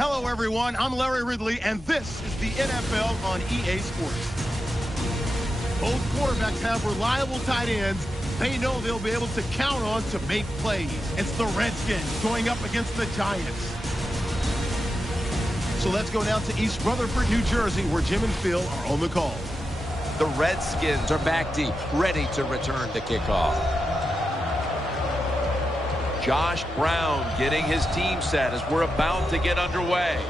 Hello, everyone. I'm Larry Ridley, and this is the NFL on EA Sports. Both quarterbacks have reliable tight ends they know they'll be able to count on to make plays. It's the Redskins going up against the Giants. So let's go down to East Rutherford, New Jersey, where Jim and Phil are on the call. The Redskins are back deep, ready to return the kickoff. Josh Brown getting his team set as we're about to get underway.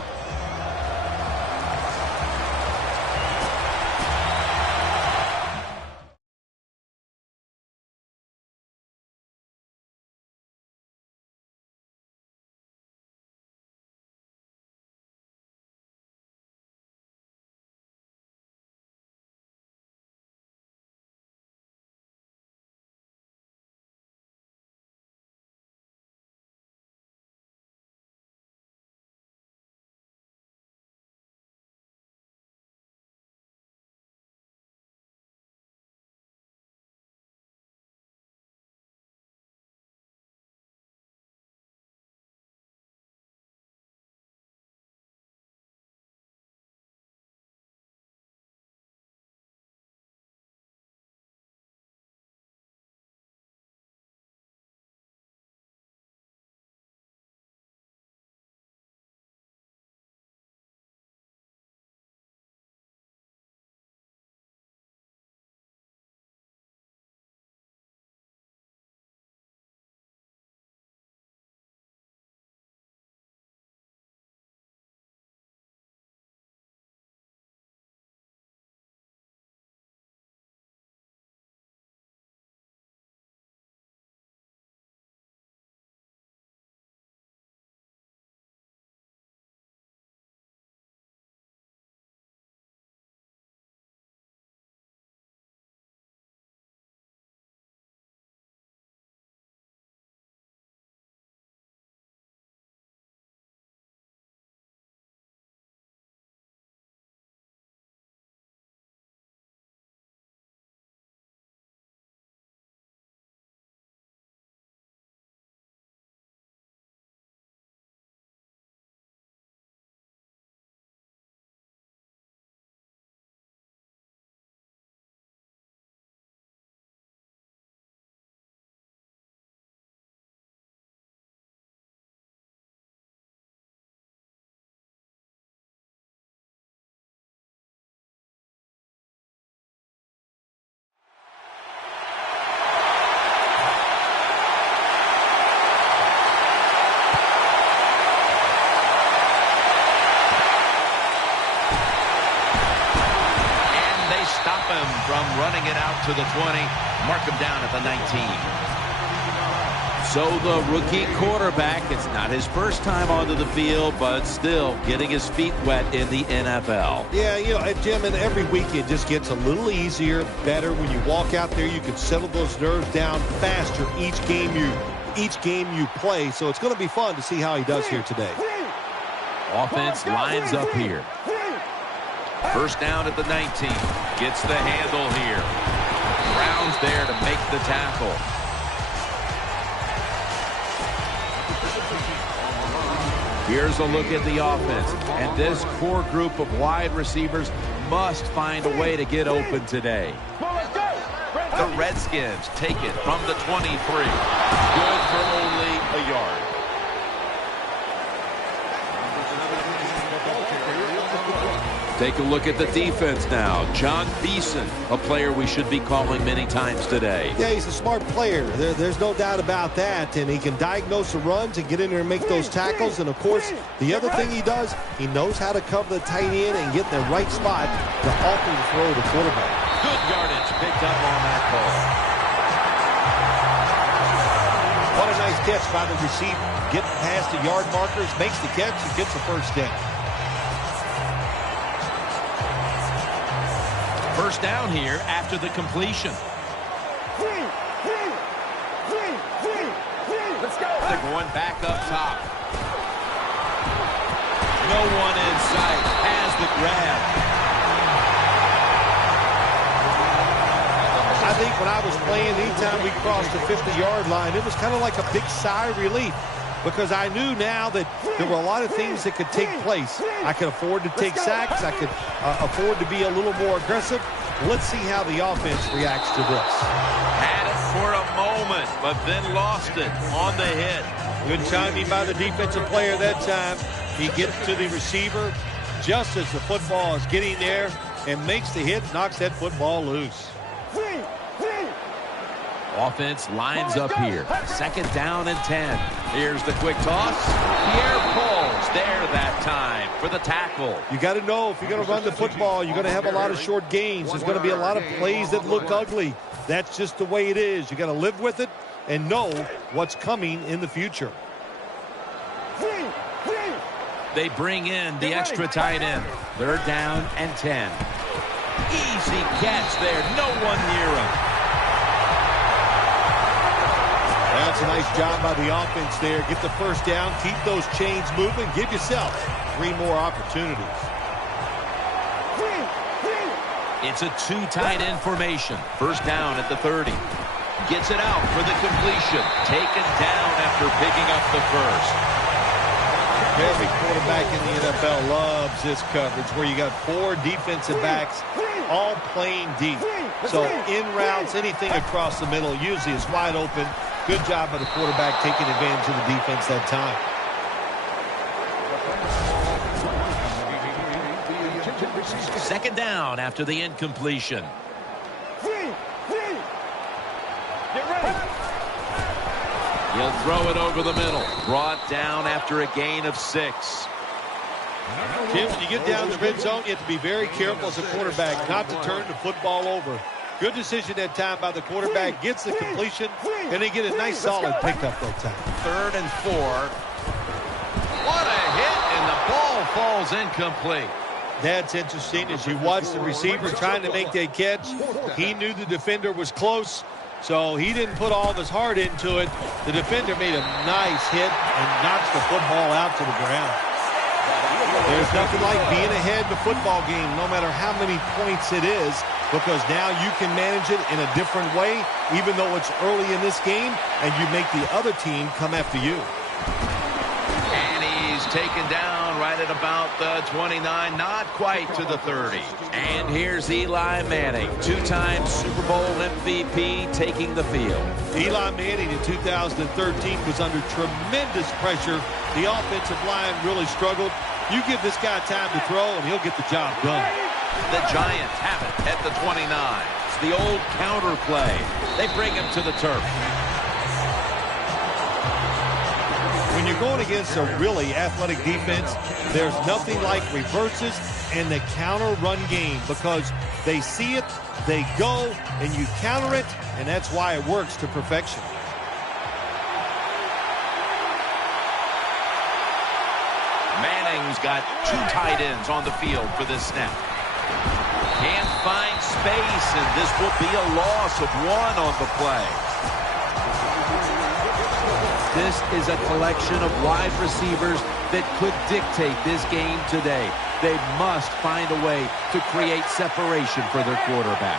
From running it out to the 20, mark him down at the 19. So the rookie quarterback, it's not his first time onto the field, but still getting his feet wet in the NFL. Yeah, you know, Jim, and every week it just gets a little easier, better. When you walk out there, you can settle those nerves down faster each game you play. So it's going to be fun to see how he does here today. Offense lines up here. First down at the 19. Gets the handle here. Brown's there to make the tackle. Here's a look at the offense. And this core group of wide receivers must find a way to get open today. The Redskins take it from the 23. Good for only a yard. Take a look at the defense now. John Beeson, a player we should be calling many times today. Yeah, he's a smart player. There's no doubt about that. And he can diagnose the runs and get in there and make those tackles. And, of course, the other thing he does, he knows how to cover the tight end and get in the right spot to often throw the quarterback. Good yardage picked up on that ball. What a nice catch by the receiver. Getting past the yard markers, makes the catch, and gets the first down. First down here after the completion. Let's go. They're going back up top. No one in sight. Has the grab. I think when I was playing, anytime we crossed the 50-yard line, it was kind of like a big sigh of relief. because I knew now that there were a lot of things that could take place. I could afford to take sacks. I could afford to be a little more aggressive. Let's see how the offense reacts to this. Had it for a moment, but then lost it on the hit. Good timing by the defensive player that time. He gets to the receiver just as the football is getting there and makes the hit, knocks that football loose. Offense lines up here. 2nd down and 10. Here's the quick toss. Pierre Paul's there that time for the tackle. You got to know if you're going to run the football, you're going to have a lot of short gains. There's going to be a lot of plays that look ugly. That's just the way it is. You got to live with it and know what's coming in the future. They bring in the extra tight end. 3rd down and 10. Easy catch there. No one near him. That's a nice job by the offense there. Get the 1st down, keep those chains moving, give yourself 3 more opportunities. It's a 2 tight end formation. 1st down at the 30. Gets it out for the completion. Taken down after picking up the 1st. Every quarterback in the NFL loves this coverage where you got 4 defensive backs all playing deep. So in routes, anything across the middle usually is wide open. Good job by the quarterback taking advantage of the defense that time. Second down after the incompletion. He'll throw it over the middle. Brought down after a gain of 6. Tim, when you get down the red zone, you have to be very careful as a quarterback not to turn the football over. Good decision that time by the quarterback. Gets the completion, and they get a nice solid pickup that time. 3rd and 4. What a hit, and the ball falls incomplete. That's interesting. As you watch the receiver trying to make that catch, he knew the defender was close, so he didn't put all of his heart into it. The defender made a nice hit and knocks the football out to the ground. There's nothing like being ahead in the football game, no matter how many points it is, because now you can manage it in a different way, even though it's early in this game, and you make the other team come after you. And he's taken down right at about the 29, not quite to the 30. And here's Eli Manning, 2-time Super Bowl MVP, taking the field. Eli Manning in 2013 was under tremendous pressure. The offensive line really struggled. You give this guy time to throw, and he'll get the job done. The Giants have it at the 29. It's the old counter play. They bring him to the turf. When you're going against a really athletic defense, there's nothing like reverses and the counter run game, because they see it, they go, and you counter it, and that's why it works to perfection. Manning's got 2 tight ends on the field for this snap. Can't find space, and this will be a loss of 1 on the play. This is a collection of wide receivers that could dictate this game today. They must find a way to create separation for their quarterback.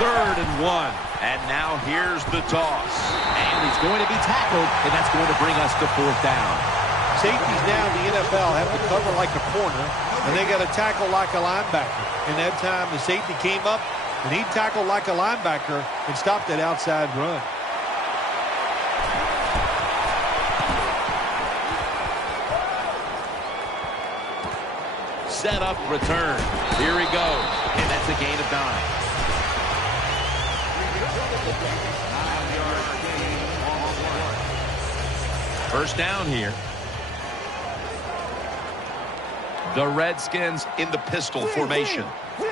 3rd and 1. And now here's the toss. And he's going to be tackled, and that's going to bring us to 4th down. Safeties now in the NFL have to cover like a corner, and they got to tackle like a linebacker. And that time the safety came up, and he tackled like a linebacker and stopped that outside run. Set up, return. Here he goes, and that's a gain of 9. First down here. The Redskins in the pistol formation. To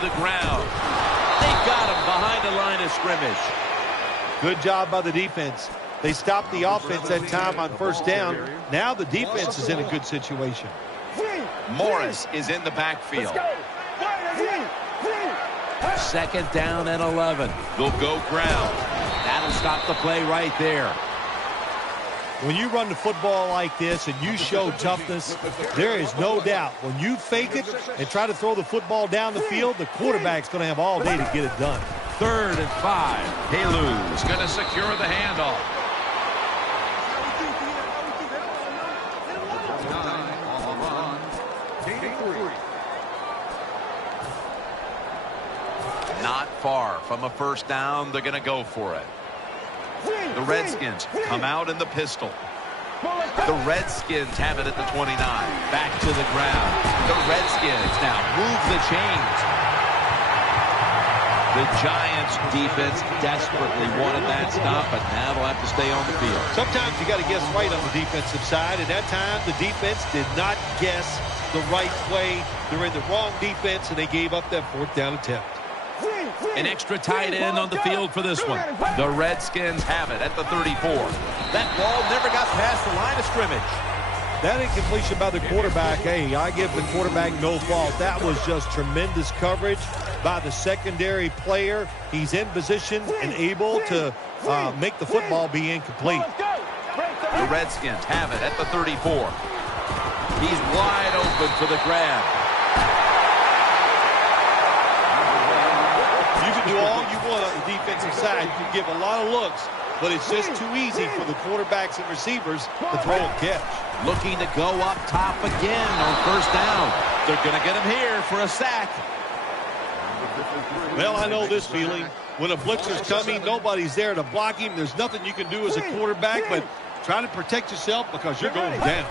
the ground. They got him behind the line of scrimmage. Good job by the defense. They stopped the offense that time on 1st down. Now the defense is in a good situation. Morris is in the backfield. 2nd down and 11. They'll go ground. That'll stop the play right there. When you run the football like this and you show toughness, there is no doubt when you fake it and try to throw the football down the field, the quarterback's going to have all day to get it done. 3rd and 5. Halu's going to secure the handoff. Not far from a first down. They're going to go for it. The Redskins come out in the pistol. The Redskins have it at the 29. Back to the ground. The Redskins now move the chains. The Giants defense desperately wanted that stop, but now they'll have to stay on the field. Sometimes you got to guess right on the defensive side, and that time the defense did not guess the right play. They're in the wrong defense, and they gave up that 4th down attempt. An extra tight end on the field for this one. The Redskins have it at the 34. That ball never got past the line of scrimmage. That incompletion by the quarterback, hey, I give the quarterback no fault. That was just tremendous coverage by the secondary player. He's in position and able to make the football be incomplete. The Redskins have it at the 34. He's wide open for the grab. You can do all you want on the defensive side. You can give a lot of looks, but it's just too easy for the quarterbacks and receivers to throw and catch. Looking to go up top again on first down. They're going to get him here for a sack. Well, I know this feeling. When a blitzer's coming, nobody's there to block him. There's nothing you can do as a quarterback, but try to protect yourself because you're going down.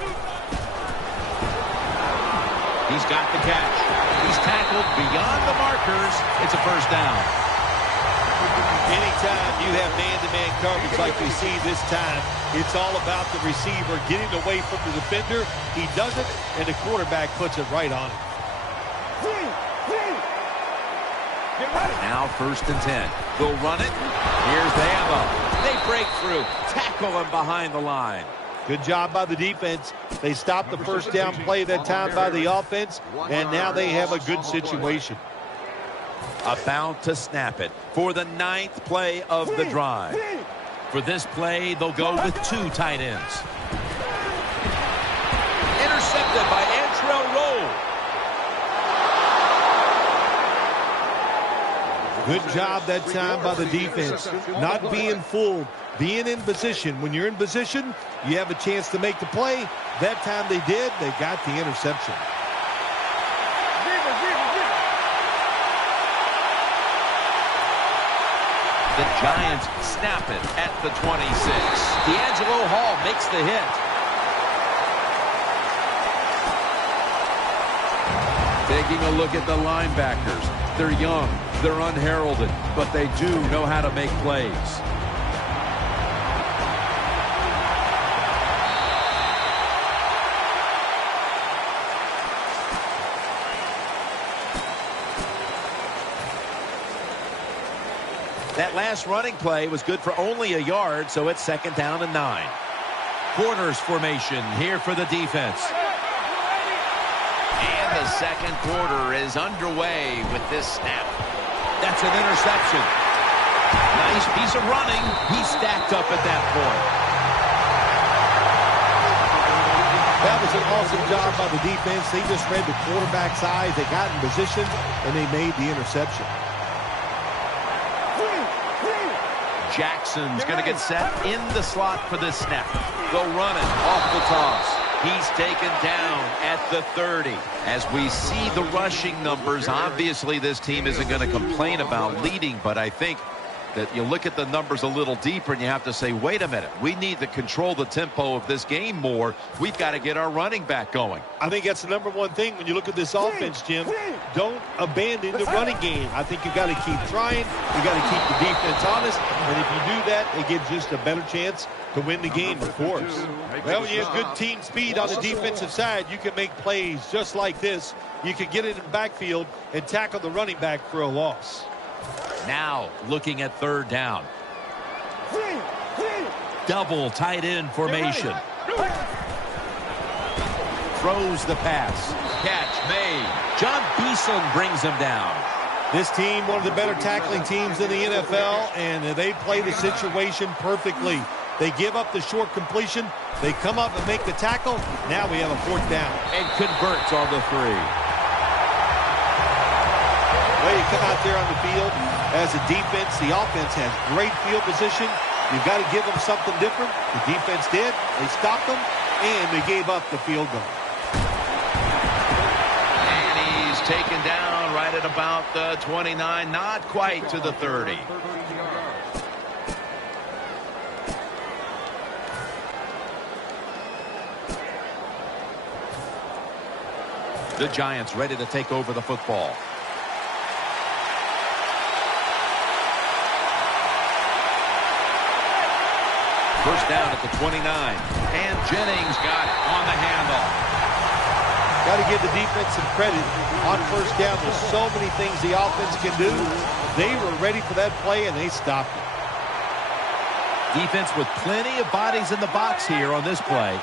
He's got the catch. He's tackled beyond the markers. It's a first down. Anytime you have man-to-man coverage like we see this time, it's all about the receiver getting away from the defender. He does it, and the quarterback puts it right on him. Now 1st and 10. They'll run it. Here's the ammo. They break through. Tackle him behind the line. Good job by the defense. They stopped the first down play that time by the offense, and now they have a good situation. About to snap it for the 9th play of the drive. For this play, they'll go with 2 tight ends. Intercepted by Antrell Roll. Good job that time by the defense. Not being fooled, being in position. When you're in position, you have a chance to make the play. That time they did. They got the interception. The Giants snap it at the 26. D'Angelo Hall makes the hit. Taking a look at the linebackers. They're young, they're unheralded, but they do know how to make plays. That last running play was good for only a yard, so it's 2nd down and 9. Corners formation here for the defense. And the second quarter is underway with this snap. That's an interception. Nice piece of running. He's stacked up at that point. That was an awesome job by the defense. They just read the quarterback's eyes. They got in position, and they made the interception. Jackson's going to get set in the slot for this snap. They'll run it off the toss. He's taken down at the 30. As we see the rushing numbers, obviously this team isn't going to complain about leading, but I think that you look at the numbers a little deeper and you have to say, wait a minute, we need to control the tempo of this game more. We've got to get our running back going. I think that's the number one thing when you look at this offense, Jim. Don't abandon the running game. I think you've got to keep trying. You've got to keep the defense honest. And if you do that, it gives you just a better chance to win the game, of course. Well, when you have good team speed on the defensive side, you can make plays just like this. You can get it in the backfield and tackle the running back for a loss. Now looking at 3rd down. Double tight end formation. Throws the pass. Catch made. John Beeson brings him down. This team, one of the better tackling teams in the NFL, and they play the situation perfectly. They give up the short completion. They come up and make the tackle. Now we have a 4th down. And converts on the 3. Well, you come out there on the field, As a defense, the offense has great field position. You've got to give them something different. The defense did. They stopped them, and they gave up the field goal. And he's taken down right at about the 29, not quite to the 30. The Giants ready to take over the football. First down at the 29. And Jennings got it on the handoff. Got to give the defense some credit. On first down, there's so many things the offense can do. They were ready for that play, and they stopped it. Defense with plenty of bodies in the box here on this play.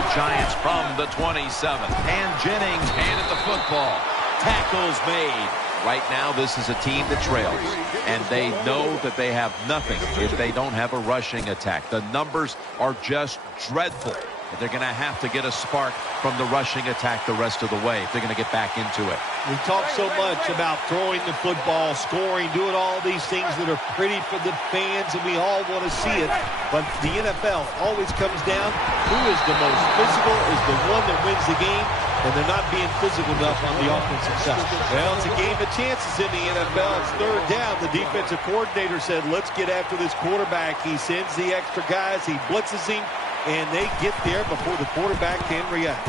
The Giants from the 27. And Jennings handed the football. Tackles made. Right now, this is a team that trails, and they know that they have nothing if they don't have a rushing attack. The numbers are just dreadful, and they're going to have to get a spark from the rushing attack the rest of the way if they're going to get back into it. We talk so much about throwing the football, scoring, doing all these things that are pretty for the fans, and we all want to see it. But the NFL always comes down, who is the most physical is the one that wins the game, and they're not being physical enough on the offensive side. Well, it's a game of chances in the NFL. It's third down. The defensive coordinator said, let's get after this quarterback. He sends the extra guys. He blitzes him, and they get there before the quarterback can react.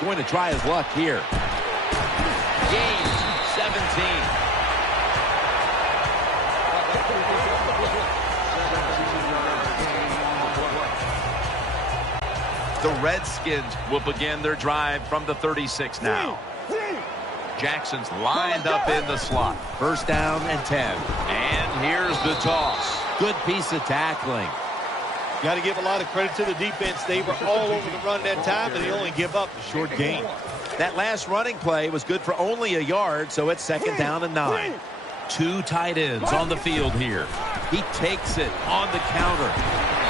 Going to try his luck here. Gain 17. The Redskins will begin their drive from the 36 now. Jackson's lined up in the slot. First down and 10. And here's the toss. Good piece of tackling. Got to give a lot of credit to the defense. They were all over the run that time, and they only give up a short gain. That last running play was good for only a yard, so it's second down and 9. Two tight ends on the field here. He takes it on the counter.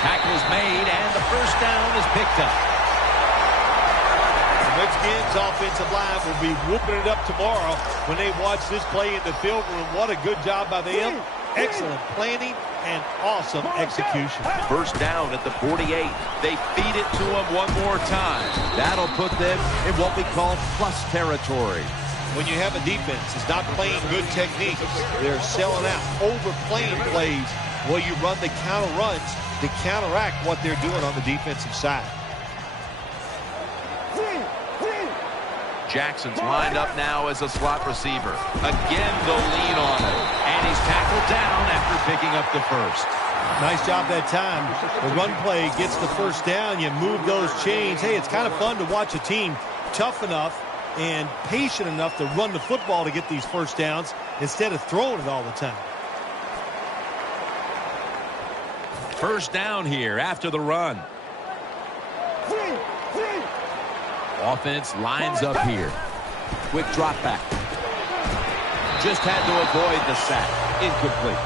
Tackle's made, and the first down is picked up. The Redskins' offensive line will be whooping it up tomorrow when they watch this play in the film room. What a good job by them. Excellent planning and awesome execution. First down at the 48. They feed it to him one more time. That'll put them in what we call plus territory. When you have a defense that's not playing good techniques, they're selling out, overplaying plays. Well, you run the counter runs to counteract what they're doing on the defensive side. Jackson's lined up now as a slot receiver. Again, the lean on it. And he's tackled down after picking up the first. Nice job that time. The run play gets the first down. You move those chains. Hey, it's kind of fun to watch a team tough enough and patient enough to run the football to get these first downs instead of throwing it all the time. First down here after the run. Offense lines up here. Quick drop back. Just had to avoid the sack. Incomplete.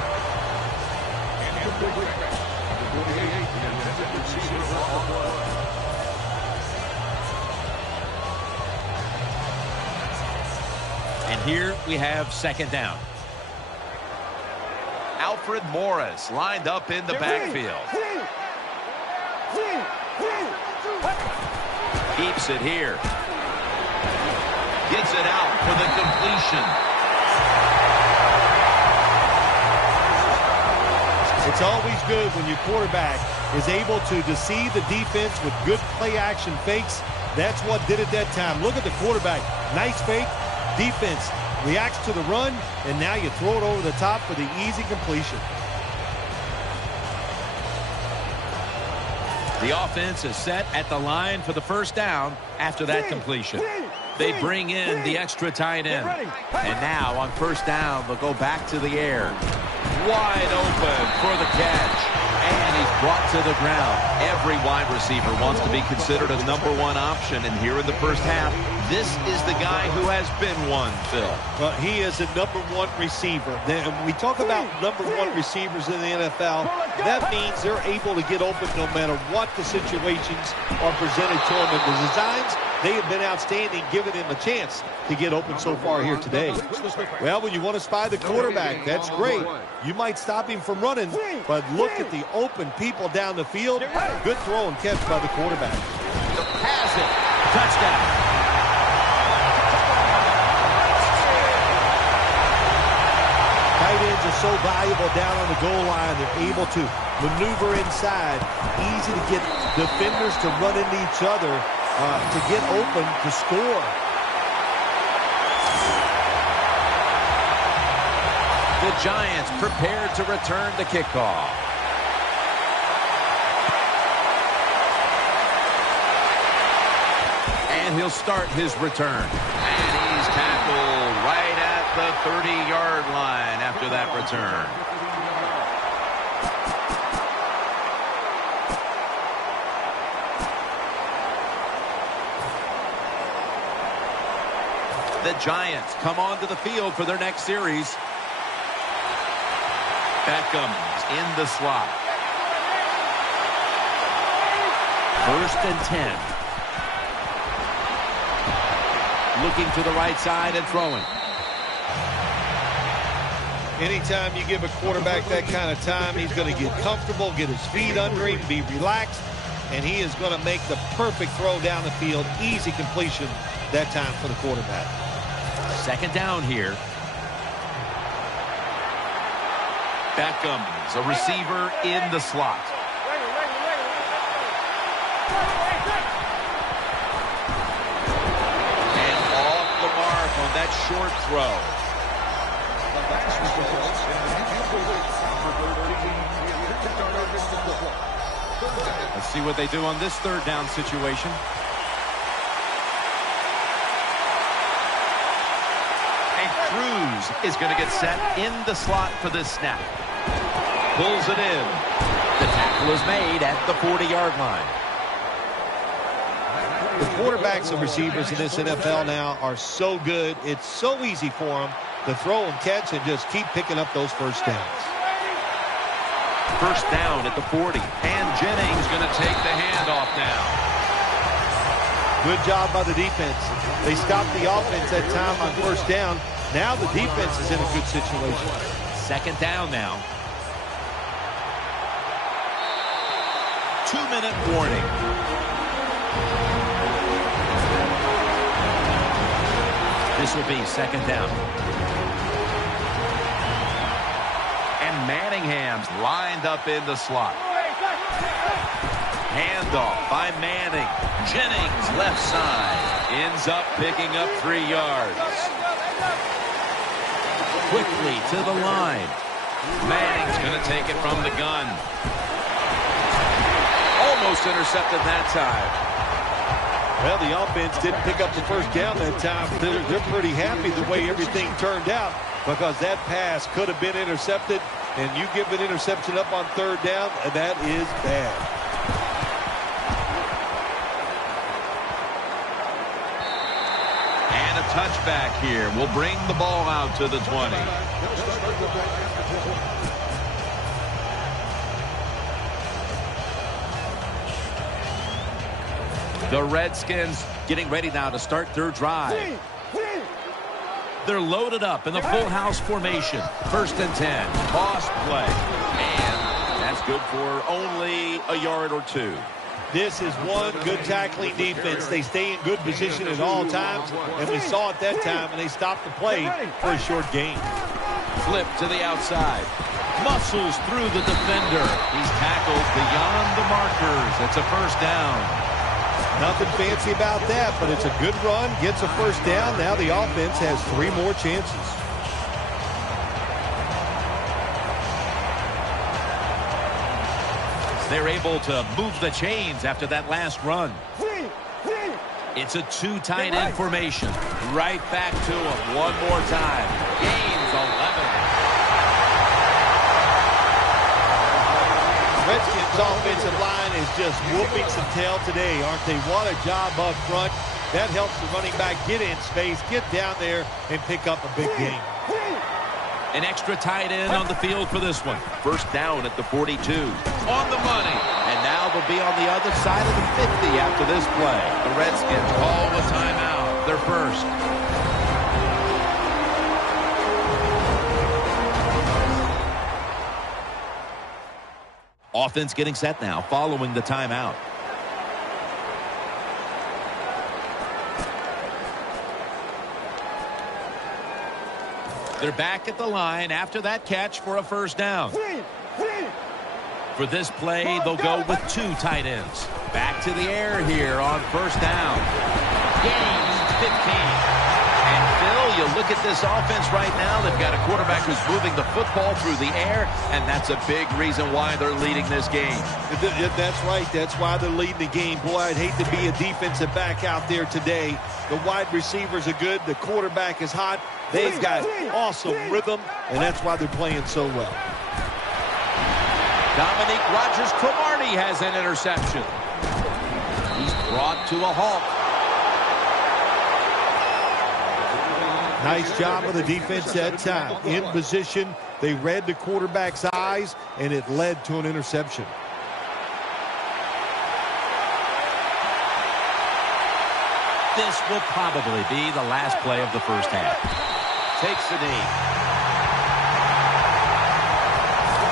And here we have second down. Alfred Morris lined up in the backfield. Keeps it here. Gets it out for the completion. It's always good when your quarterback is able to deceive the defense with good play-action fakes. That's what did it that time. Look at the quarterback. Nice fake. Defense reacts to the run, and now you throw it over the top for the easy completion. The offense is set at the line for the first down after that completion. They bring in the extra tight end. And now on first down, they'll go back to the air. Wide open for the catch. And he's brought to the ground. Every wide receiver wants to be considered a number one option. And here in the first half, this is the guy who has been one, Phil. Well, he is a number one receiver. When we talk about number one receivers in the NFL, that means they're able to get open no matter what the situations are presented to them. And the designs They have been outstanding, giving him a chance to get open so far here today. Well, when you want to spy the quarterback, that's great. You might stop him from running, but look at the open people down the field. Good throw and catch by the quarterback. Has it. Touchdown. Tight ends are so valuable down on the goal line. They're able to maneuver inside. Easy to get defenders to run into each other to get open to score. The Giants prepared to return the kickoff. And he'll start his return. And he's tackled right at the 30-yard line after that return. The Giants come onto the field for their next series. Beckham's in the slot. 1st and 10. Looking to the right side and throwing. Anytime you give a quarterback that kind of time, he's going to get comfortable, get his feet under him, be relaxed, and he is going to make the perfect throw down the field. Easy completion that time for the quarterback. 2nd down here. Beckham's a receiver in the slot. And off the mark on that short throw. Let's see what they do on this 3rd down situation. Cruz is going to get set in the slot for this snap. Pulls it in. The tackle is made at the 40-yard line. The quarterbacks and receivers in this NFL now are so good. It's so easy for them to throw and catch and just keep picking up those first downs. 1st down at the 40. And Jennings going to take the handoff now. Good job by the defense. They stopped the offense that time on 1st down. Now the defense is in a good situation. 2nd down now. 2-minute warning. This will be 2nd down. And Manningham's lined up in the slot. Handoff by Manning. Jennings left side. Ends up picking up 3 yards. Quickly to the line. Manning's going to take it from the gun. Almost intercepted that time. Well, the offense didn't pick up the 1st down that time. They're pretty happy the way everything turned out because that pass could have been intercepted, and you give an interception up on 3rd down, and that is bad. Touchback here will bring the ball out to the 20. The Redskins getting ready now to start their drive. They're loaded up in the full house formation. 1st and 10. Toss play. And that's good for only a yard or 2. This is one good tackling defense. They stay in good position at all times, and we saw it that time, and they stopped the play for a short gain. Flip to the outside. Muscles through the defender. He's tackled beyond the markers. It's a 1st down. Nothing fancy about that, but it's a good run. Gets a 1st down. Now the offense has 3 more chances. They're able to move the chains after that last run. It's a 2 tight end formation. Right back to him one more time. Gains 11. Redskins offensive line is just whooping some tail today, aren't they? What a job up front. That helps the running back get in space, get down there, and pick up a big gain. An extra tight end on the field for this one. 1st down at the 42. On the money. And And now they'll be on the other side of the 50 after this play. The Redskins call a timeout. Their first. Offense getting set now following the timeout. They're back at the line after that catch for a first down. For this play, they'll go with two tight ends. Back to the air here on first down. Gain 15. And Phil, you look at this offense right now. They've got a quarterback who's moving the football through the air, and that's a big reason why they're leading this game. That's right. That's why they're leading the game. Boy, I'd hate to be a defensive back out there today. The wide receivers are good. The quarterback is hot. They've got awesome rhythm, and that's why they're playing so well. Dominique Rodgers-Cromartie has an interception. He's brought to a halt. Nice job of the defense that time. In position, they read the quarterback's eyes, and it led to an interception. This will probably be the last play of the first half. Takes the knee.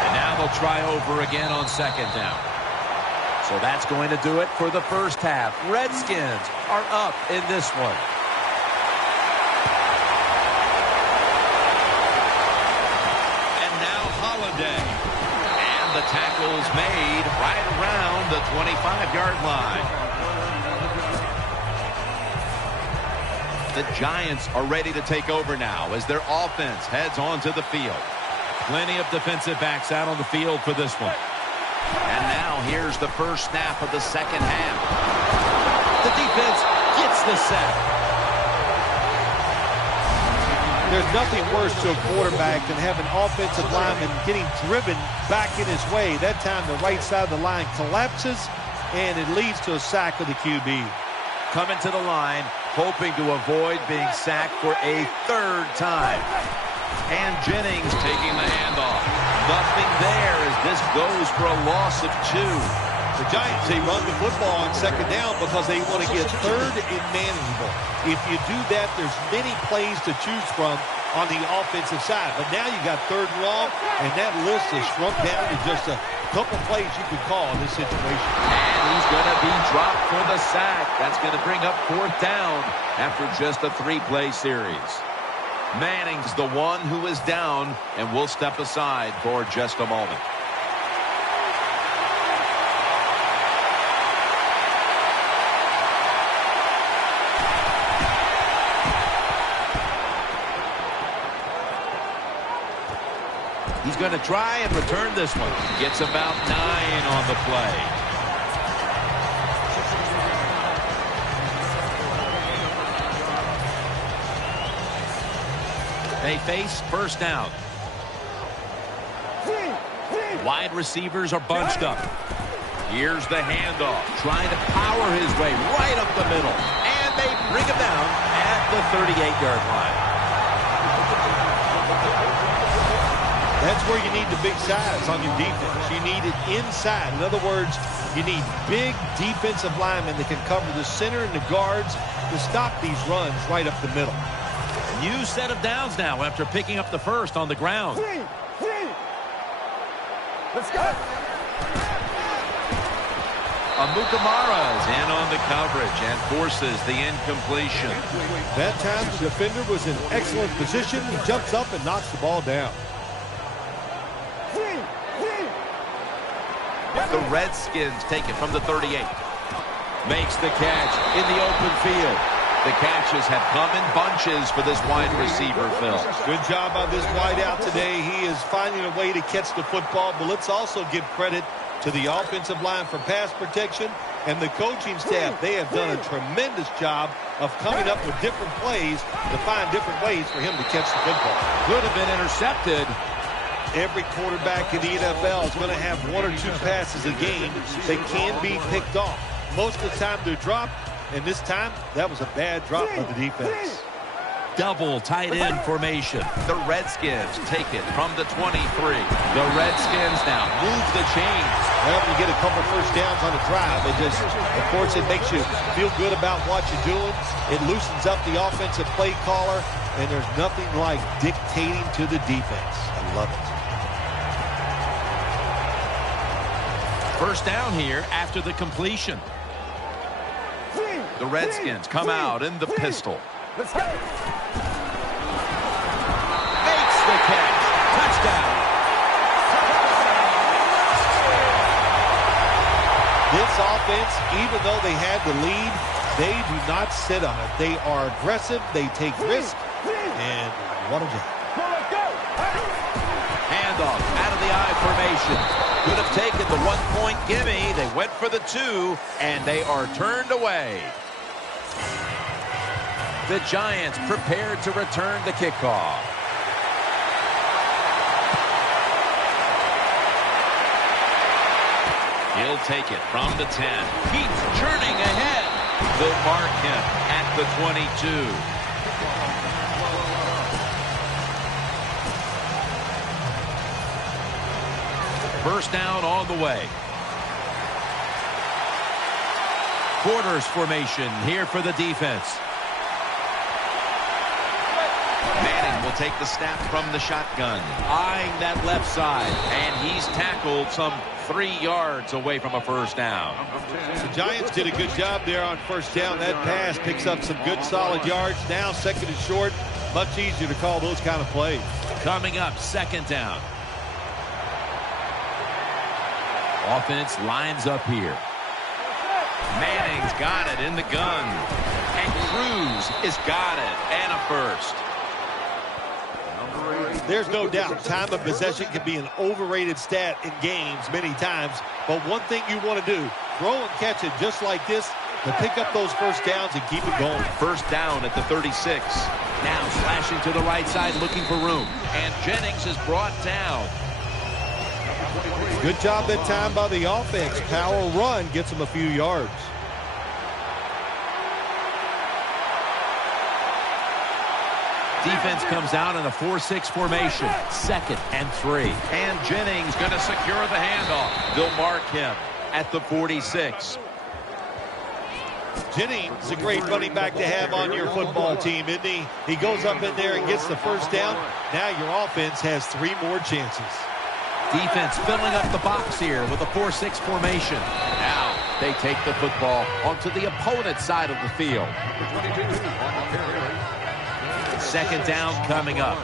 And now they'll try over again on second down. So that's going to do it for the first half. Redskins are up in this one. And the tackle's made right around the 25-yard line. The Giants are ready to take over now as their offense heads onto the field. Plenty of defensive backs out on the field for this one. And now here's the first snap of the second half. The defense gets the sack. There's nothing worse to a quarterback than having offensive lineman getting driven back in his way. That time the right side of the line collapses, and it leads to a sack of the QB. Coming to the line, hoping to avoid being sacked for a third time. And Jennings taking the handoff. Nothing there as this goes for a loss of 2. The Giants, they run the football on second down because they want to get third and manageable. If you do that, there's many plays to choose from on the offensive side. But now you got third and long, and that list is shrunk down to just a couple plays you could call in this situation. And he's going to be dropped for the sack. That's going to bring up fourth down after just a 3-play series. Manning's the one who is down, and we'll step aside for just a moment. He's going to try and return this one. Gets about 9 on the play. They face first down. Wide receivers are bunched up. Here's the handoff. Trying to power his way right up the middle. And they bring him down at the 38-yard line. That's where you need the big size on your defense. You need it inside. In other words, you need big defensive linemen that can cover the center and the guards to stop these runs right up the middle. New set of downs now after picking up the first on the ground. Let's go. Amukamara is in on the coverage and forces the incompletion. That time the defender was in excellent position. He jumps up and knocks the ball down. The Redskins take it from the 38. Makes the catch in the open field. The catches have come in bunches for this wide receiver, Phil. Good job by this wideout today. He is finding a way to catch the football, but let's also give credit to the offensive line for pass protection and the coaching staff. They have done a tremendous job of coming up with different plays to find different ways for him to catch the football. Could have been intercepted. Every quarterback in the NFL is going to have 1 or 2 passes a game that can be picked off. Most of the time they're dropped, and this time that was a bad drop by the defense. Double tight end formation. The Redskins take it from the 23. The Redskins now move the chains. Well, you get a couple first downs on a drive. It just, of course, it makes you feel good about what you're doing. It loosens up the offensive play caller, and there's nothing like dictating to the defense. I love it. First down here after the completion. The Redskins come out in the pistol. Let's go. Makes the catch. Touchdown. This offense, even though they had the lead, they do not sit on it. They are aggressive. They take risks. And what a job. Handoff out of the I formation. Could have taken the 1-point gimme. They went for the 2, and they are turned away. The Giants prepared to return the kickoff. He'll take it from the 10. Keeps churning ahead. They'll mark him at the 22. First down on the way. Quarters formation here for the defense. Manning will take the snap from the shotgun, eyeing that left side, and he's tackled some 3 yards away from a first down. The Giants did a good job there on first down. That pass picks up some good solid yards. Now second and short, much easier to call those kind of plays. Coming up, second down. Offense lines up here. Manning's got it in the gun. And Cruz has got it. And a first. There's no doubt time of possession can be an overrated stat in games many times. But one thing you want to do, throw and catch it just like this to pick up those first downs and keep it going. First down at the 36. Now slashing to the right side looking for room. And Jennings is brought down. Good job that time by the offense. Power run gets them a few yards. Defense comes out in a 4-6 formation. Second and 3. And Jennings going to secure the handoff. They'll mark him at the 46. Jennings is a great running back to have on your football team, isn't he? He goes up in there and gets the first down. Now your offense has 3 more chances. Defense filling up the box here with a 4-6 formation. Now they take the football onto the opponent's side of the field. Second down coming up.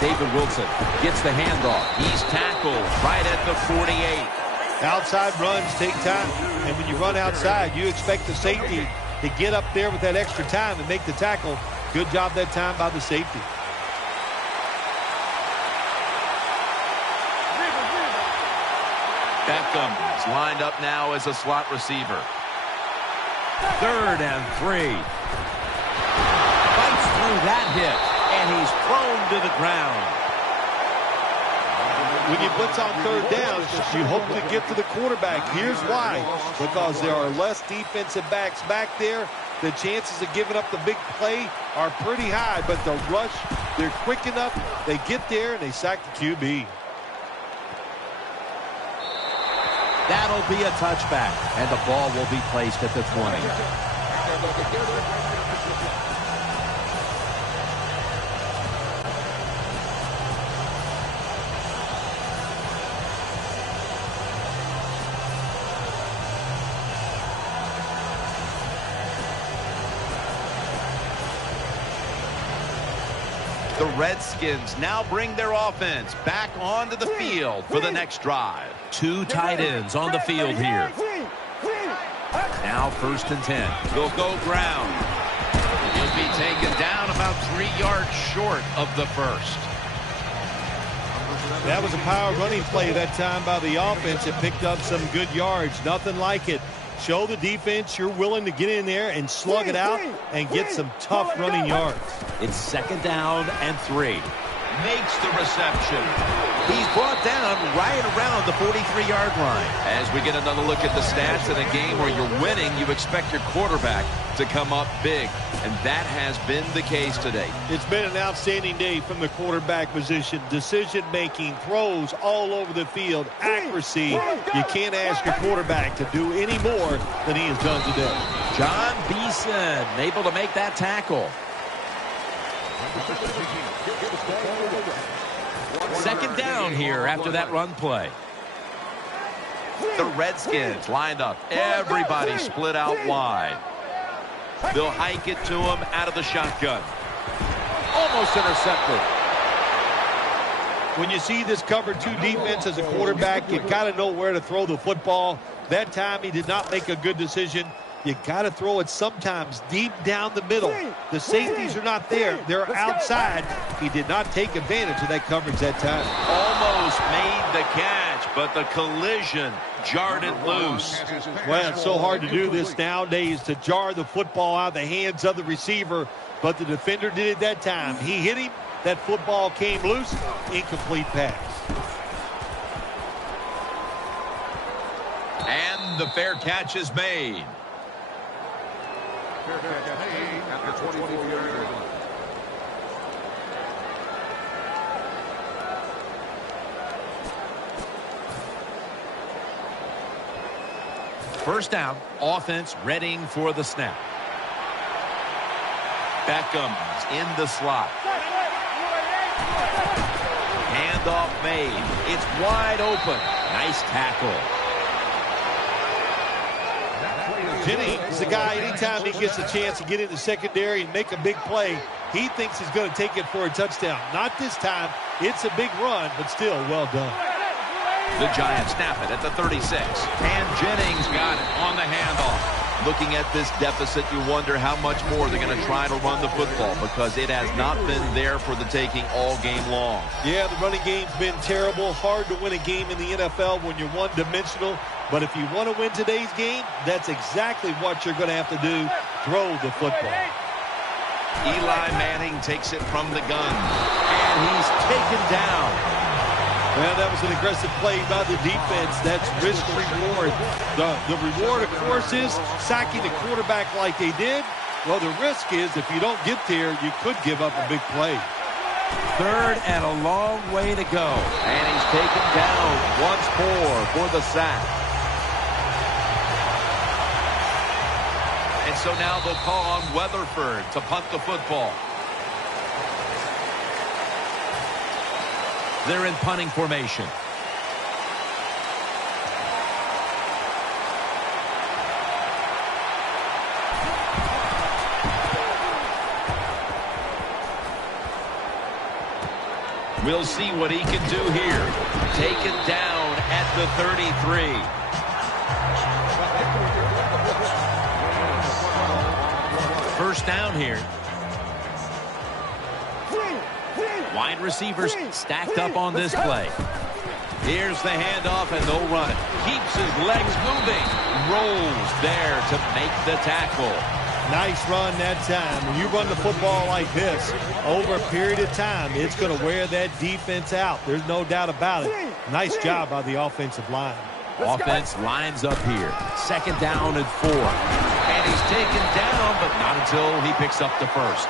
David Wilson gets the handoff. He's tackled right at the 48. Outside runs take time. And when you run outside, you expect the safety to get up there with that extra time and make the tackle. Good job that time by the safety. Beckham is lined up now as a slot receiver. Third and 3. Fights through that hit, and he's thrown to the ground. When you blitz on third down, you hope to get to the quarterback. Here's why. Because there are less defensive backs back there. The chances of giving up the big play are pretty high, but the rush, they're quick enough. They get there, and they sack the QB. That'll be a touchback, and the ball will be placed at the 20. The Redskins now bring their offense back onto the field for the next drive. 2 tight ends on the field here. Now first and 10. He'll go ground. He'll be taken down about 3 yards short of the first. That was a power running play that time by the offense. It picked up some good yards. Nothing like it. Show the defense you're willing to get in there and slug it out and get some tough running yards. It's second down and 3. makes the reception. He's brought down right around the 43-yard line. As we get another look at the stats in a game where you're winning, you expect your quarterback to come up big. And that has been the case today. It's been an outstanding day from the quarterback position. Decision-making, throws all over the field, accuracy. You can't ask your quarterback to do any more than he has done today. John Beeson able to make that tackle. Second down here after that run play. The Redskins lined up. Everybody split out wide. They'll hike it to him out of the shotgun. Almost intercepted. When you see this cover 2 defense as a quarterback, you got to know where to throw the football. That time he did not make a good decision. You got to throw it sometimes deep down the middle. The safeties are not there. They're outside. He did not take advantage of that coverage that time. Almost made the catch, but the collision jarred it loose. Well, it's so hard to do this nowadays, to jar the football out of the hands of the receiver, but the defender did it that time. He hit him. That football came loose. Incomplete pass. And the fair catch is made. After 24 yards. First down, offense readying for the snap. Beckham's in the slot. Handoff made. It's wide open. Nice tackle. Jennings is the guy, anytime he gets a chance to get in the secondary and make a big play, he thinks he's going to take it for a touchdown. Not this time. It's a big run, but still well done. The Giants snap it at the 36. And Jennings got it on the handoff. Looking at this deficit, you wonder how much more they're going to try to run the football, because it has not been there for the taking all game long. Yeah, the running game's been terrible. Hard to win a game in the NFL when you're one-dimensional. But if you want to win today's game, that's exactly what you're going to have to do. Throw the football. Eli Manning takes it from the gun. And he's taken down. Well, that was an aggressive play by the defense. That's risk-reward. The reward, of course, is sacking the quarterback like they did. Well, the risk is if you don't get there, you could give up a big play. Third and a long way to go. And he's taken down once more for the sack. And so now they'll call on Weatherford to punt the football. They're in punting formation. We'll see what he can do here. Taken down at the 33. First down here. Wide receivers stacked up on this play. Here's the handoff, and they'll run it. Keeps his legs moving. Rolls there to make the tackle. Nice run that time. When you run the football like this, over a period of time, it's going to wear that defense out. There's no doubt about it. Nice job by the offensive line. Offense lines up here. Second down and 4. And he's taken down, but not until he picks up the first.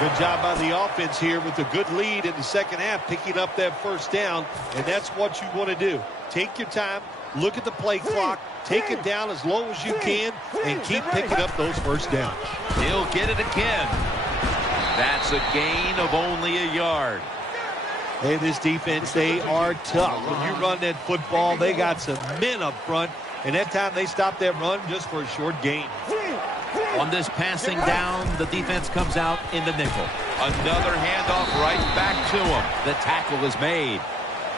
Good job by the offense here with a good lead in the second half, picking up that first down, and that's what you want to do. Take your time, look at the play clock, take it down as low as you can, and keep picking up those first downs. He'll get it again. That's a gain of only a yard. Hey, this defense, they are tough. When you run that football, they got some men up front, and that time they stopped that run just for a short gain. On this passing down, the defense comes out in the nickel. Another handoff right back to him. The tackle is made.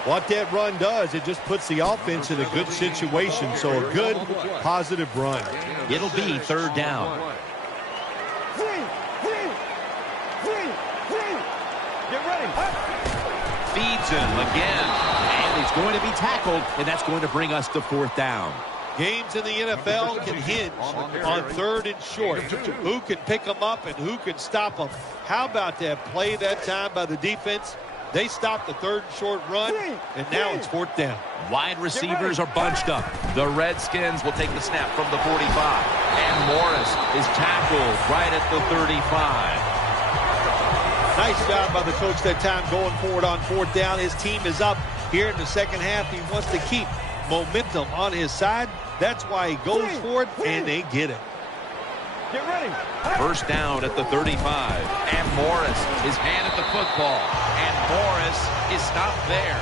What that run does, it just puts the offense in a good situation. So a good, positive run. It'll be third down. Get ready. Feeds him again. And he's going to be tackled, and that's going to bring us to fourth down. Games in the NFL can hinge on 3rd and short. Who can pick them up and who can stop them? How about that play that time by the defense? They stopped the 3rd and short run, and now it's 4th down. Wide receivers are bunched up. The Redskins will take the snap from the 45. And Morris is tackled right at the 35. Nice job by the coach that time going forward on 4th down. His team is up here in the second half. He wants to keep momentum on his side. That's why he goes for it, and they get it. Get ready. 1st down at the 35. And Morris is handed the football. And Morris is stopped there.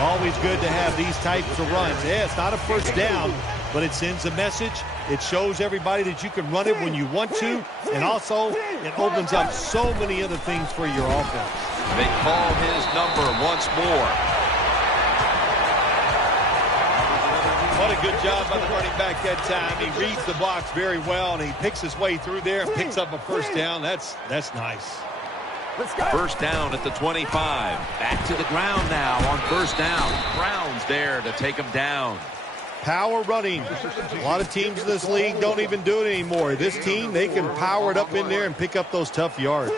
Always good to have these types of runs. Yeah, it's not a 1st down, but it sends a message. It shows everybody that you can run it when you want to. And also, it opens up so many other things for your offense. They call his number once more. What a good job by the running back that time. He reads the box very well, and he picks his way through there and picks up a 1st down. That's nice. 1st down at the 25. Back to the ground now on 1st down. Brown's there to take him down. Power running. A lot of teams in this league don't even do it anymore. This team, they can power it up in there and pick up those tough yards.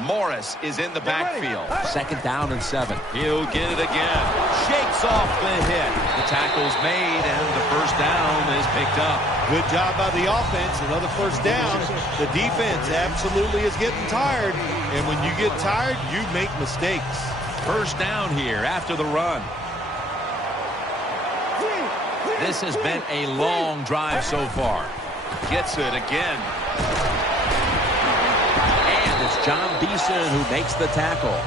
Morris is in the backfield. 2nd down and 7. He'll get it again. Shakes off the hit. The tackle's made, and the 1st down is picked up. Good job by the offense. Another 1st down. The defense absolutely is getting tired. And when you get tired, you make mistakes. 1st down here after the run. This has been a long drive so far. Gets it again. It's John Beeson who makes the tackle.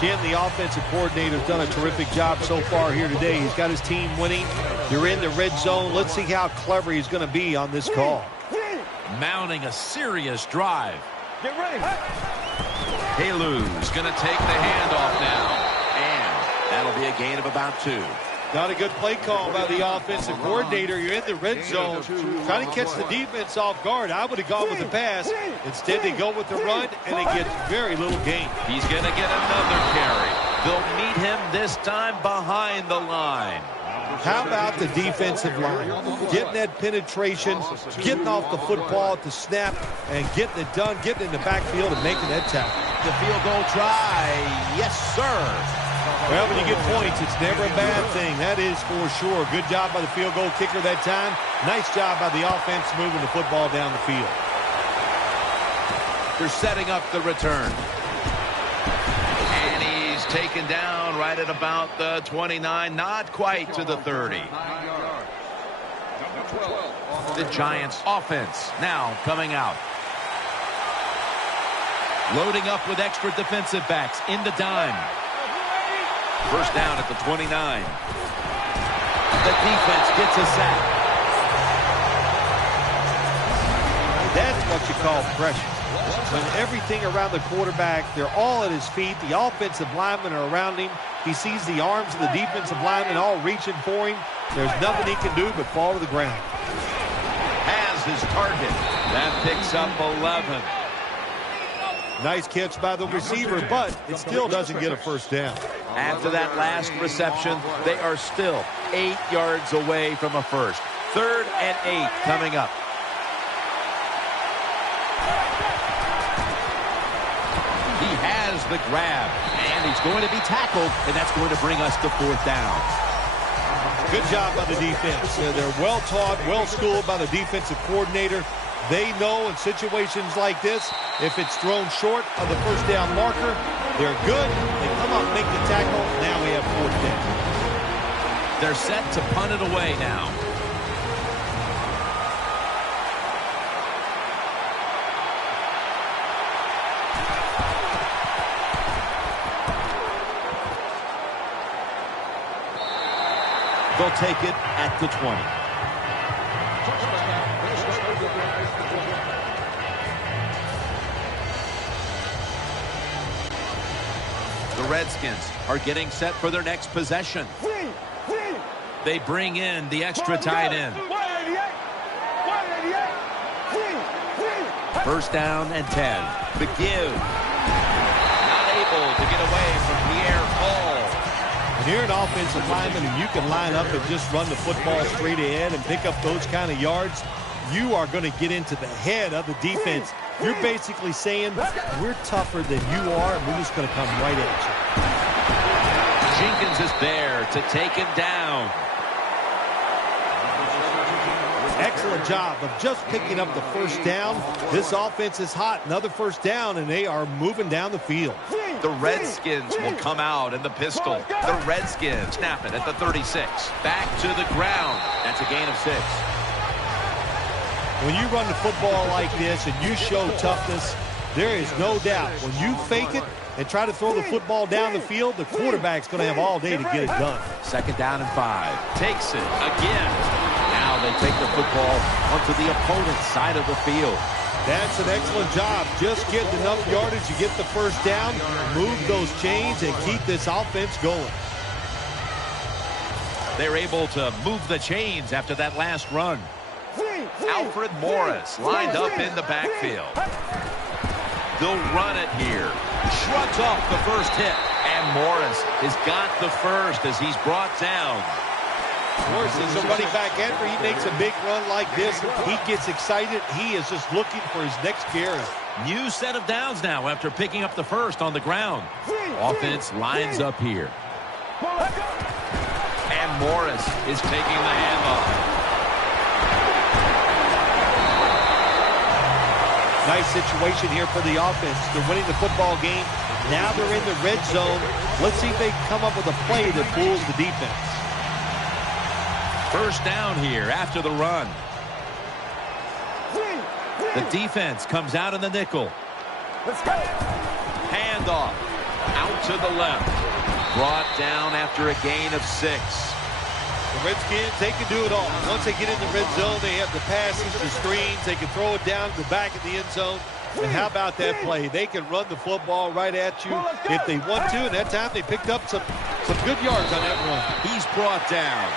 Jim, the offensive coordinator, has done a terrific job so far here today. He's got his team winning. You're in the red zone. Let's see how clever he's going to be on this call. Mounting a serious drive. Get ready. Halu's going to take the handoff now. And that'll be a gain of about 2. Not a good play call by the offensive coordinator. You're in the red zone trying to catch the defense off guard. I would have gone with the pass. Instead, they go with the run, and it gets very little gain. He's going to get another carry. They'll meet him this time behind the line. How about the defensive line? Getting that penetration, getting off the football at the snap, and getting it done, getting in the backfield and making that tackle. The field goal try. Yes, sir. Well, when you get points, it's never a bad thing. That is for sure. Good job by the field goal kicker that time. Nice job by the offense moving the football down the field. They're setting up the return. And he's taken down right at about the 29, not quite to the 30. The Giants offense now coming out. Loading up with extra defensive backs in the dime. 1st down at the 29. The defense gets a sack. That's what you call pressure. When everything around the quarterback, they're all at his feet. The offensive linemen are around him. He sees the arms of the defensive linemen all reaching for him. There's nothing he can do but fall to the ground. Has his target. That picks up 11. Nice catch by the receiver, but it still doesn't get a 1st down. After that last reception, they are still 8 yards away from a 1st. 3rd and 8 coming up. He has the grab, and he's going to be tackled, and that's going to bring us to 4th down. Good job by the defense. They're well taught, well schooled by the defensive coordinator. They know in situations like this, if it's thrown short of the 1st down marker, they're good. They come up, make the tackle. Now we have 4th down. They're set to punt it away now. They'll take it at the 20. The Redskins are getting set for their next possession. They bring in the extra tight end. 1st down and 10. McGill not able to get away from Pierre Paul. And you're an offensive lineman and you can line up and just run the football straight ahead and pick up those kind of yards, you are going to get into the head of the defense. You're basically saying, we're tougher than you are, and we're just going to come right at you. Jenkins is there to take him down. Excellent job of just picking up the first down. This offense is hot. Another first down, and they are moving down the field. The Redskins will come out in the pistol. The Redskins snap it at the 36. Back to the ground. That's a gain of 6. When you run the football like this and you show toughness, there is no doubt. When you fake it and try to throw the football down the field, the quarterback's going to have all day to get it done. 2nd down and 5. Takes it again. Now they take the football onto the opponent's side of the field. That's an excellent job. Just getting enough yardage to get the first down, move those chains, and keep this offense going. They're able to move the chains after that last run. Alfred Morris lined up in the backfield. They'll run it here. Shrugs off the first hit. And Morris has got the first as he's brought down. Morris is a running back. After he makes a big run like this, he gets excited. He is just looking for his next carry. New set of downs now after picking up the first on the ground. Offense lines up here. And Morris is taking the handoff. Nice situation here for the offense. They're winning the football game. Now they're in the red zone. Let's see if they can come up with a play that fools the defense. First down here after the run. The defense comes out in the nickel. Let's go. Handoff. Out to the left. Brought down after a gain of 6. The Redskins, they can do it all. Once they get in the red zone, they have the passes, the screens. They can throw it down to the back of the end zone. And how about that play? They can run the football right at you if they want to. And that time they picked up some good yards on that run. He's brought down.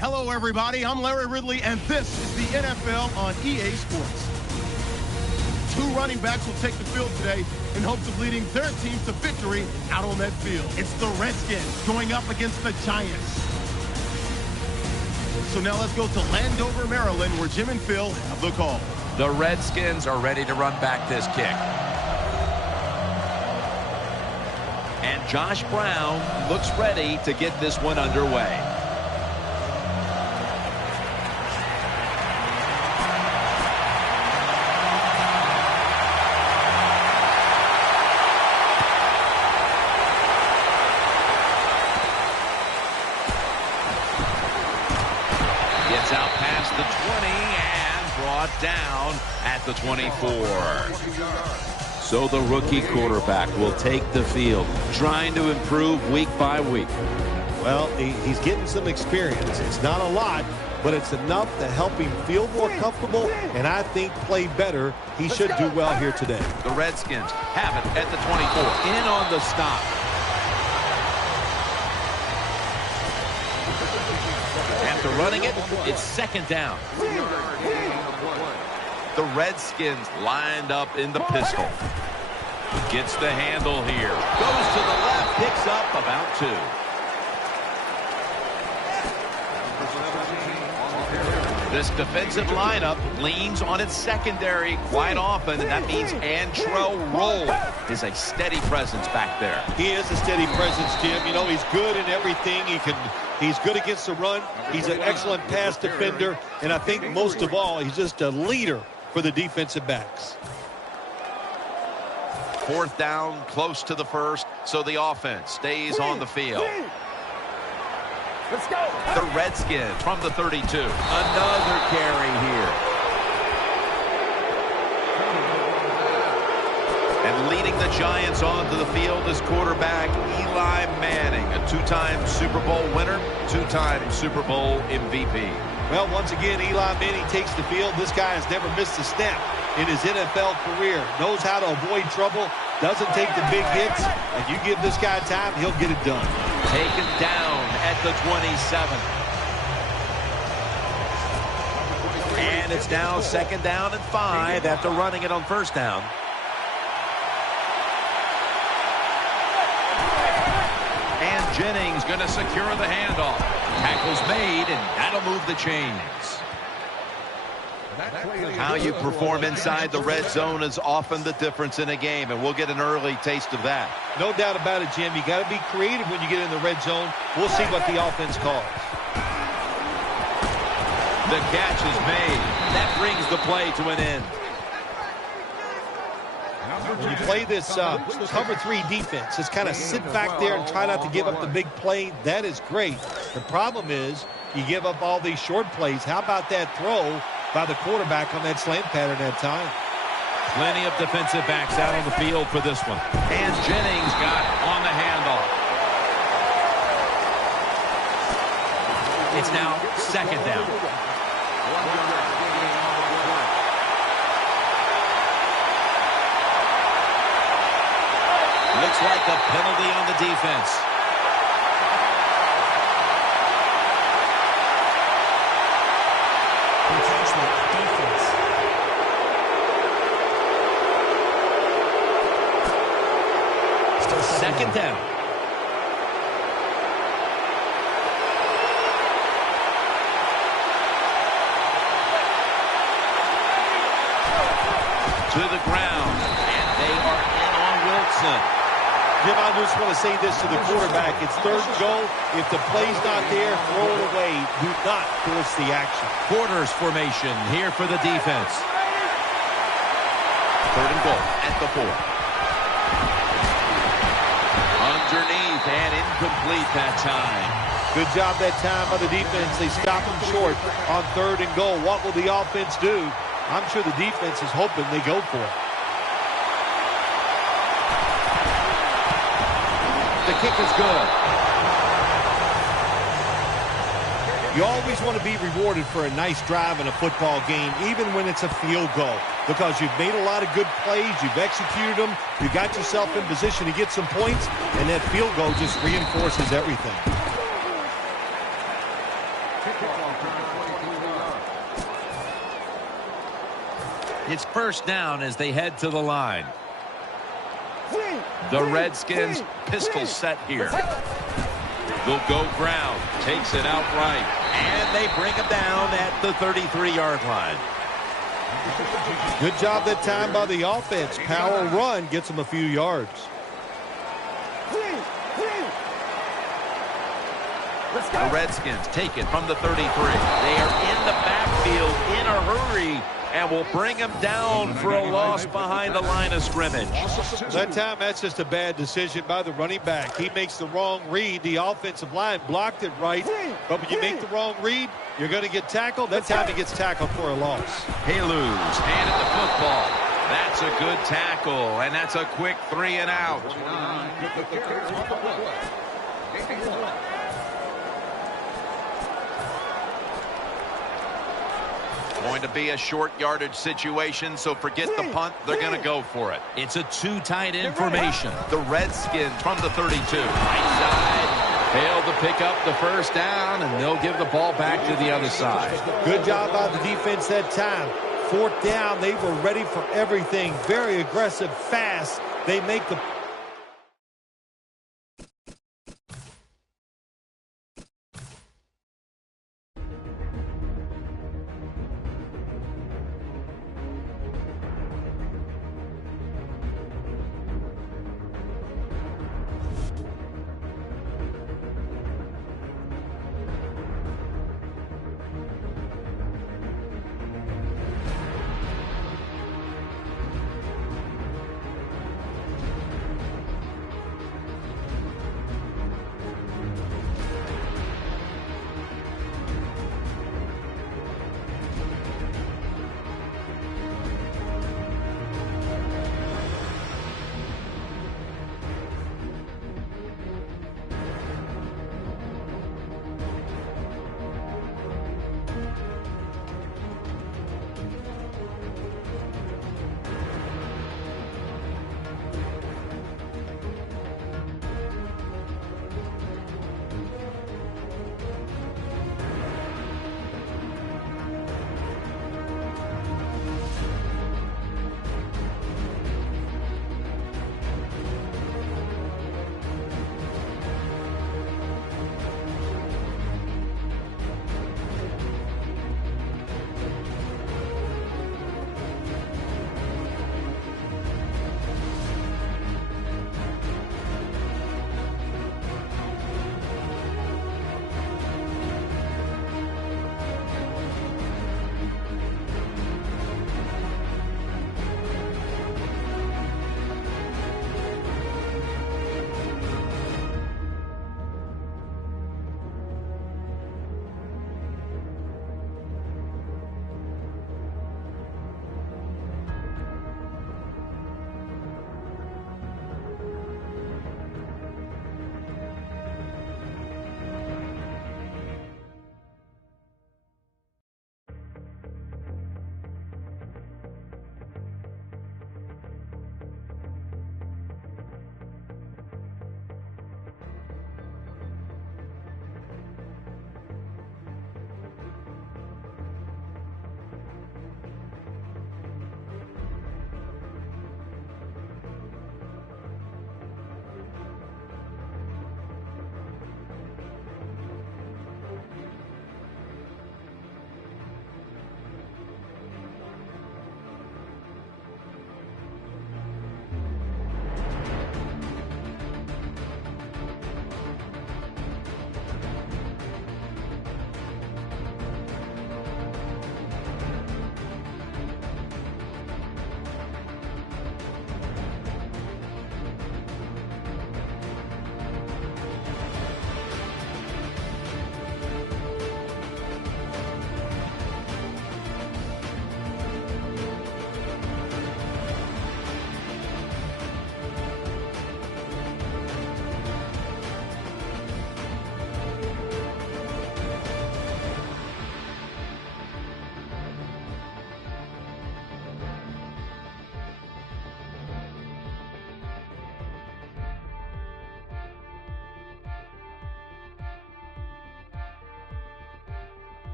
Hello, everybody. I'm Larry Ridley, and this is the NFL on EA Sports. Two running backs will take the field today in hopes of leading their team to victory out on that field. It's the Redskins going up against the Giants. So now let's go to Landover, Maryland, where Jim and Phil have the call. The Redskins are ready to run back this kick. And Josh Brown looks ready to get this one underway. Gets out past the 20 and brought down at the 24. So the rookie quarterback will take the field, trying to improve week by week. Well, he's getting some experience. It's not a lot, but it's enough to help him feel more comfortable and I think play better. He should do well here today. The Redskins have it at the 24. In on the stop. After running it, it's second down. The Redskins lined up in the pistol. Gets the handle here. Goes to the left, picks up about 2. This defensive lineup leans on its secondary quite often, and that means Antro Roll is a steady presence back there. He is a steady presence, Jim. You know, he's good in everything. He's good against the run. He's an excellent pass defender, and I think most of all, he's just a leader for the defensive backs. Fourth down, close to the first, so the offense stays on the field. Let's go. The Redskins from the 32. Another carry here. And leading the Giants onto the field is quarterback Eli Manning, a two-time Super Bowl winner, two-time Super Bowl MVP. Well, once again, Eli Manning takes the field. This guy has never missed a snap in his NFL career. Knows how to avoid trouble, doesn't take the big hits, and you give this guy time, he'll get it done. Taken down at the 27. And it's now second down and 5 after running it on first down. And Jennings going to secure the handoff. Tackle's made, and that'll move the chains. How you perform inside the red zone is often the difference in a game, and we'll get an early taste of that. No doubt about it, Jim. You got to be creative when you get in the red zone. We'll see what the offense calls. The catch is made. That brings the play to an end. When you play this cover 3 defense, just kind of sit back there and try not to give up the big play. That is great. The problem is you give up all these short plays. How about that throw by the quarterback on that slant pattern that time? Plenty of defensive backs out on the field for this one. And Jennings got it on the handoff. It's now second down. Looks like a penalty on the defense. Second down. To the ground, and they are in on Wilson. Jim, I just want to say this to the quarterback. It's third and goal. If the play's not there, throw it away. Do not force the action. Quarters formation here for the defense. Third and goal at the 4. Underneath and incomplete that time. Good job that time by the defense. They stop him short on third and goal. What will the offense do? I'm sure the defense is hoping they go for it. The kick is good. You always want to be rewarded for a nice drive in a football game, even when it's a field goal, because you've made a lot of good plays, you've executed them, you got yourself in position to get some points, and that field goal just reinforces everything. It's first down as they head to the line. The Redskins pistol set here. They'll go ground. Takes it outright. And they bring him down at the 33-yard line. Good job that time by the offense. Power run gets them a few yards. The Redskins take it from the 33. They are in the backfield in a hurry and will bring him down for a loss behind the line of scrimmage. That time, that's just a bad decision by the running back. He makes the wrong read. The offensive line blocked it right. But when you make the wrong read, you're going to get tackled. That time he gets tackled for a loss. Halu's handed the football. That's a good tackle, and that's a quick 3 and out. Going to be a short yardage situation, so forget the punt. They're going to go for it. It's a 2 tight end formation. The Redskins from the 32. Right side. Failed to pick up the first down, and they'll give the ball back to the other side. Good job by the defense that time. 4th down, they were ready for everything. Very aggressive, fast. They make the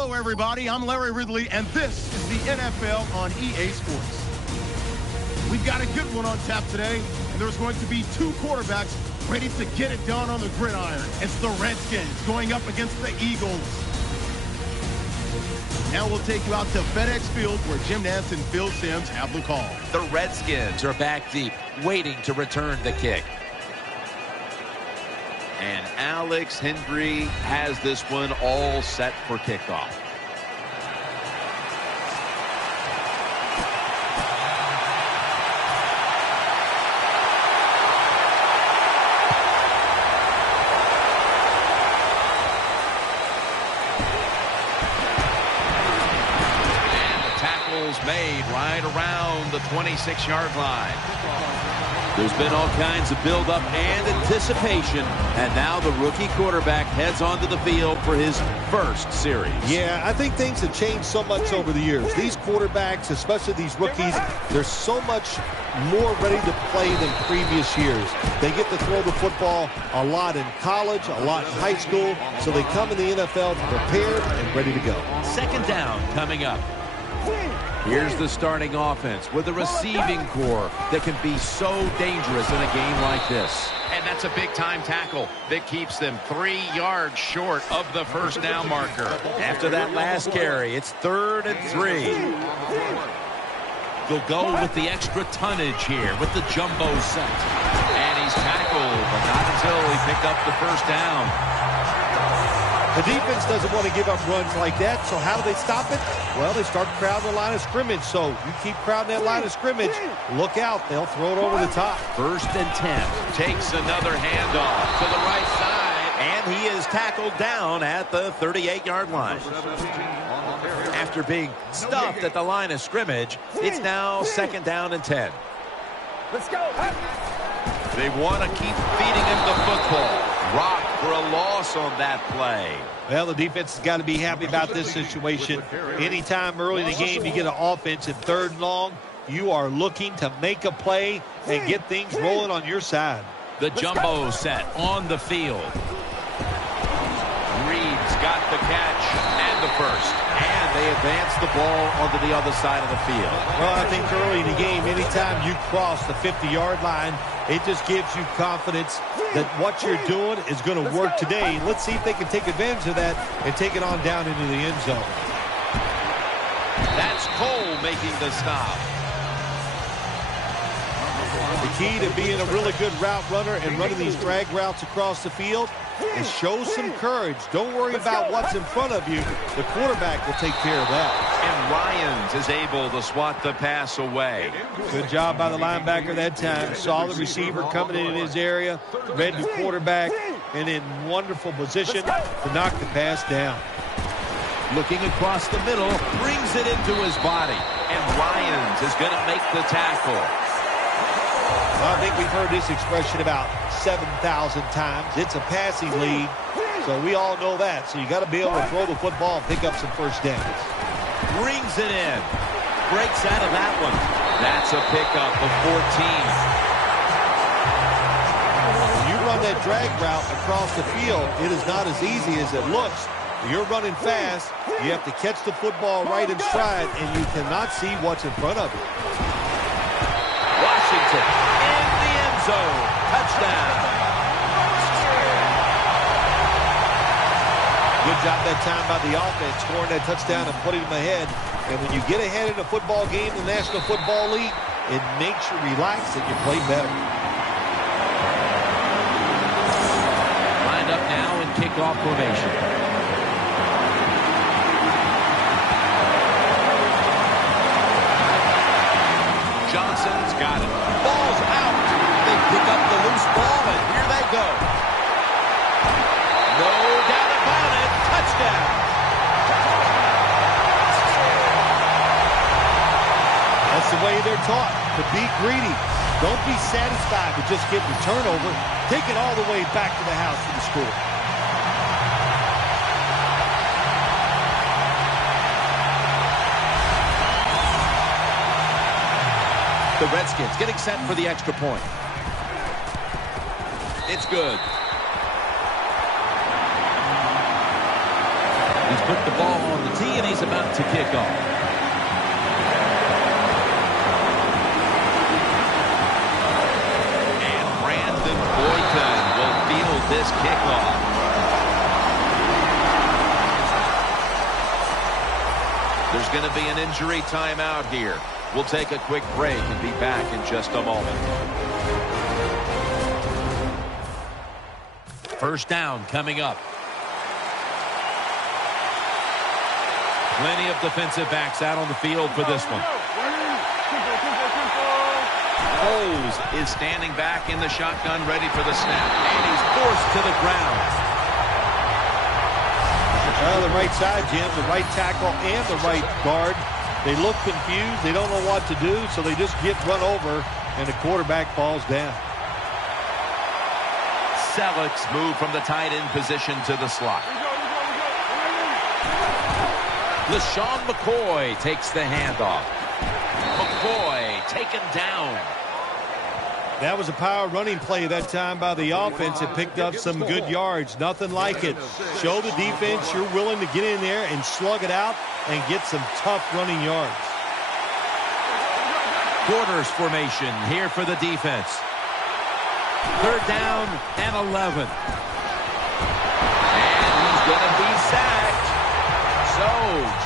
Hello, everybody. I'm Larry Ridley, and this is the NFL on EA Sports. We've got a good one on tap today, and there's going to be two quarterbacks ready to get it done on the gridiron. It's the Redskins going up against the Eagles. Now we'll take you out to FedEx Field, where Jim Nantz and Phil Simms have the call. The Redskins are back deep, waiting to return the kick. And Alex Hendry has this one all set for kickoff. Made right around the 26-yard line. There's been all kinds of build-up and anticipation, and now the rookie quarterback heads onto the field for his first series. Yeah, I think things have changed so much over the years. These quarterbacks, especially these rookies, they're so much more ready to play than previous years. They get to throw the football a lot in college, a lot in high school, so they come in the NFL prepared and ready to go. Second down coming up. Here's the starting offense with a receiving core that can be so dangerous in a game like this. And that's a big-time tackle that keeps them 3 yards short of the first down marker. After that last carry, it's 3rd and 3. They'll go with the extra tonnage here with the jumbo set. And he's tackled, but not until he picked up the first down. The defense doesn't want to give up runs like that, so how do they stop it? Well, they start crowding the line of scrimmage, so you keep crowding that line of scrimmage, look out, they'll throw it over the top. 1st and 10. Takes another handoff to the right side, and he is tackled down at the 38-yard line. After being stuffed at the line of scrimmage, it's now 2nd down and 10. Let's go. They want to keep feeding him the football. Rock for a loss on that play. Well, the defense has got to be happy about this situation. Anytime early in the game you get an offense in 3rd and long, you are looking to make a play and get things rolling on your side. The jumbo set on the field. Reed's got the catch and the first. And they advance the ball onto the other side of the field. Well, I think early in the game, anytime you cross the 50-yard line, it just gives you confidence that what you're doing is going to work today. Let's see if they can take advantage of that and take it on down into the end zone. That's Cole making the stop. The key to being a really good route runner and running these drag routes across the field is show some courage. Don't worry about what's in front of you. The quarterback will take care of that. And Ryans is able to swat the pass away. Good job by the linebacker that time. Saw the receiver coming in his area, read the quarterback, and in wonderful position to knock the pass down. Looking across the middle, brings it into his body. And Ryans is going to make the tackle. Well, I think we've heard this expression about 7,000 times. It's a passing lead, so we all know that. So you got to be able to throw the football and pick up some first downs. Brings it in. Breaks out of that one. That's a pickup of 14. When you run that drag route across the field, it is not as easy as it looks. You're running fast. You have to catch the football right in stride, and you cannot see what's in front of you. Washington in the end zone. Touchdown. Good job that time by the offense, scoring that touchdown and putting them ahead. And when you get ahead in a football game in the National Football League, it makes you relax and you play better. Lined up now in kickoff formation. Johnson's got it. Ball's out. They pick up the loose ball, and here they go. No doubt about it. Touchdown. That's the way they're taught, to be greedy. Don't be satisfied with just getting a turnover. Take it all the way back to the house for the score. The Redskins getting set for the extra point. It's good. He's put the ball on the tee, and he's about to kick off. Boyton will field this kickoff. There's going to be an injury timeout here. We'll take a quick break and be back in just a moment. First down coming up. Plenty of defensive backs out on the field for this one. Foles is standing back in the shotgun, ready for the snap, and he's forced to the ground. The right side, Jim, the right tackle and the right guard. They look confused. They don't know what to do, so they just get run over, and the quarterback falls down. Selleck's move from the tight end position to the slot. LaShawn McCoy takes the handoff. McCoy taken down. That was a power running play that time by the offense. It picked up some good yards. Nothing like it. Show the defense you're willing to get in there and slug it out and get some tough running yards. Quarters formation here for the defense. Third down and 11. And he's going to be sacked. So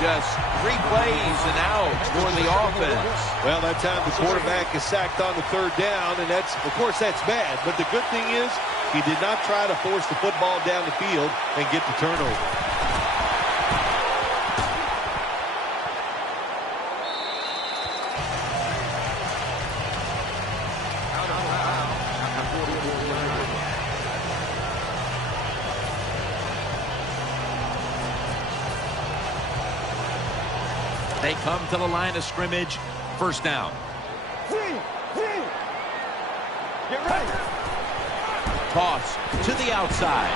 just 3 plays and out for the offense. Well, that time the quarterback is sacked on the third down, and that's, of course, that's bad. But the good thing is he did not try to force the football down the field and get the turnover. They come to the line of scrimmage. First down. Get ready. Toss to the outside.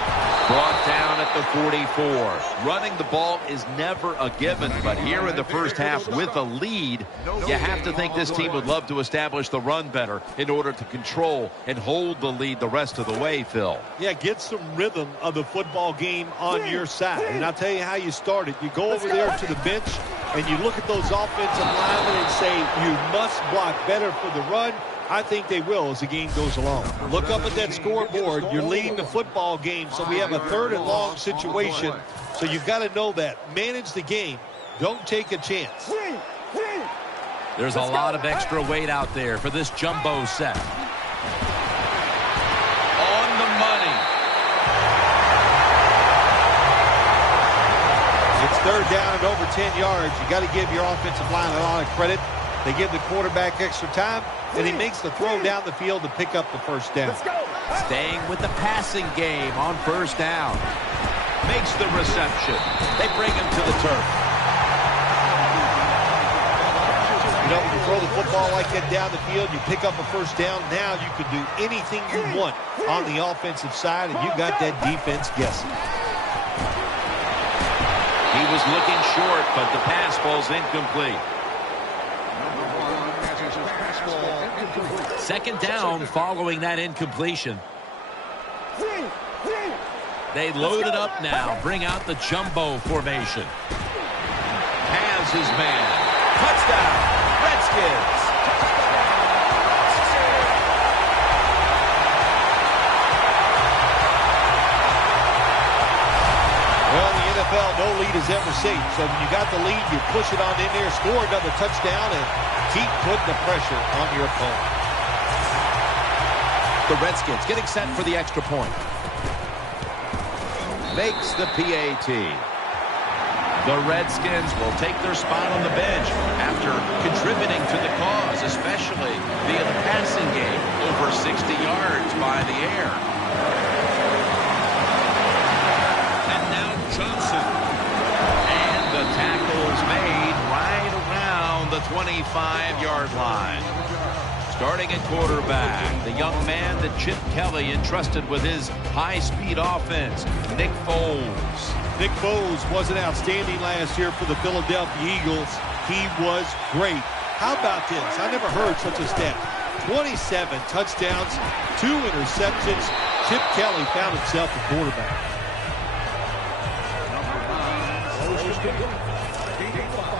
Brought down at the 44. Running the ball is never a given, but here in the first half with a lead, you have to think this team would love to establish the run better in order to control and hold the lead the rest of the way, Phil. Yeah, get some rhythm of the football game on your side. And I'll tell you how you start it. You go over there to the bench and you look at those offensive linemen and say, you must block better for the run. I think they will as the game goes along. Look up at that scoreboard. You're leading the football game, so we have a 3rd and long situation. So you've got to know that. Manage the game. Don't take a chance. There's a lot of extra weight out there for this jumbo set. On the money. It's 3rd down and over 10 yards. You got to give your offensive line a lot of credit. They give the quarterback extra time, and he makes the throw down the field to pick up the first down. Staying with the passing game on first down. Makes the reception. They bring him to the turf. You know, when you throw the football like that down the field, you pick up a first down. Now you can do anything you want on the offensive side, and you got that defense guessing. He was looking short, but the pass falls incomplete. Second down following that incompletion. They load it up now. Bring out the jumbo formation. Has his man. Touchdown, Redskins. Well, the NFL, no lead is ever safe. So when you got the lead, you push it on in there, score another touchdown, and keep putting the pressure on your opponent. The Redskins getting set for the extra point. Makes the PAT. The Redskins will take their spot on the bench after contributing to the cause, especially via the passing game, over 60 yards by the air. And now Johnson. And the tackle's made right around the 25-yard line. Starting at quarterback, the young man that Chip Kelly entrusted with his high-speed offense, Nick Foles. Nick Foles wasn't outstanding last year for the Philadelphia Eagles. He was great. How about this? I never heard such a stat. 27 touchdowns, 2 interceptions. Chip Kelly found himself a quarterback.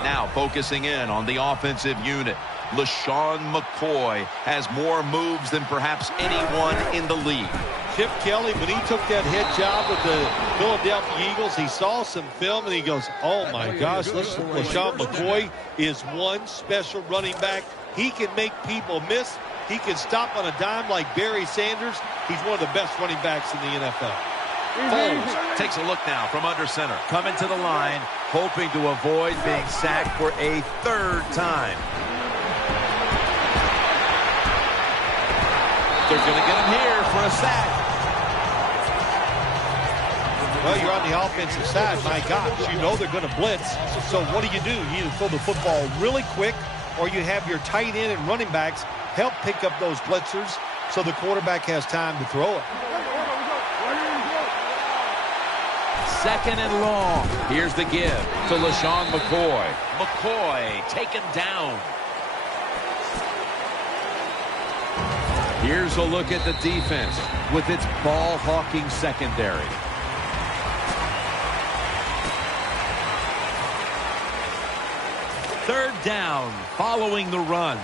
Now focusing in on the offensive unit. LaShawn McCoy has more moves than perhaps anyone in the league. Chip Kelly, when he took that head job with the Philadelphia Eagles, he saw some film and he goes, oh my gosh, LaShawn McCoy is one special running back. He can make people miss. He can stop on a dime like Barry Sanders. He's one of the best running backs in the NFL. Foles takes a look now from under center. Coming to the line, hoping to avoid being sacked for a third time. They're going to get him here for a sack. Well, you're on the offensive side. My gosh, you know they're going to blitz. So what do? You either throw the football really quick or you have your tight end and running backs help pick up those blitzers so the quarterback has time to throw it. Second and long. Here's the give to LaShawn McCoy. McCoy taken down. Here's a look at the defense with its ball-hawking secondary. Third down following the run.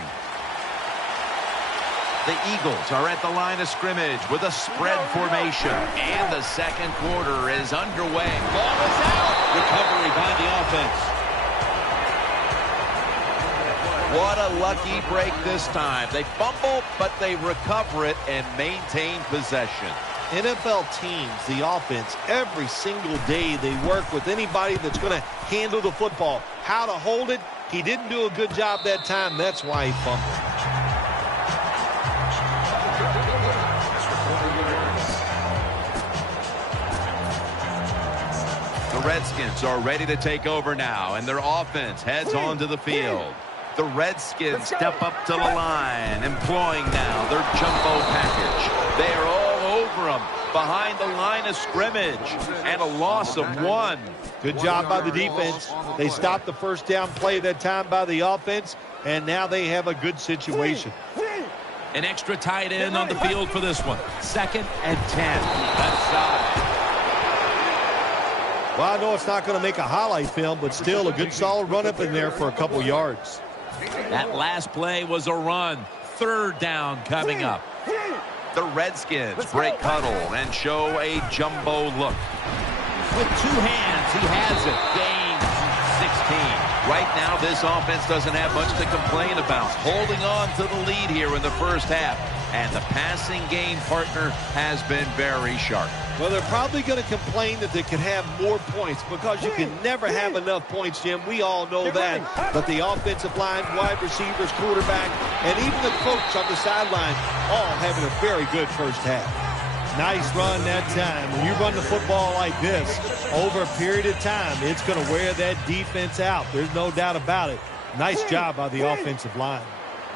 The Eagles are at the line of scrimmage with a spread formation. And the second quarter is underway. Ball is out. Recovery by the offense. What a lucky break this time. They fumble, but they recover it and maintain possession. NFL teams, the offense, every single day they work with anybody that's going to handle the football. How to hold it. He didn't do a good job that time. That's why he fumbled. The Redskins are ready to take over now, and their offense heads onto the field. The Redskins step up to the line, employing now their jumbo package. They are all over them behind the line of scrimmage, and a loss of 1. Good job by the defense. They stopped the first down play that time by the offense, and now they have a good situation. An extra tight end on the field for this one. 2nd and 10. Left side. Well, I know it's not going to make a highlight film, but still a good solid run up in there for a couple yards. That last play was a run. 3rd down coming up. The Redskins break huddle and show a jumbo look. With 2 hands, he has it. Gains 16. Right now, this offense doesn't have much to complain about. Holding on to the lead here in the first half. And the passing game partner has been very sharp. Well, they're probably going to complain that they could have more points because you can never have enough points, Jim. We all know that. But the offensive line, wide receivers, quarterback, and even the coach on the sideline all having a very good first half. Nice run that time. When you run the football like this over a period of time, it's going to wear that defense out. There's no doubt about it. Nice job by the offensive line.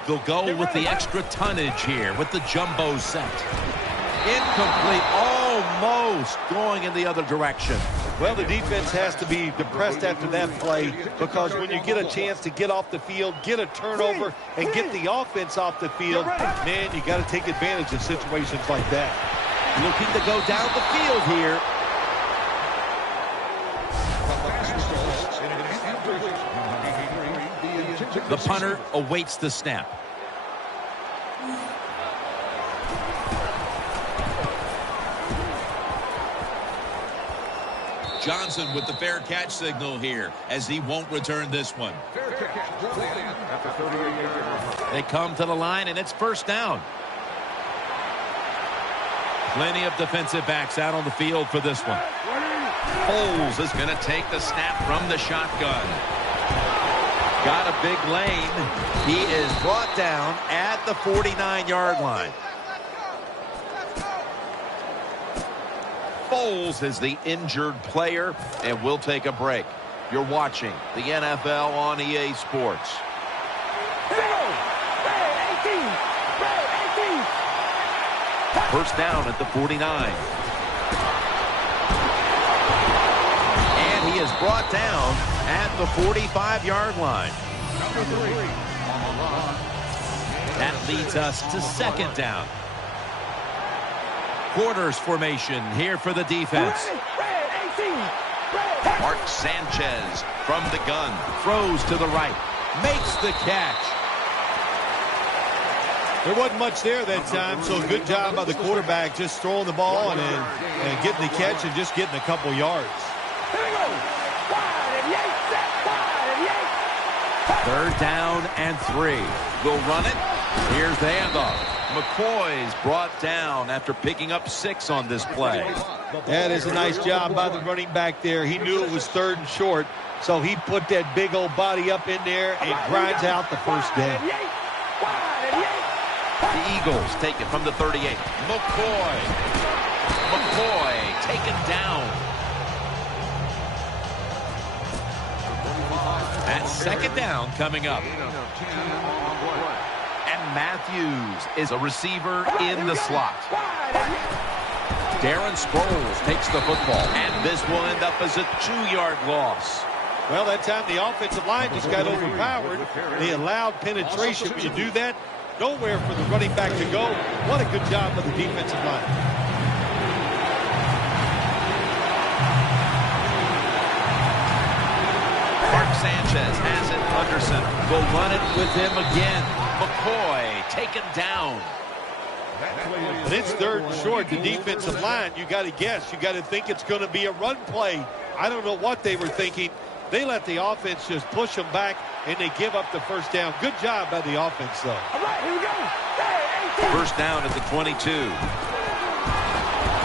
They'll go with the extra tonnage here with the jumbo set. Incomplete, almost going in the other direction. Well, the defense has to be depressed after that play because when you get a chance to get off the field, get a turnover, and get the offense off the field, man, you got to take advantage of situations like that. Looking to go down the field here. The punter awaits the snap. Johnson with the fair catch signal here as he won't return this one. They come to the line and it's 1st down. Plenty of defensive backs out on the field for this one. Foles is going to take the snap from the shotgun. Got a big lane. He is brought down at the 49-yard line. Foles is the injured player, and we'll take a break. You're watching the NFL on EA Sports. First down at the 49. And he is brought down at the 45-yard line. That leads us to 2nd down. Quarters formation here for the defense. Mark Sanchez from the gun. Throws to the right. Makes the catch. There wasn't much there that time, so good job by the quarterback just throwing the ball and getting the catch and just getting a couple yards. Third down and 3. They'll run it. Here's the handoff. McCoy's brought down after picking up 6 on this play. That is a nice job by the running back there. He knew it was 3rd and short, so he put that big old body up in there and grinds out the first down. The Eagles take it from the 38. McCoy taken down. That second down coming up. And Matthews is a receiver in the slot. Darren Sproles takes the football, and this will end up as a 2-yard loss. Well, that time the offensive line just got overpowered. They allowed penetration. When you do that, nowhere for the running back to go. What a good job by the defensive line. Mark Sanchez has it under center. Will run it with him again. McCoy taken down. But it's 3rd and short. The defensive line, you got to guess. You got to think it's going to be a run play. I don't know what they were thinking. They let the offense just push them back, and they give up the first down. Good job by the offense, though. All right, here we go. Hey, First down at the 22.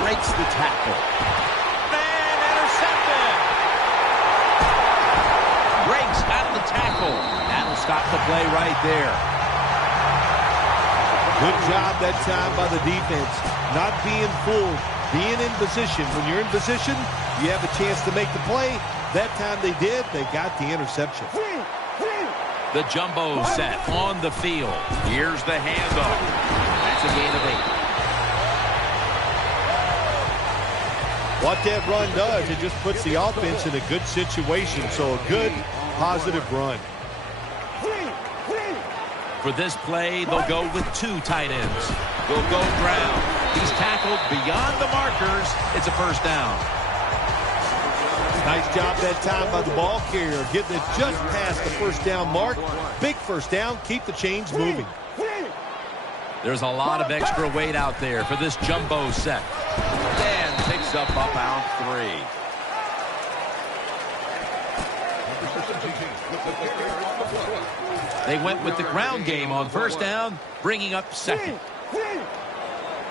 Breaks the tackle. Man, intercepted. Breaks out of the tackle. That'll stop the play right there. Good job that time by the defense. Not being fooled, being in position. When you're in position, you have a chance to make the play. That time they did. They got the interception. The jumbo set on the field. Here's the handoff. That's a gain of 8. What that run does, it just puts the offense in a good situation. So a good, positive run. For this play, they'll go with 2 tight ends. They'll go ground. He's tackled beyond the markers. It's a first down. Nice job that time by the ball carrier, getting it just past the first down mark. Big first down, keep the chains moving. There's a lot of extra weight out there for this jumbo set. Dan picks up about 3. They went with the ground game on first down, bringing up 2nd.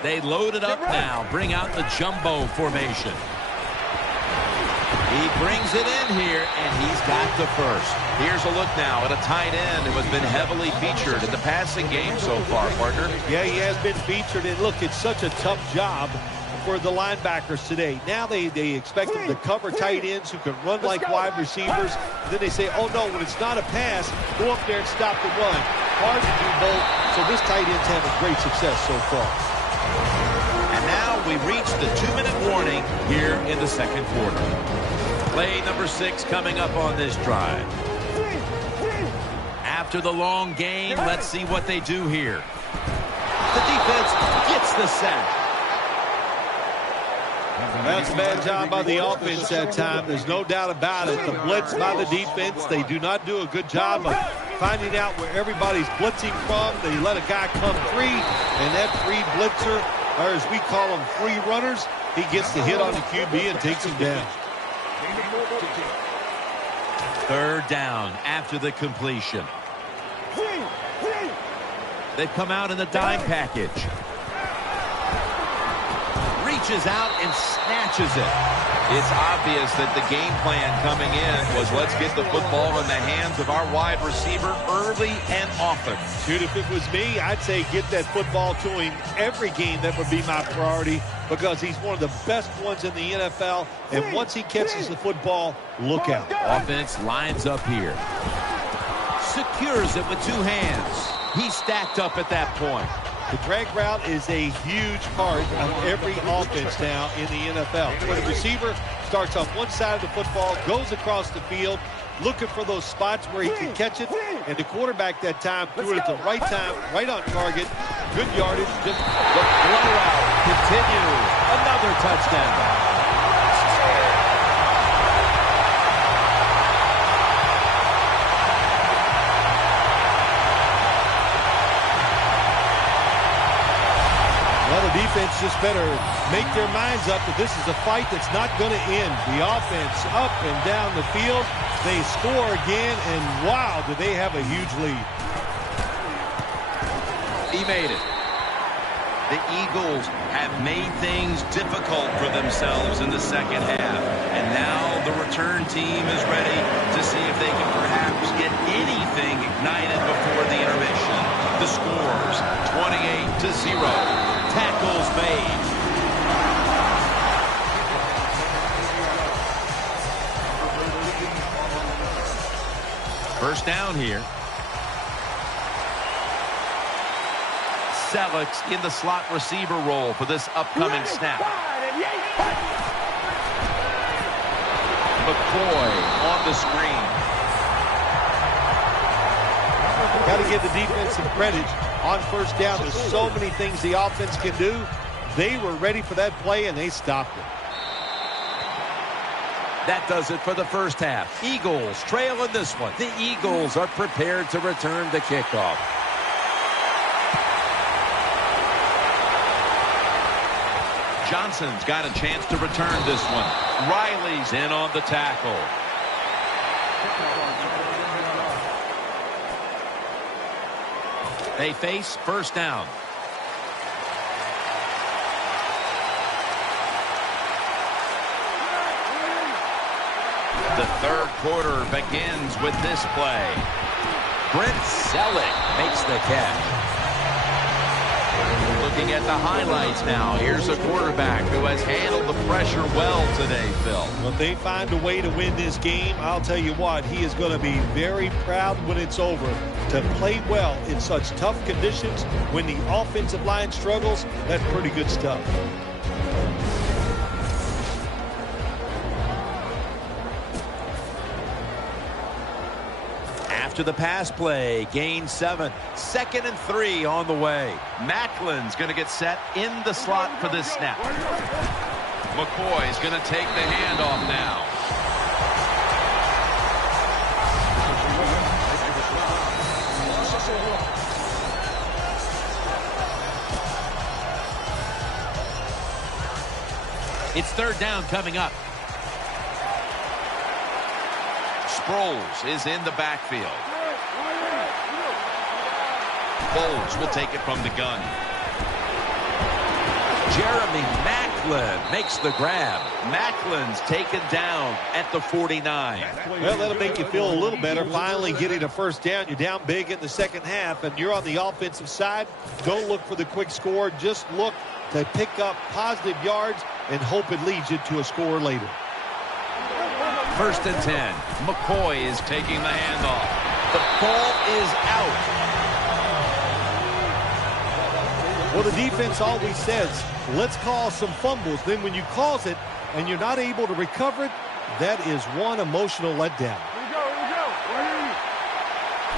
They load it up now, bring out the jumbo formation. He brings it in here, and he's got the first. Here's a look now at a tight end who has been heavily featured in the passing game so far, partner. Yeah, he has been featured, and look, it's such a tough job for the linebackers today. Now they expect them to cover tight ends who can run like wide receivers. And then they say, oh, no, when it's not a pass, go up there and stop the run. Hard to do both, so this tight end's having great success so far. And now we reach the 2-minute warning here in the second quarter. Play number 6 coming up on this drive. After the long game, let's see what they do here. The defense gets the sack. That's a bad job by the offense that time. There's no doubt about it. The blitz by the defense, they do not do a good job of finding out where everybody's blitzing from. They let a guy come free, and that free blitzer, or as we call them, free runners, he gets the hit on the QB and takes him down. Third down after the completion. They've come out in the dime package. Reaches out and snatches it. It's obvious that the game plan coming in was let's get the football in the hands of our wide receiver early and often. Shoot, if it was me, I'd say get that football to him every game. That would be my priority because he's one of the best ones in the NFL. And once he catches the football, look out. Offense lines up here. Secures it with 2 hands. He's stacked up at that point. The drag route is a huge part of every offense now in the NFL. Where the receiver starts on one side of the football, goes across the field, looking for those spots where he can catch it, and the quarterback that time threw it at the right time, right on target, good yardage. Just the blowout continues. Another touchdown. the defense just better make their minds up that this is a fight that's not going to end. The offense up and down the field. They score again, and wow, do they have a huge lead. He made it. The Eagles have made things difficult for themselves in the second half. And now the return team is ready to see if they can perhaps get anything ignited before the intermission. The scores 28-0. Tackles made. First down here. Selleck's in the slot receiver role for this upcoming snap. McCoy on the screen. Got to give the defense some credit on first down. There's so many things the offense can do. They were ready for that play, and they stopped it. That does it for the first half. Eagles trail in this one. The Eagles are prepared to return the kickoff. Johnson's got a chance to return this one. Riley's in on the tackle. They face first down. The third quarter begins with this play. Brent Selleck makes the catch. Looking at the highlights now. Here's a quarterback who has handled the pressure well today, Phil. Well, if they find a way to win this game, I'll tell you what, he is going to be very proud when it's over to play well in such tough conditions. When the offensive line struggles, that's pretty good stuff. After the pass play, gain 7. 2nd and 3 on the way. Macklin's going to get set in the slot for this snap. McCoy's going to take the handoff now. It's third down coming up. Sproles is in the backfield. Bowles will take it from the gun. Jeremy Maclin makes the grab. Macklin's taken down at the 49. Well, that'll make you feel a little better. Finally getting a first down. You're down big in the second half, and you're on the offensive side. Don't look for the quick score. Just look to pick up positive yards and hope it leads you to a score later. First and 10. McCoy is taking the handoff. The ball is out. Well, the defense always says, let's call some fumbles. Then when you cause it and you're not able to recover it, that is one emotional letdown.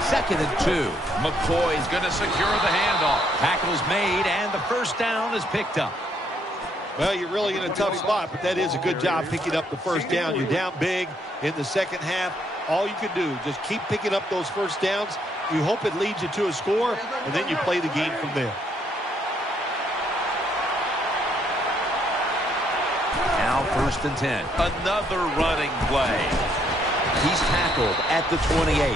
Second and 2. McCoy's going to secure the handoff. Tackle's made, and the first down is picked up. Well, you're really in a tough spot, but that is a good job picking up the first down. You're down big in the second half. All you can do, just keep picking up those first downs. You hope it leads you to a score, and then you play the game from there. Now first and 10. Another running play. He's tackled at the 28.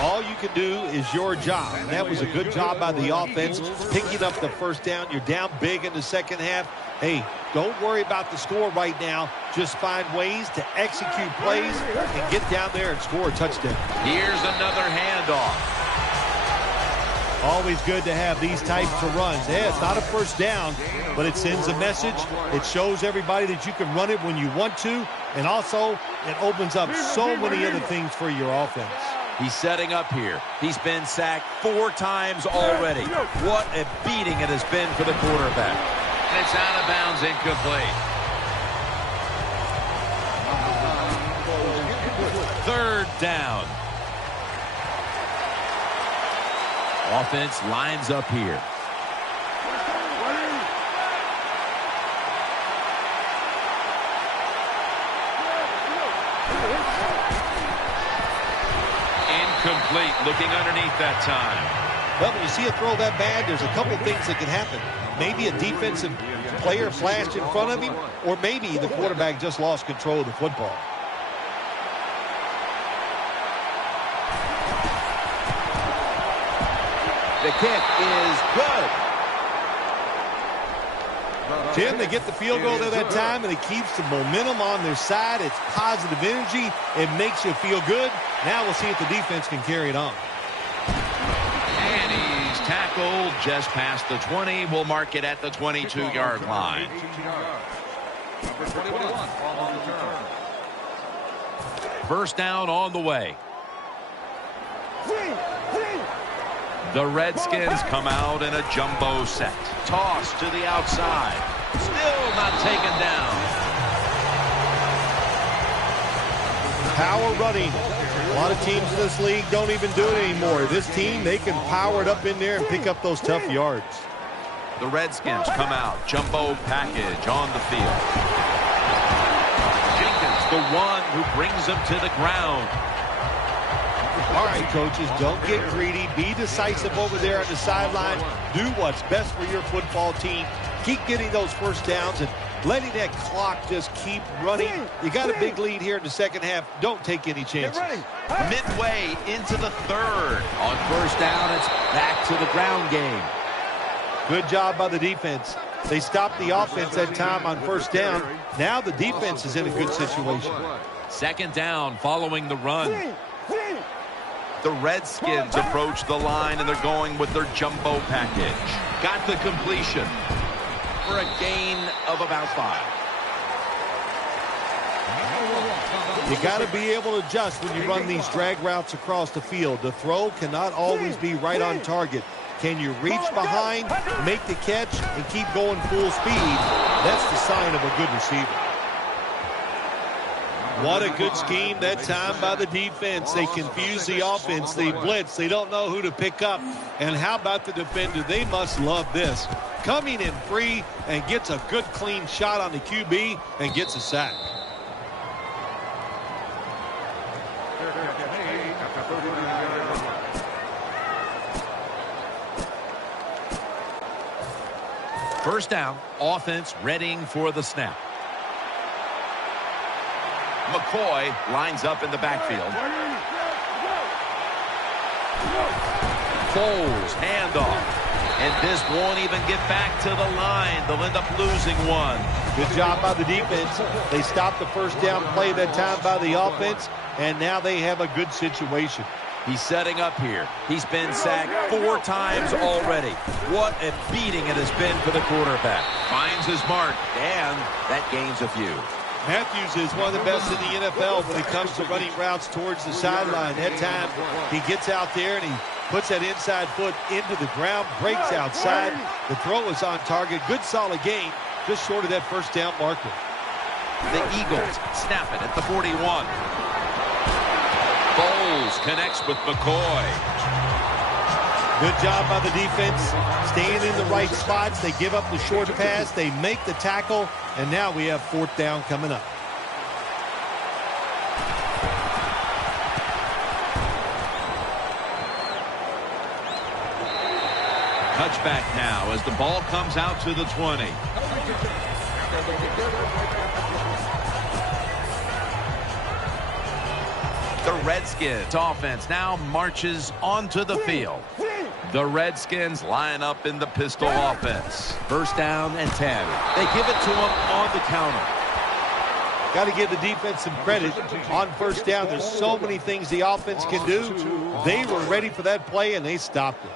All you can do is your job. And that was a good job by the offense, picking up the first down. You're down big in the second half. Hey, don't worry about the score right now. Just find ways to execute plays and get down there and score a touchdown. Here's another handoff. Always good to have these types of runs. Yeah, it's not a first down, but it sends a message. It shows everybody that you can run it when you want to. And also, it opens up so many other things for your offense. He's setting up here. He's been sacked 4 times already. What a beating it has been for the quarterback. And it's out of bounds, incomplete. Third down. Offense lines up here. Incomplete, looking underneath that time. Well, when you see a throw that bad, there's a couple things that can happen. Maybe a defensive player flashed in front of him, or maybe the quarterback just lost control of the football. The kick is good. Tim, they get the field goal there that time, and it keeps the momentum on their side. It's positive energy. It makes you feel good. Now we'll see if the defense can carry it on. And he's tackled just past the 20. We'll mark it at the 22-yard line. First down on the way. The Redskins come out in a jumbo set. Toss to the outside. Still not taken down. Power running. A lot of teams in this league don't even do it anymore. This team, they can power it up in there and pick up those tough yards. The Redskins come out. Jumbo package on the field. Jenkins, the one who brings them to the ground. All right, coaches, don't get greedy. Be decisive over there on the sideline. Do what's best for your football team. Keep getting those first downs and letting that clock just keep running. You got a big lead here in the second half. Don't take any chances. Midway into the third. On first down, it's back to the ground game. Good job by the defense. They stopped the offense that time on first down. Now the defense is in a good situation. Second down following the run. The Redskins approach the line, and they're going with their jumbo package. Got the completion for a gain of about 5. You got to be able to adjust when you run these drag routes across the field. The throw cannot always be right on target. Can you reach behind, make the catch, and keep going full speed? That's the sign of a good receiver. What a good scheme that time by the defense. They confuse the offense. They blitz. They don't know who to pick up. And how about the defender? They must love this. Coming in free and gets a good clean shot on the QB and gets a sack. First down, offense readying for the snap. McCoy lines up in the backfield. Foles, handoff. And this won't even get back to the line. They'll end up losing one. Good job by the defense. They stopped the first down play that time by the offense, and now they have a good situation. He's setting up here. He's been sacked 4 times already. What a beating it has been for the quarterback. Finds his mark, and that gains a few. Matthews is one of the best in the NFL when it comes to running routes towards the sideline. That time, he gets out there and he puts that inside foot into the ground, breaks outside. The throw is on target. Good, solid game, just short of that first down marker. The Eagles snap it at the 41. Foles connects with McCoy. Good job by the defense, staying in the right spots. They give up the short pass. They make the tackle, and now we have fourth down coming up. Touchback now as the ball comes out to the 20. The Redskins offense now marches onto the field. The Redskins line up in the pistol offense. First down and 10. They give it to him on the counter. Got to give the defense some credit on first down. There's so many things the offense can do. They were ready for that play, and they stopped it.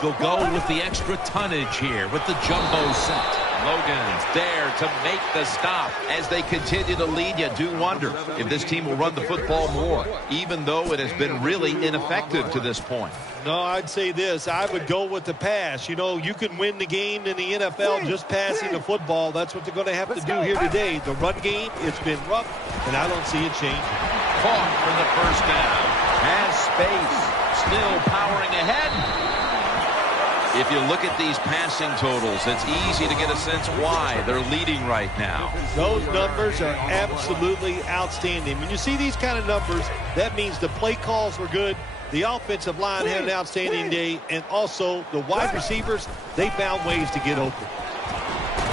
They'll go with the extra tonnage here with the jumbo set. Logan's there to make the stop. As they continue to lead, you do wonder if this team will run the football more, even though it has been really ineffective to this point. No, I'd say this. I would go with the pass. You know, you can win the game in the NFL just passing the football. That's what they're going to have to do here today. The run game, it's been rough, and I don't see it changing. Caught for the first down. Has space. Still powering ahead. If you look at these passing totals, it's easy to get a sense why they're leading right now. Those numbers are absolutely outstanding. When you see these kind of numbers, that means the play calls were good, The offensive line had an outstanding day, and also the wide receivers, they found ways to get open.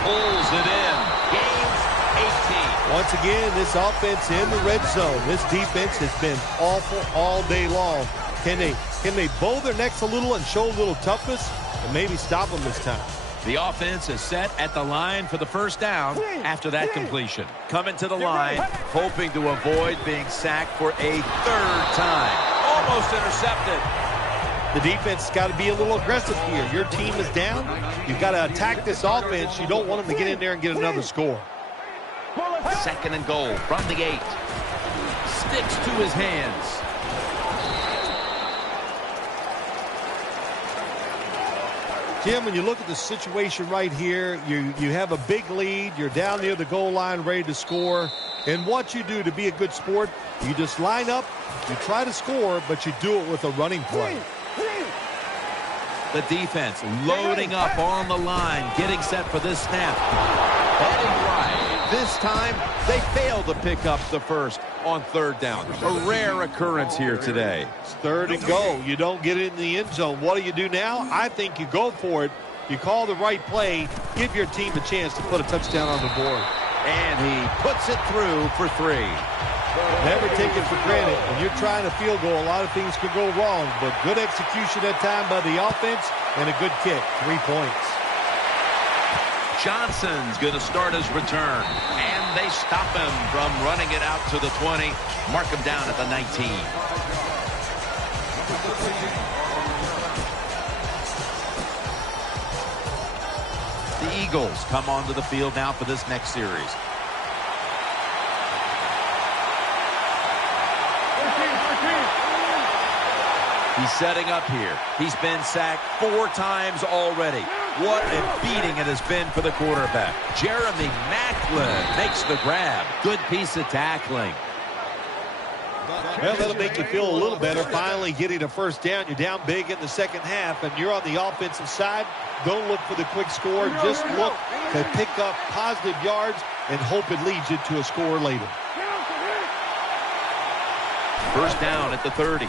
Pulls it in. Gains 18. Once again, this offense in the red zone. This defense has been awful all day long. Can they bow their necks a little and show a little toughness and maybe stop them this time? The offense is set at the line for the first down after that completion. Coming to the line, hoping to avoid being sacked for a third time. Almost intercepted. The defense has got to be a little aggressive here. Your team is down. You've got to attack this offense. You don't want them to get in there and get another score. 2nd and goal from the 8. Sticks to his hands. Jim, when you look at the situation right here, you have a big lead. You're down near the goal line ready to score. And what you do to be a good sport, you just line up, you try to score, but you do it with a running play. The defense loading up on the line, getting set for this snap. Heading right. This time, they fail to pick up the first on 3rd down. A rare occurrence here today. It's 3rd and goal. You don't get it in the end zone. What do now? I think you go for it. You call the right play. Give your team a chance to put a touchdown on the board. And he puts it through for 3. Never take it for granted. When you're trying a field goal, a lot of things could go wrong. But good execution that time by the offense and a good kick. 3 points. Johnson's going to start his return. And they stop him from running it out to the 20. Mark him down at the 19. The Eagles come onto the field now for this next series. He's setting up here. He's been sacked 4 times already. What a beating it has been for the quarterback. Jeremy Maclin makes the grab. Good piece of tackling. Well, that'll make you feel a little better. Finally getting a first down. You're down big in the second half, and you're on the offensive side. Don't look for the quick score. Just look to pick up positive yards and hope it leads you to a score later. First down at the 30.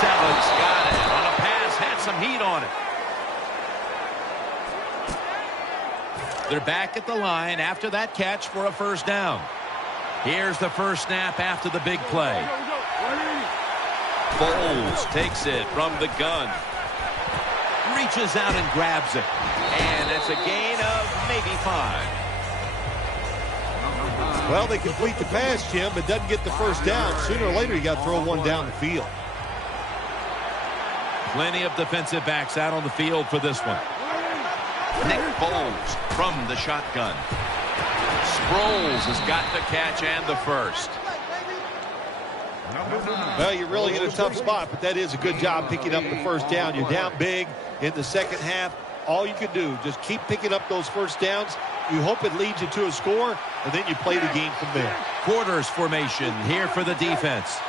Selleck's got it on a pass, had some heat on it. They're back at the line after that catch for a first down. Here's the first snap after the big play. Foles takes it from the gun. Reaches out and grabs it. And it's a gain of maybe 5. Well, they complete the pass, Jim, but doesn't get the first down. Sooner or later, you got to throw one down the field. Plenty of defensive backs out on the field for this one. Nick Foles from the shotgun. Sproles has got the catch and the first. Well, you're really in a tough spot, but that is a good job picking up the first down. You're down big in the second half. All you can do, just keep picking up those first downs. You hope it leads you to a score, and then you play the game from there. Quarters formation here for the defense.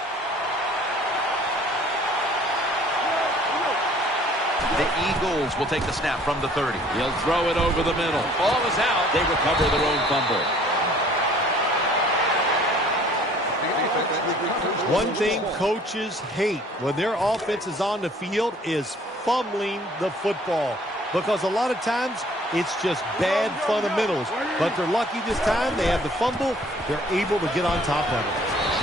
The Eagles will take the snap from the 30. He'll throw it over the middle. Ball is out. They recover their own fumble. One thing coaches hate when their offense is on the field is fumbling the football. Because a lot of times it's just bad fundamentals. But they're lucky this time. They have the fumble. They're able to get on top of it.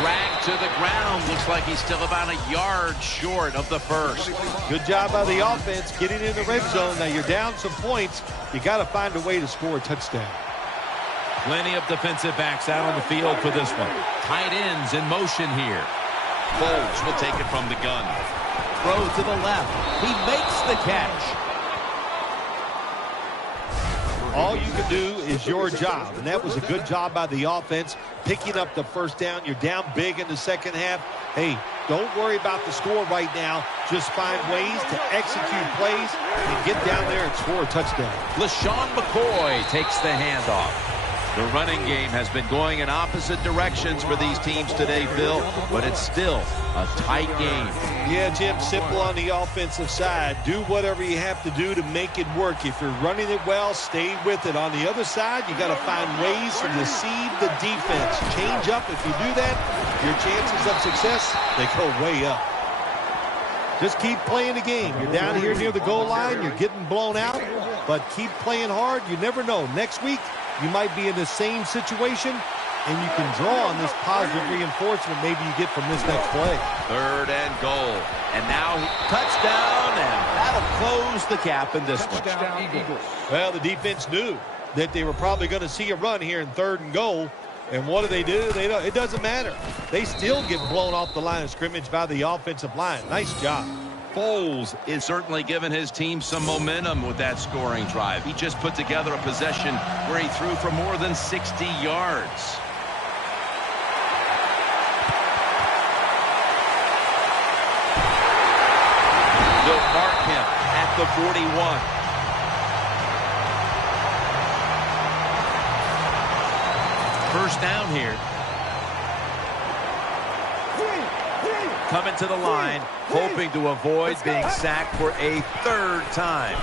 Dragged to the ground. Looks like he's still about a yard short of the first. Good job by the offense getting in the red zone. Now you're down some points. You got to find a way to score a touchdown. Plenty of defensive backs out on the field for this one. Tight ends in motion here. Foles will take it from the gun. Throw to the left. He makes the catch. All you can do is your job, and that was a good job by the offense, picking up the first down. You're down big in the second half. Hey, don't worry about the score right now. Just find ways to execute plays and get down there and score a touchdown. LaShawn McCoy takes the handoff. The running game has been going in opposite directions for these teams today, Phil, but it's still a tight game. Yeah, Jim, simple on the offensive side. Do whatever you have to do to make it work. If you're running it well, stay with it. On the other side, you got to find ways to deceive the defense. Change up. If you do that, your chances of success, they go way up. Just keep playing the game. You're down here near the goal line. You're getting blown out. But keep playing hard. You never know. Next week, you might be in the same situation, and you can draw on this positive reinforcement maybe you get from this next play. 3rd and goal. And now touchdown, and that'll close the gap in this one. Eagles. Well, the defense knew that they were probably going to see a run here in 3rd and goal. And what do? It doesn't matter. They still get blown off the line of scrimmage by the offensive line. Nice job. Foles is certainly giving his team some momentum with that scoring drive. He just put together a possession where he threw for more than 60 yards. They'll mark him at the 41. First down here. Coming to the line, hoping to avoid being sacked for a 3rd time.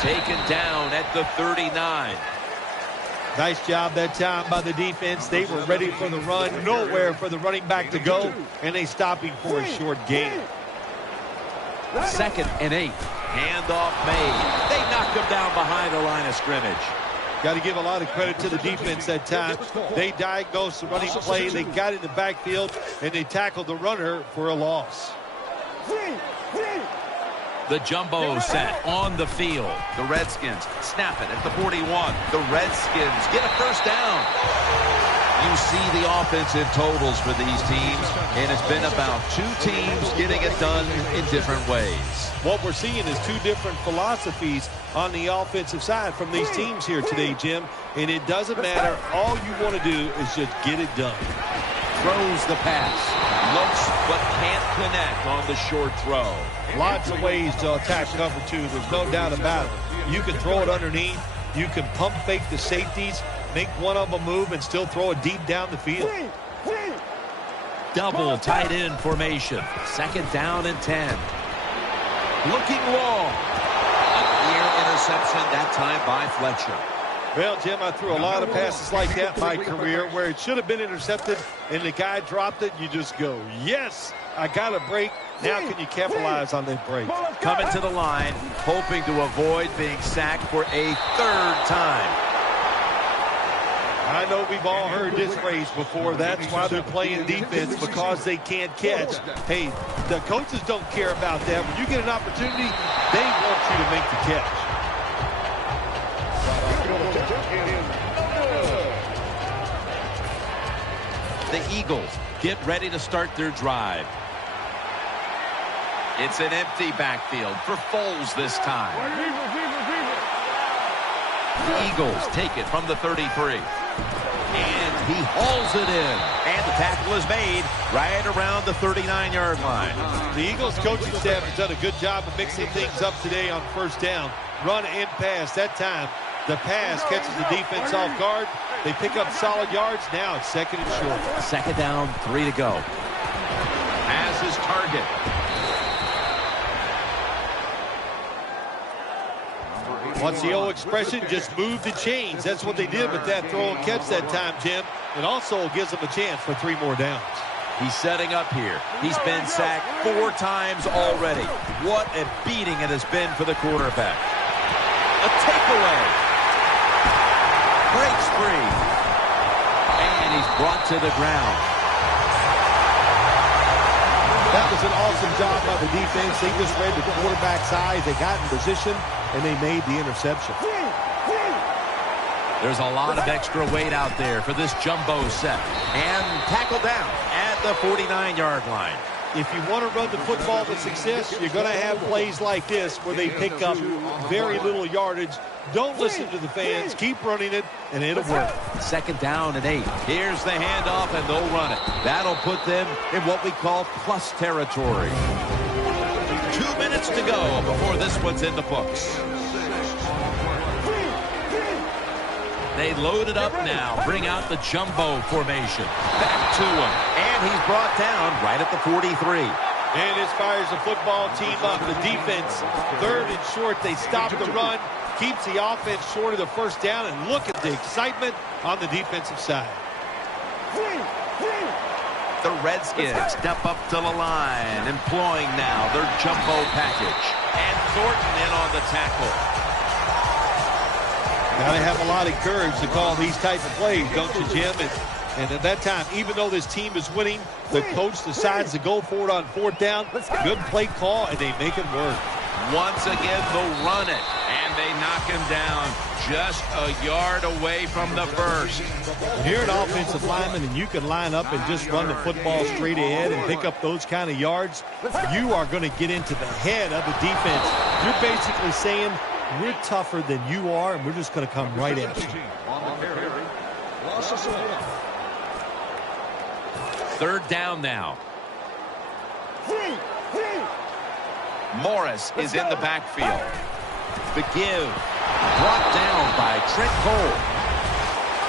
Taken down at the 39. Nice job that time by the defense. They were ready for the run. Nowhere for the running back to go, and they stopped him for a short gain. 2nd and 8. Handoff made. They knocked him down behind the line of scrimmage. Got to give a lot of credit to the defense that time. They diagnosed the running play. They got it in the backfield, and they tackled the runner for a loss. The jumbo set on the field. The Redskins snap it at the 41. The Redskins get a first down. You see the offensive totals for these teams, and it's been about 2 teams getting it done in different ways. What we're seeing is 2 different philosophies on the offensive side from these teams here today, Jim. And it doesn't matter. All you want to do is just get it done. Throws the pass. Looks but can't connect on the short throw. Lots of ways to attack cover 2. There's no doubt about it. You can throw it underneath. You can pump fake the safeties, make one of them move, and still throw it deep down the field. Double tight end formation. 2nd down and 10. Looking long. A near interception that time by Fletcher. Well, Jim, I threw a lot of passes like that in my career where it should have been intercepted and the guy dropped it. You just go, yes, I got a break. Now can you capitalize on that break? Coming to the line, hoping to avoid being sacked for a 3rd time. I know we've all heard this phrase before. That's why they're playing defense, because they can't catch. Hey, the coaches don't care about that. When you get an opportunity, they want you to make the catch. The Eagles get ready to start their drive. It's an empty backfield for Foles this time. The Eagles take it from the 33. And he hauls it in. And the tackle is made right around the 39-yard line. The Eagles coaching staff has done a good job of mixing things up today on first down. Run and pass. That time, the pass catches the defense off guard. They pick up solid yards. Now it's 2nd and short. 2nd down, 3 to go. As his target. What's the old expression? Just move the chains. That's what they did with that throw and catch that time, Jim. It also gives them a chance for 3 more downs. He's setting up here. He's been sacked 4 times already. What a beating it has been for the quarterback. A takeaway. Breaks free. And he's brought to the ground. That was an awesome job by the defense. They just read the quarterback's eyes. They got in position, and they made the interception. There's a lot of extra weight out there for this jumbo set. And tackle down at the 49-yard line. If you want to run the football with success, you're going to have plays like this where they pick up very little yardage. Don't listen to the fans. Keep running it, and it'll work. 2nd down and 8. Here's the handoff, and they'll run it. That'll put them in what we call plus territory. 2 minutes to go before this one's in the books. They load it up now. Bring out the jumbo formation. Back to him. And he's brought down right at the 43. And this fires the football team up. The defense, 3rd and short. They stop the run. Keeps the offense short of the first down. And look at the excitement on the defensive side. The Redskins step up to the line, employing now their jumbo package. And Thornton in on the tackle. Got to have a lot of courage to call these type of plays, don't you, Jim? And at that time, even though this team is winning, the coach decides to go for it on fourth down. Good play call, and they make it work. Once again, they'll run it, and they knock him down just a yard away from the first. When you're an offensive lineman and you can line up and just run the football straight ahead and pick up those kind of yards, you are going to get into the head of the defense. You're basically saying, we're tougher than you are, and we're just going to come right at you. Third down now. Morris is in the backfield. The give brought down by Trent Cole.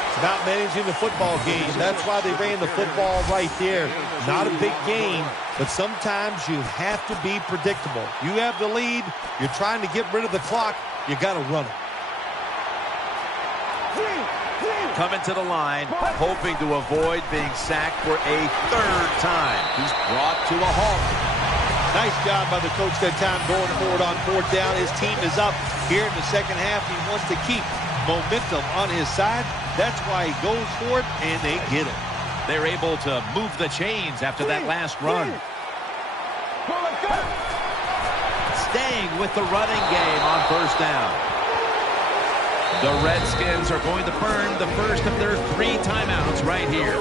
It's about managing the football game. That's why they ran the football right there. Not a big game, but sometimes you have to be predictable. You have the lead. You're trying to get rid of the clock. You got to run it. Coming to the line, hoping to avoid being sacked for a third time. He's brought to a halt. Nice job by the coach that time going forward on fourth down. His team is up here in the second half. He wants to keep momentum on his side. That's why he goes for it, and they get it. They're able to move the chains after that last run. Staying with the running game on first down. The Redskins are going to burn the first of their 3 timeouts right here.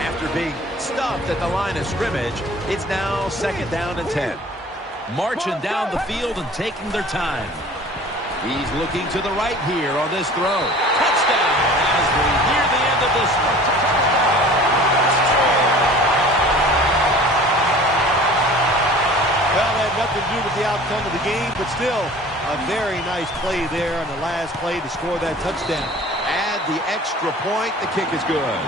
After being stopped at the line of scrimmage, it's now second down and 10. Marching down the field and taking their time. He's looking to the right here on this throw. Touchdown as we near the end of this one. Well, that had nothing to do with the outcome of the game, but still a very nice play there on the last play to score that touchdown. Add the extra point, the kick is good.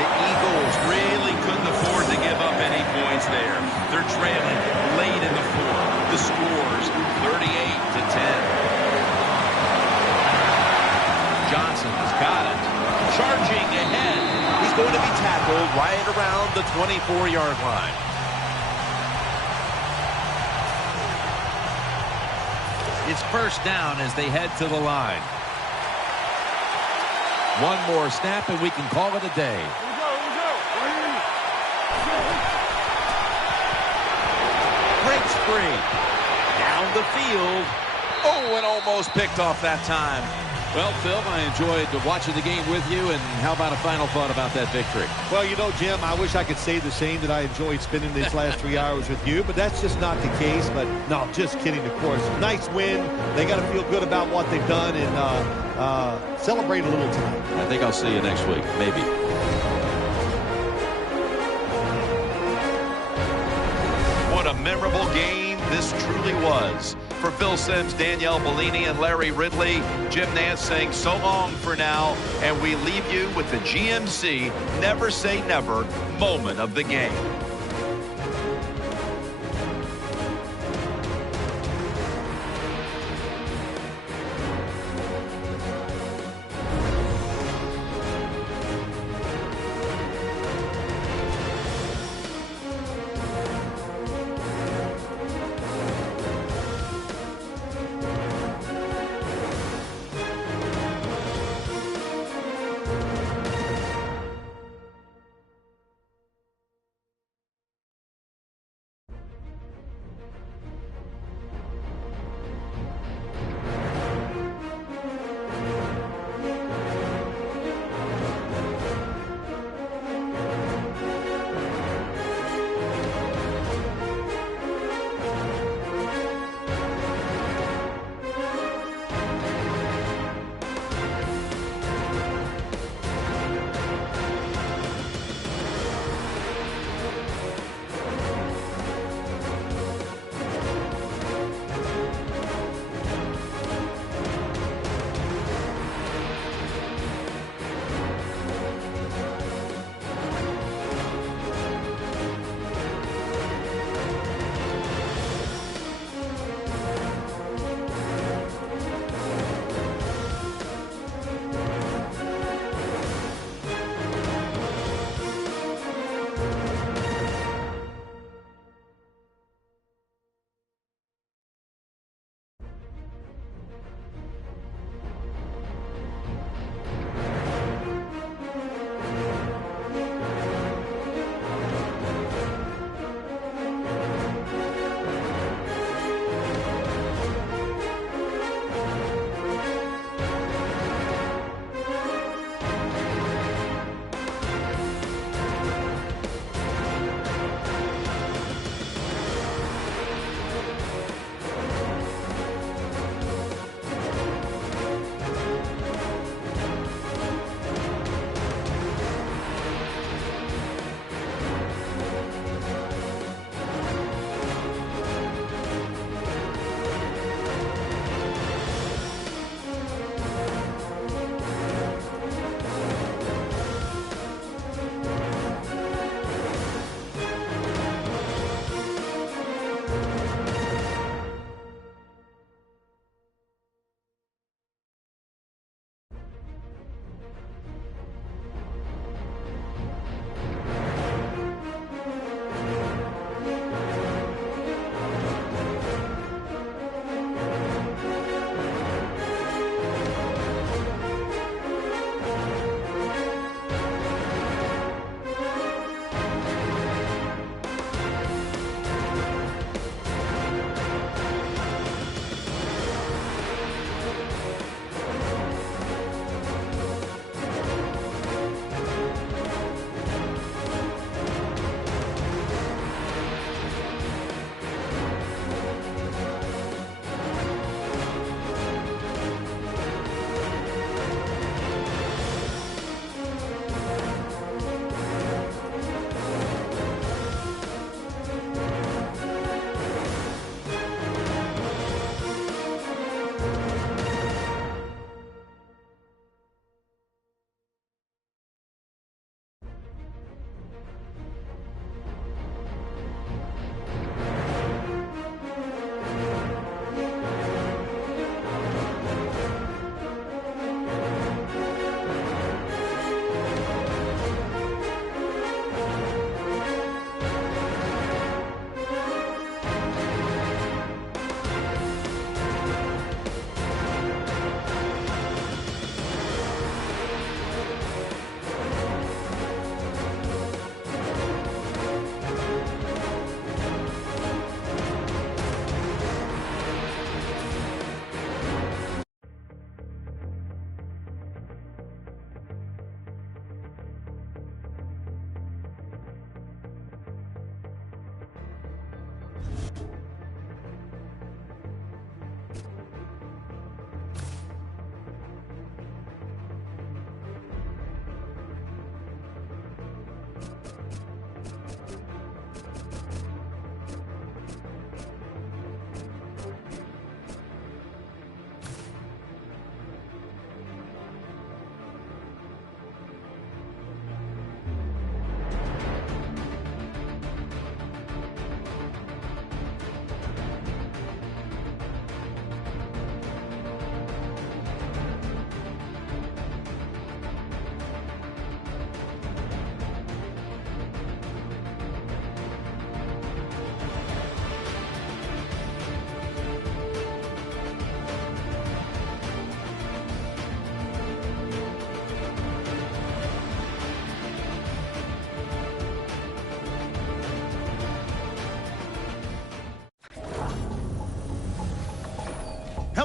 The Eagles really couldn't afford to give up any points there. They're trailing late in the fourth. The score's 38-10. Johnson's got it. Charging ahead. He's going to be tackled right around the 24-yard line. It's first down as they head to the line. One more snap and we can call it a day. Breaks free. Down the field. Oh, and almost picked off that time. Well, Phil, I enjoyed watching the game with you, and how about a final thought about that victory? Well, you know, Jim, I wish I could say the same, that I enjoyed spending these last 3 hours with you, but that's just not the case. But no, just kidding, of course. Nice win. They got to feel good about what they've done and celebrate a little tonight. I think I'll see you next week, maybe. What a memorable game this truly was. For Phil Simms, Danielle Bellini, and Larry Ridley, Jim Nance saying so long for now, and we leave you with the GMC Never Say Never moment of the game.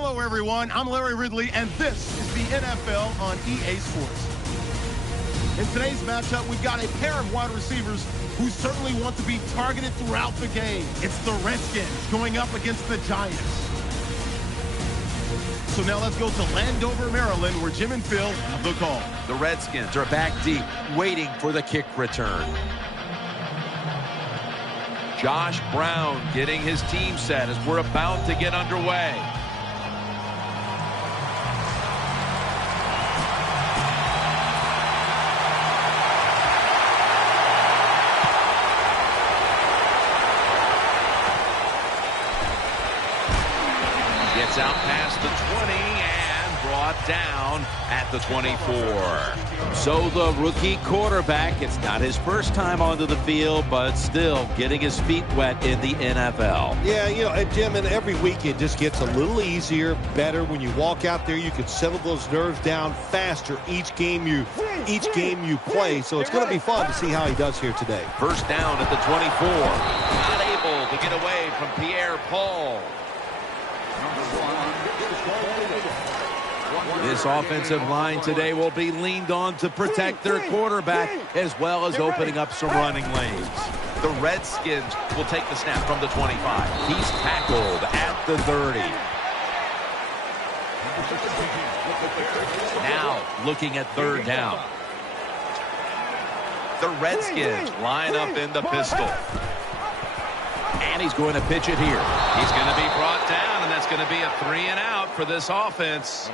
Hello, everyone. I'm Larry Ridley, and this is the NFL on EA Sports. In today's matchup, we've got a pair of wide receivers who certainly want to be targeted throughout the game. It's the Redskins going up against the Giants. So now let's go to Landover, Maryland, where Jim and Phil have the call. The Redskins are back deep, waiting for the kick return. Josh Brown getting his team set as we're about to get underway. Gets out past the 20 and brought down at the 24. So the rookie quarterback, it's not his first time onto the field, but still getting his feet wet in the NFL. Yeah, you know, Jim, and every week it just gets a little easier, better. When you walk out there, you can settle those nerves down faster each game you play. So it's going to be fun to see how he does here today. First down at the 24. Not able to get away from Pierre Paul. This offensive line today will be leaned on to protect their quarterback as well as opening up some running lanes. The Redskins will take the snap from the 25. He's tackled at the 30. Now looking at third down. The Redskins line up in the pistol. And he's going to pitch it here. He's going to be brought down, and that's going to be a 3-and-out for this offense.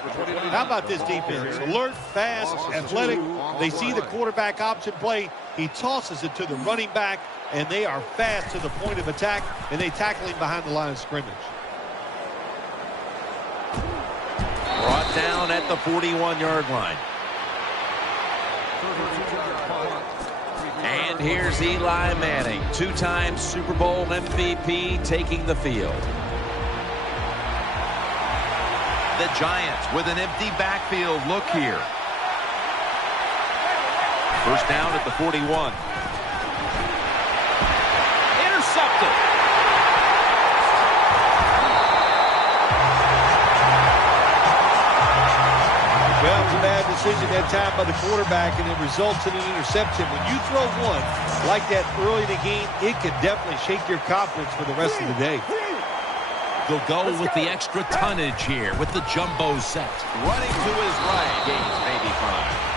How about this defense? Alert, fast, athletic. They see the quarterback option play. He tosses it to the running back, and they are fast to the point of attack, and they tackle him behind the line of scrimmage. Brought down at the 41-yard line. And here's Eli Manning, two-time Super Bowl MVP, taking the field. The Giants with an empty backfield look here. First down at the 41. Intercepted. Well, it was a bad decision that time by the quarterback, and it results in an interception. When you throw one like that early in the game, it can definitely shake your confidence for the rest of the day. They'll go with the extra tonnage here with the jumbo set. Running to his right, gains maybe 5.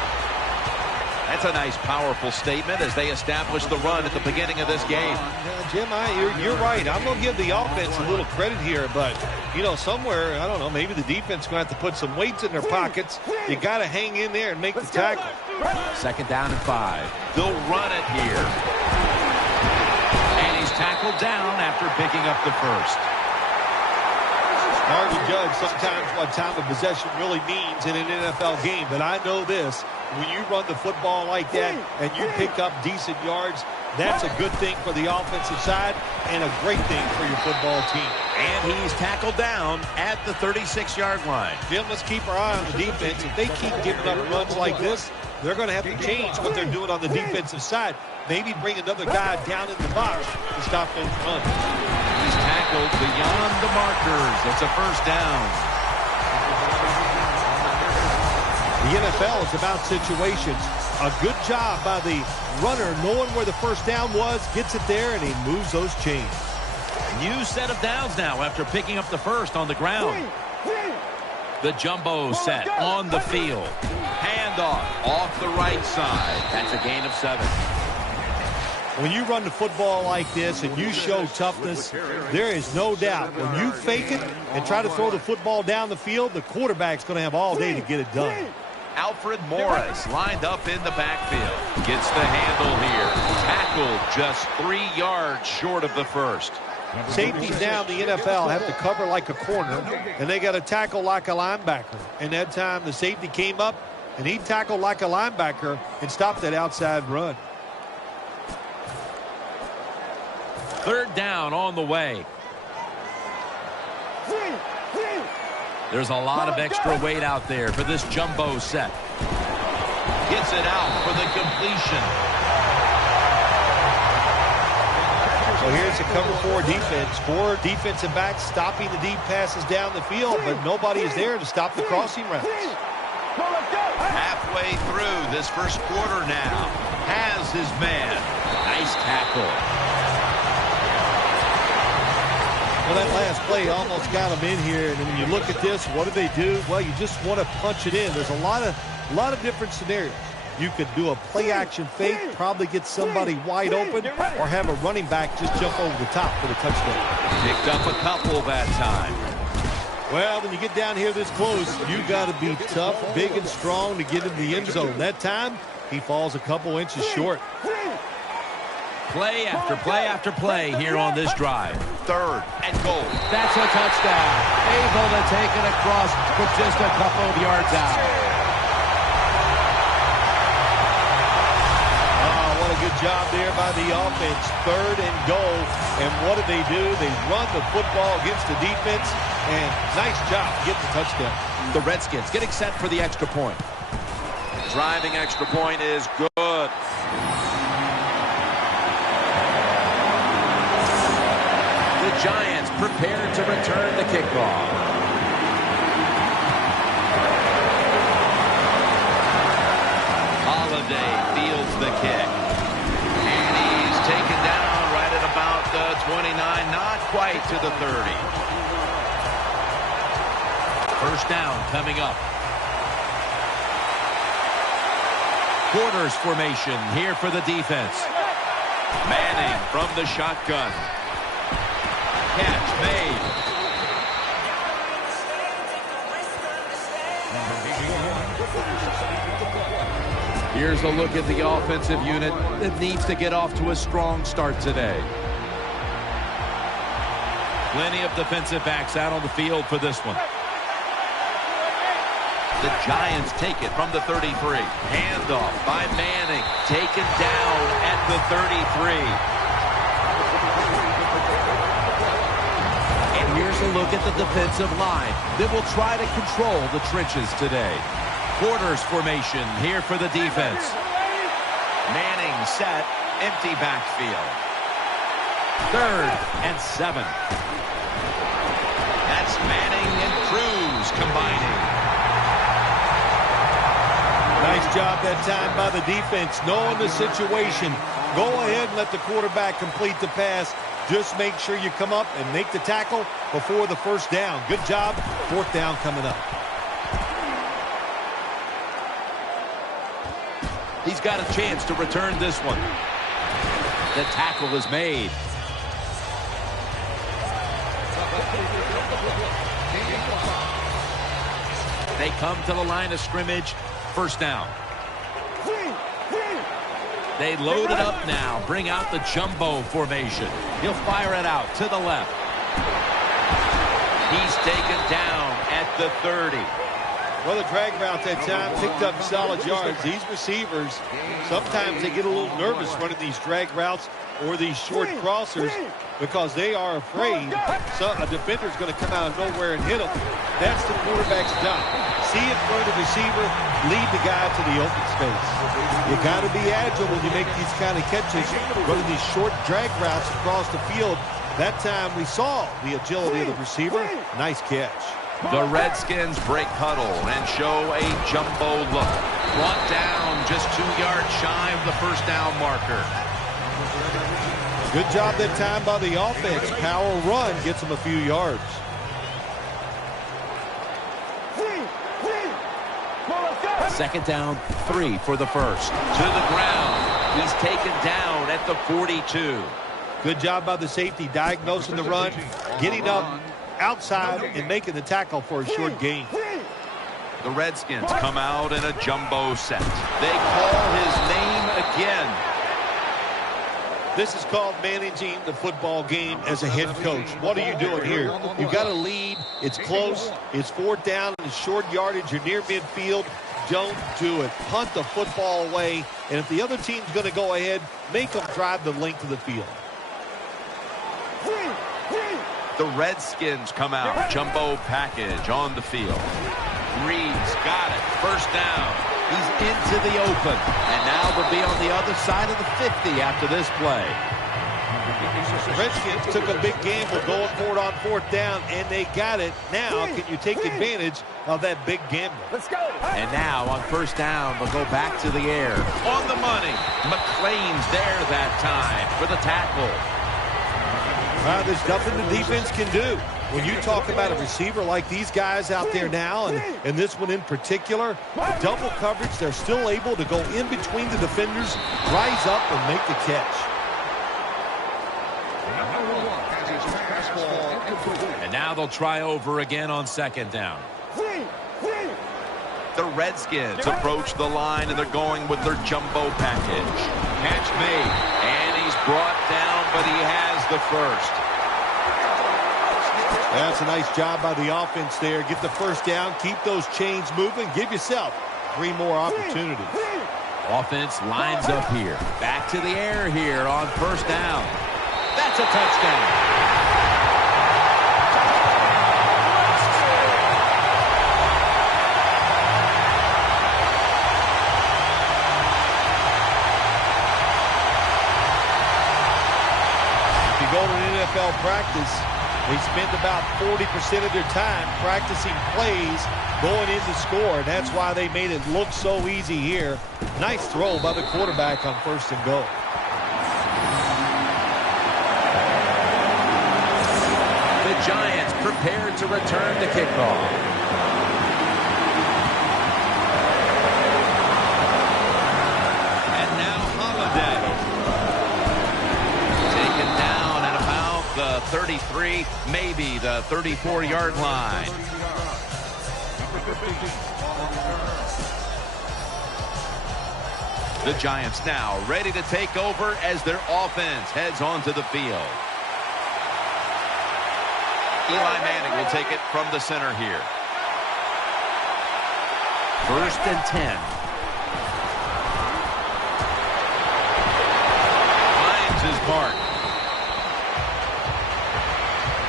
That's a nice, powerful statement as they establish the run at the beginning of this game. Jim, you're right. I'm going to give the offense a little credit here, but, you know, somewhere, I don't know, maybe the defense is going to have to put some weights in their pockets. You got to hang in there and make the tackle. Second down and 5. They'll run it here. And he's tackled down after picking up the first. Hard to judge sometimes what time of possession really means in an NFL game, but I know this. When you run the football like that and you pick up decent yards, that's a good thing for the offensive side and a great thing for your football team. And he's tackled down at the 36-yard line. Jim, let's keep our eye on the defense. If they keep giving up runs like this, they're going to have to change what they're doing on the defensive side. Maybe bring another guy down in the box to stop those runs. He's tackled beyond the markers. It's a first down. The NFL is about situations. A good job by the runner knowing where the first down was, gets it there, and he moves those chains. New set of downs now after picking up the first on the ground. The jumbo set on the field. Handoff off the right side. That's a gain of 7. When you run the football like this and you show toughness, there is no doubt when you fake it and try to throw the football down the field, the quarterback's going to have all day to get it done. Alfred Morris lined up in the backfield. Gets the handle here. Tackled just 3 yards short of the first. Safeties now in the NFL have to cover like a corner, and they got to tackle like a linebacker. And that time the safety came up, and he tackled like a linebacker and stopped that outside run. Third down on the way. There's a lot of extra weight out there for this jumbo set. Gets it out for the completion. Well, here's the cover 4 defense. 4 defensive backs stopping the deep passes down the field, but nobody is there to stop the crossing routes. Halfway through this first quarter now. Has his man. Nice tackle. Well, that last play almost got them in here, and when you look at this, what do? Well, you just want to punch it in. There's a lot of different scenarios. You could do a play-action fake, probably get somebody wide open, or have a running back just jump over the top for the touchdown. Picked up a couple that time. Well, when you get down here this close, you got to be tough, big, and strong to get in the end zone. That time, he falls a couple inches short. Play after play after play here on this drive. 3rd and goal. That's a touchdown. Able to take it across with just a couple of yards out. Good job there by the offense. 3rd and goal. And what do? They run the football against the defense. And nice job getting the touchdown. The Redskins getting set for the extra point. Driving extra point is good. The Giants prepared to return the kickoff. Holiday fields the kick. Taken down right at about the 29, not quite to the 30. First down coming up. Quarters formation here for the defense. Manning from the shotgun. Catch made. Here's a look at the offensive unit that needs to get off to a strong start today. Plenty of defensive backs out on the field for this one. The Giants take it from the 33. Handoff by Manning. Taken down at the 33. And here's a look at the defensive line that will try to control the trenches today. Quarters formation here for the defense. Manning set, empty backfield. 3rd and 7. That's Manning and Cruz combining. Nice job that time by the defense. Knowing the situation, go ahead and let the quarterback complete the pass. Just make sure you come up and make the tackle before the first down. Good job. 4th down coming up. He's got a chance to return this one. The tackle is made. They come to the line of scrimmage. First down. They load it up now. Bring out the jumbo formation. He'll fire it out to the left. He's taken down at the 30. Well, the drag route that time picked up solid yards. These receivers, sometimes they get a little nervous running these drag routes or these short crossers because they are afraid a defender's going to come out of nowhere and hit them. That's the quarterback's job. See in front of the receiver, lead the guy to the open space. You got to be agile when you make these kind of catches, running these short drag routes across the field. That time we saw the agility of the receiver. Nice catch. The Redskins break huddle and show a jumbo look. Brought down just 2 yards shy of the first down marker. Good job that time by the offense. Power run gets them a few yards. Second down, 3 for the first. To the ground. He's taken down at the 42. Good job by the safety diagnosing the run, getting up outside and making the tackle for a short gain. The Redskins come out in a jumbo set. They call his name again. This is called managing the football game as a head coach. What are you doing here? You've got a lead. It's close. It's 4th down. It's short yardage. You're near midfield. Don't do it. Punt the football away. And if the other team's going to go ahead, make them drive the length of the field. The Redskins come out. Jumbo package on the field. Reed's got it. First down. He's into the open. And now they'll be on the other side of the 50 after this play. Redskins took a big gamble going for it on 4th down, and they got it. Now, can you take advantage of that big gamble? Let's go. And now on 1st down, they'll go back to the air. On the money. McLean's there that time for the tackle. There's nothing the defense can do. When you talk about a receiver like these guys out there now, and this one in particular, double coverage, they're still able to go in between the defenders, rise up, and make the catch. And now they'll try over again on 2nd down. The Redskins approach the line, and they're going with their jumbo package. Catch made, and he's brought down, but he has the first. That's a nice job by the offense there. Get the 1st down, keep those chains moving, give yourself 3 more opportunities. Offense lines up here. Back to the air here on 1st down. That's a touchdown. If you go to an NFL practice, they spend about 40% of their time practicing plays going in to score, and that's why they made it look so easy here. Nice throw by the quarterback on 1st and goal. The Giants prepared to return the kickoff. And now Holiday. Taken down at about the 33, maybe the 34-yard line. The Giants now ready to take over as their offense heads onto the field. Eli Manning will take it from the center here. 1st and 10. Finds his mark.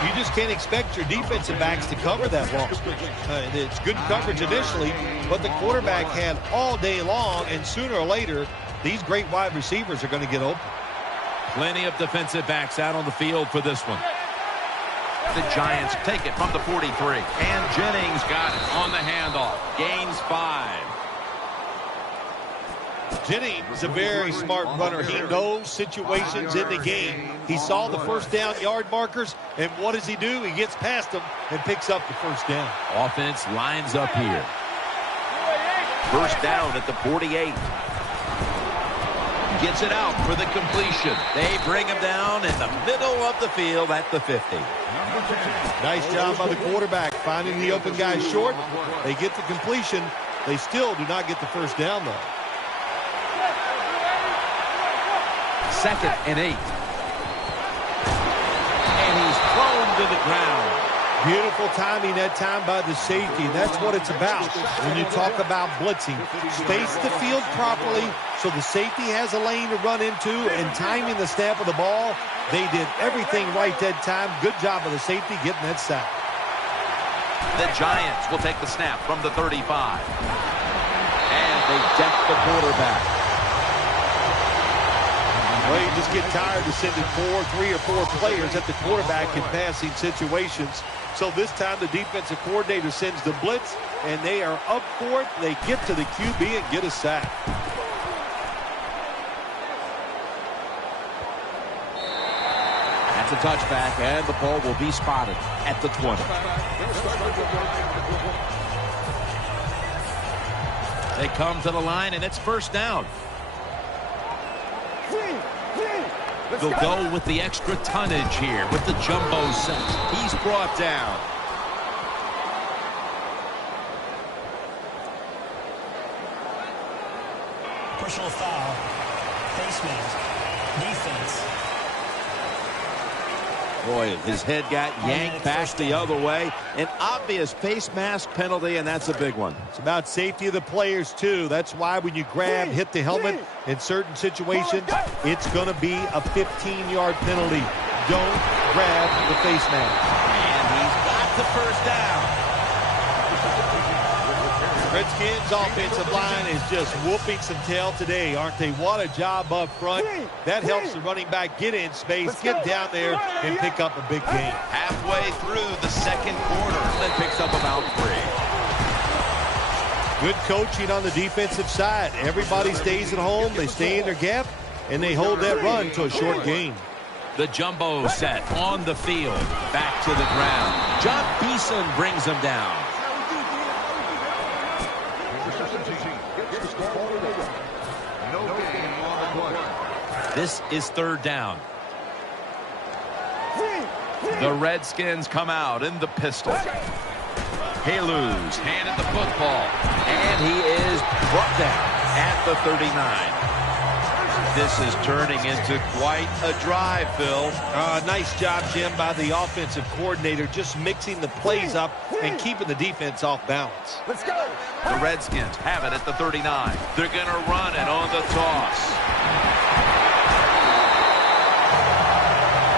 You just can't expect your defensive backs to cover that long. It's good coverage initially, but the quarterback had all day long, and sooner or later, these great wide receivers are going to get open. Plenty of defensive backs out on the field for this one. The Giants take it from the 43. And Jennings got it on the handoff. Gains 5. Jennings is a very smart runner. He knows situations in the game. He saw the 1st down yard markers, and what does he do? He gets past them and picks up the 1st down. Offense lines up here. 1st down at the 48. Gets it out for the completion. They bring him down in the middle of the field at the 50. Nice job by the quarterback finding the open guy short. They get the completion. They still do not get the 1st down, though. 2nd and 8. And he's thrown to the ground. Beautiful timing that time by the safety. That's what it's about when you talk about blitzing. Space the field properly so the safety has a lane to run into, and timing the snap of the ball. They did everything right that time. Good job of the safety getting that sack. The Giants will take the snap from the 35. And they deck the quarterback. Well, you just get tired of sending 3 or 4 players at the quarterback in passing situations. So this time the defensive coordinator sends the blitz, and they are up for it. They get to the QB and get a sack. That's a touchback, and the ball will be spotted at the 20. They come to the line, and it's 1st down. They'll go with the extra tonnage here with the jumbo set. He's brought down. Personal foul. Face mask. Defense. Boy, his head got yanked back the other way. An obvious face mask penalty, and that's a big one. It's about safety of the players, too. That's why when you grab, hit the helmet in certain situations, it's going to be a 15-yard penalty. Don't grab the face mask. And he's got the 1st down. Redskins offensive line is just whooping some tail today, aren't they? What a job up front. That helps the running back get in space, get down there, and pick up a big gain. Halfway through the second quarter, then picks up about 3. Good coaching on the defensive side. Everybody stays at home, they stay in their gap, and they hold that run to a short gain. The jumbo set on the field. Back to the ground. John Beeson brings him down. This is third down. The Redskins come out in the pistol. Haluz handed the football, and he is brought down at the 39. This is turning into quite a drive, Phil. Nice job, Jim, by the offensive coordinator, just mixing the plays up and keeping the defense off balance. Let's go. The Redskins have it at the 39. They're going to run it on the toss.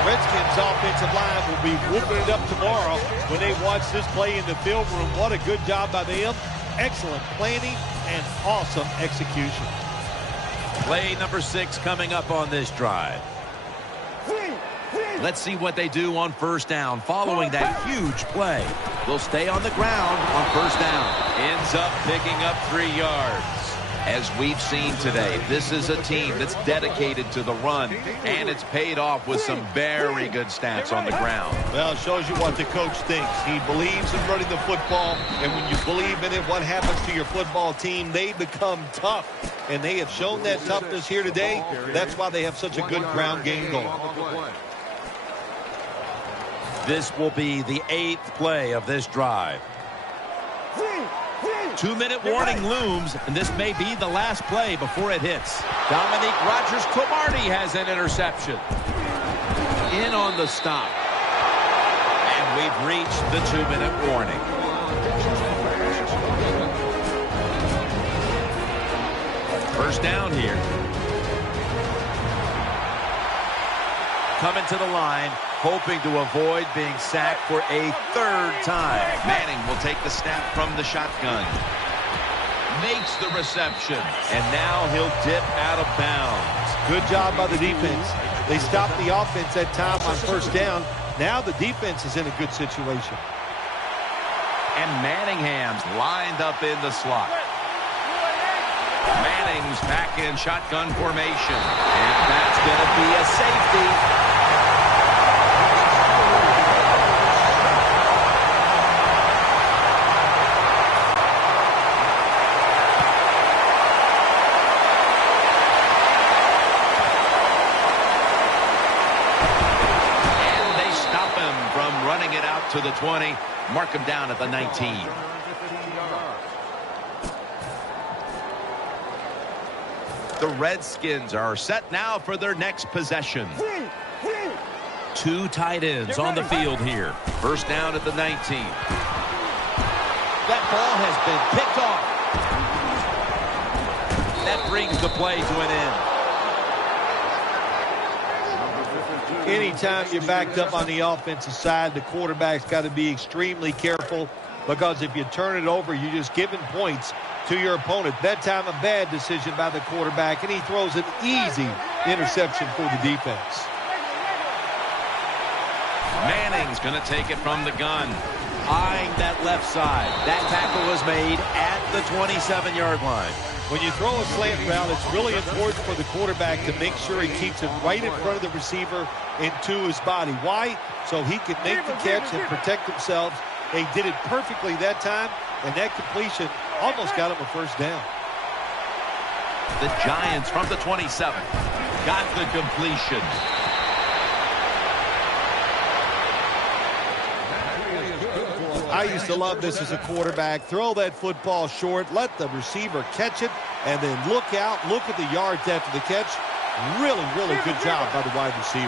Redskins offensive line will be whooping it up tomorrow when they watch this play in the film room. What a good job by them. Excellent planning and awesome execution. Play number 6 coming up on this drive. Let's see what they do on first down following that huge play. They'll stay on the ground on first down. Ends up picking up 3 yards. As we've seen today, this is a team that's dedicated to the run, and it's paid off with some very good stats on the ground. Well, it shows you what the coach thinks. He believes in running the football, and when you believe in it, what happens to your football team? They become tough, and they have shown that toughness here today. That's why they have such a good ground game going. This will be the 8th play of this drive. 2-minute warning looms, and this may be the last play before it hits. Dominique Rodgers-Cromartie has an interception. In on the stop. And we've reached the 2-minute warning. First down here. Coming to the line, hoping to avoid being sacked for a 3rd time. Manning will take the snap from the shotgun. Makes the reception, and now he'll dip out of bounds. Good job by the defense. They stopped the offense that time on first down. Now the defense is in a good situation. And Manningham's lined up in the slot. Manning's back in shotgun formation. And that's going to be a safety. To the 20, mark him down at the 19. The Redskins are set now for their next possession. 2 tight ends on the field here. First down at the 19. That ball has been picked off. That brings the play to an end. Anytime you're backed up on the offensive side, the quarterback's got to be extremely careful, because if you turn it over, you're just giving points to your opponent. That time, a bad decision by the quarterback, and he throws an easy interception for the defense. Manning's going to take it from the gun. Eyeing that left side. That tackle was made at the 27-yard line. When you throw a slant route, it's really important for the quarterback to make sure he keeps it right in front of the receiver and to his body. Why? So he can make the catch and protect themselves. They did it perfectly that time, and that completion almost got him a first down. The Giants from the 27 got the completion. I used to love this as a quarterback. Throw that football short, let the receiver catch it, and then look out, look at the yards after the catch. Really, really good job by the wide receiver.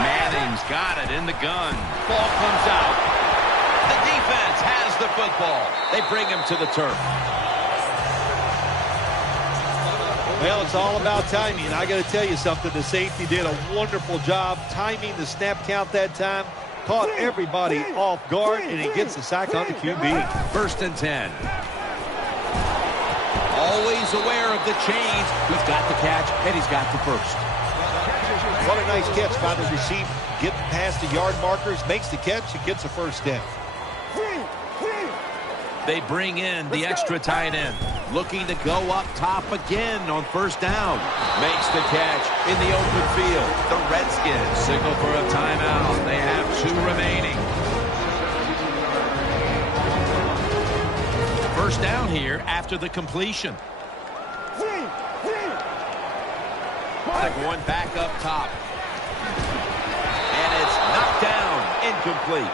Manning's got it in the gun. Ball comes out. The defense has the football. They bring him to the turf. Well, it's all about timing. I got to tell you something. The safety did a wonderful job timing the snap count that time. caught everybody off guard, and he gets the sack on the QB. 1st and 10. Always aware of the chains. He's got the catch, and he's got the first. What a nice catch by the receiver. Getting past the yard markers, makes the catch, and gets a first down. They bring in the extra tight end. Looking to go up top again on 1st down. Makes the catch in the open field. The Redskins signal for a timeout. They have 2 remaining. 1st down here after the completion. They're going back up top. And it's knocked down. Incomplete.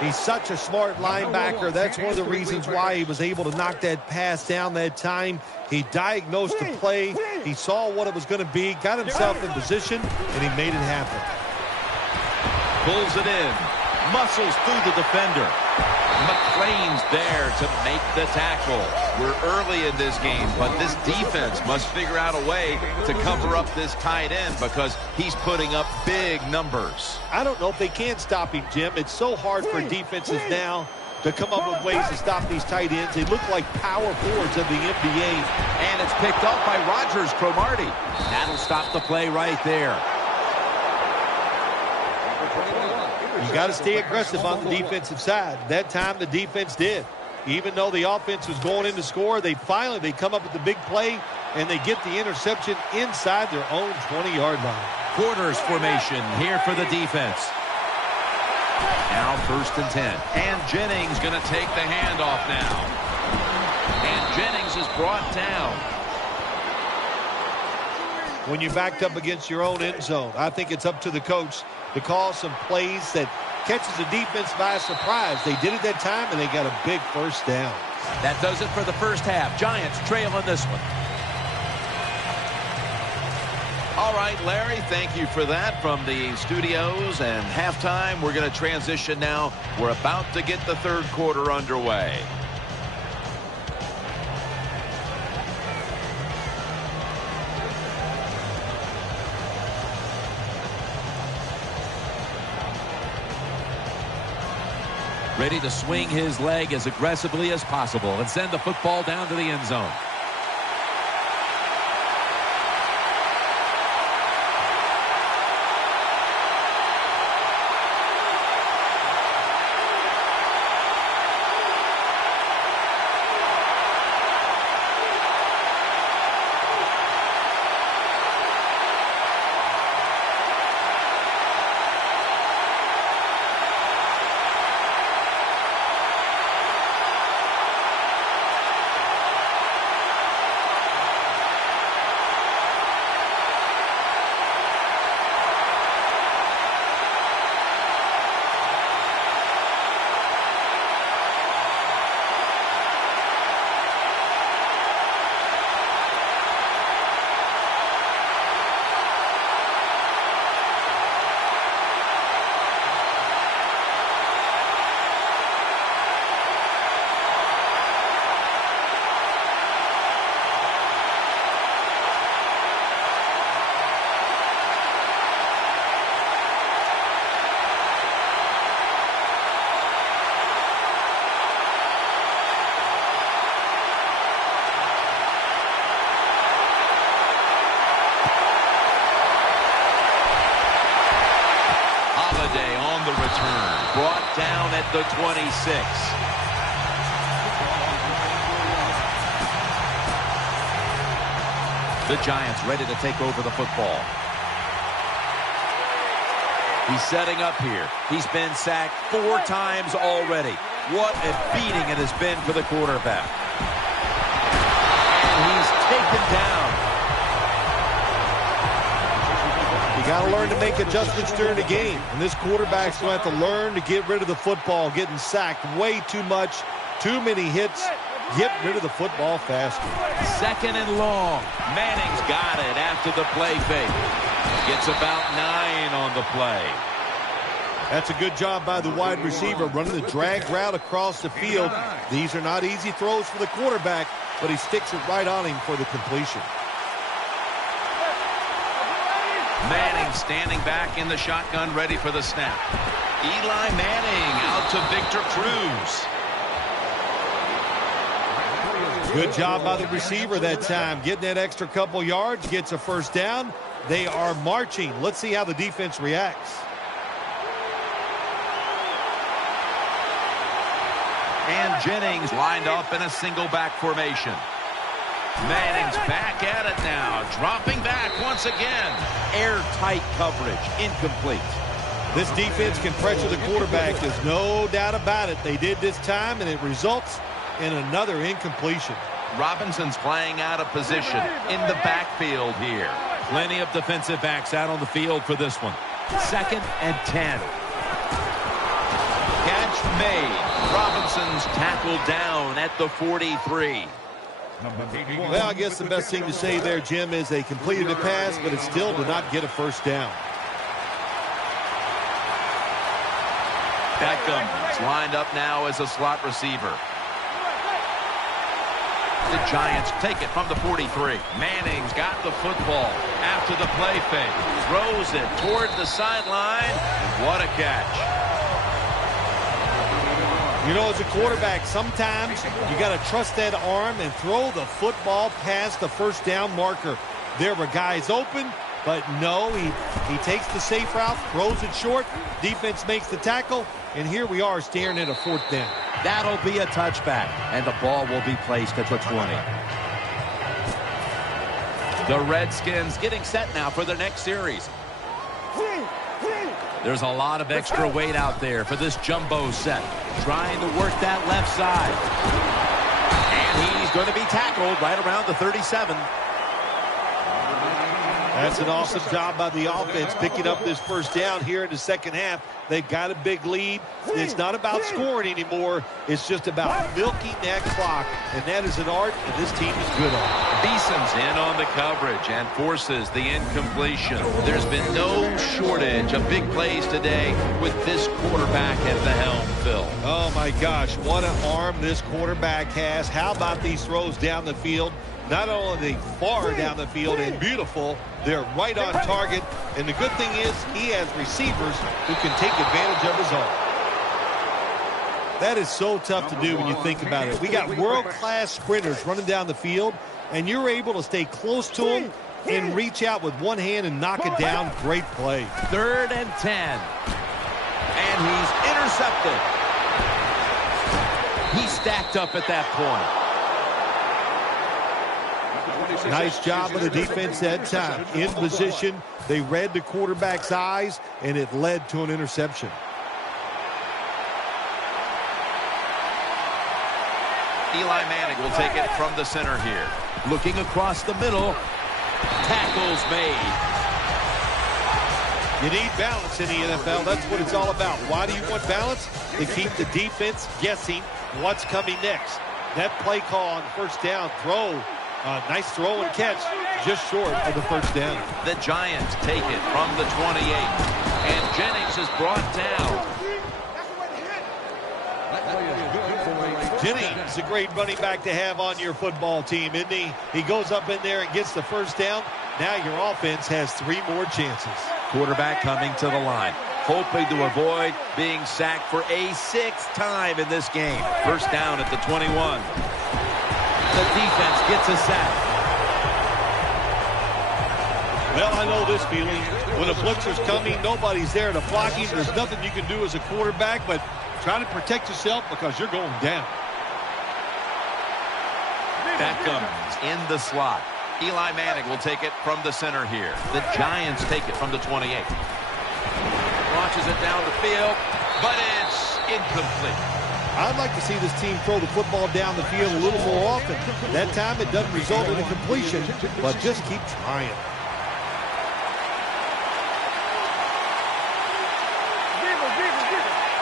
He's such a smart linebacker. That's one of the reasons why he was able to knock that pass down that time. He diagnosed the play. He saw what it was going to be, got himself in position, and he made it happen. Pulls it in. Muscles through the defender. McClain's there to make the tackle. We're early in this game, but this defense must figure out a way to cover up this tight end because he's putting up big numbers. I don't know if they can stop him, Jim. It's so hard for defenses now to come up with ways to stop these tight ends. They look like power forwards of the NBA. And it's picked up by Rogers Cromartie. That'll stop the play right there. You got to stay aggressive on the defensive side. That time the defense did. Even though the offense was going in to score, they come up with the big play, and they get the interception inside their own 20-yard line. Quarters formation here for the defense. Now 1st and 10. And Jennings going to take the handoff now. And Jennings is brought down. When you're backed up against your own end zone, I think it's up to the coach to call some plays that catches the defense by surprise. They did it that time, and they got a big 1st down. That does it for the 1st half. Giants trail in this one. All right, Larry, thank you for that from the studios. And halftime, we're going to transition now. We're about to get the 3rd quarter underway. Ready to swing his leg as aggressively as possible and send the football down to the end zone. The return, brought down at the 26. The Giants ready to take over the football. He's setting up here. He's been sacked 4 times already. What a beating it has been for the quarterback. And he's taken down. Got to learn to make adjustments during the game. And this quarterback's going to have to learn to get rid of the football, getting sacked way too much, too many hits. Get rid of the football faster. 2nd and long. Manning's got it after the play fake. Gets about 9 on the play. That's a good job by the wide receiver, running the drag route across the field. These are not easy throws for the quarterback, but he sticks it right on him for the completion. Manning standing back in the shotgun, ready for the snap. Eli Manning out to Victor Cruz. Good job by the receiver that time. Getting that extra couple yards, gets a first down. They are marching. Let's see how the defense reacts. And Jennings lined up in a single back formation. Manning's back at it now. Dropping back once again. Airtight coverage. Incomplete. This defense can pressure the quarterback. There's no doubt about it. They did this time, and it results in another incompletion. Robinson's playing out of position in the backfield here. Plenty of defensive backs out on the field for this one. 2nd and 10. Catch made. Robinson's tackled down at the 43. Well, I guess the best thing to say there, Jim, is they completed a pass, but it still did not get a first down. Beckham is lined up now as a slot receiver. The Giants take it from the 43. Manning's got the football after the play fake. Throws it toward the sideline. And what a catch. You know, as a quarterback, sometimes you got to trust that arm and throw the football past the first down marker. There were guys open, but no, he takes the safe route, throws it short. Defense makes the tackle, and here we are staring at a 4th down. That'll be a touchback, and the ball will be placed at the 20. The Redskins getting set now for their next series. There's a lot of extra weight out there for this jumbo set. Trying to work that left side. And he's going to be tackled right around the 37. That's an awesome job by the offense picking up this first down here in the second half. They've got a big lead. It's not about scoring anymore. It's just about milking that clock, and that is an art, and this team is good on it. Beeson's in on the coverage and forces the incompletion. There's been no shortage of big plays today with this quarterback at the helm, Phil. Oh, my gosh, what an arm this quarterback has. How about these throws down the field? Not only are they far down the field and beautiful, they're right on target. And the good thing is he has receivers who can take advantage of his arm. That is so tough to do when you think about it. We got world-class sprinters running down the field, and you're able to stay close to them and reach out with one hand and knock it down. Great play. 3rd and 10. And he's intercepted. He's stacked up at that point. Nice job of the defense that time. In position, they read the quarterback's eyes, and it led to an interception. Eli Manning will take it from the center here. Looking across the middle. Tackles made. You need balance in the NFL. That's what it's all about. Why do you want balance? To keep the defense guessing what's coming next. That play call on first down throw. Nice throw and catch, just short of the first down. The Giants take it from the 28. And Jennings is brought down. Jennings is a great running back to have on your football team, isn't he? He goes up in there and gets the first down. Now your offense has 3 more chances. Quarterback coming to the line, hoping to avoid being sacked for a 6th time in this game. First down at the 21. The defense gets a sack. Well, I know this feeling. When a blitzer's coming, nobody's there to block him. There's nothing you can do as a quarterback, but try to protect yourself because you're going down. Beckham in the slot. Eli Manning will take it from the center here. The Giants take it from the 28. Launches it down the field, but it's incomplete. I'd like to see this team throw the football down the field a little more often. That time it doesn't result in a completion, but just keep trying.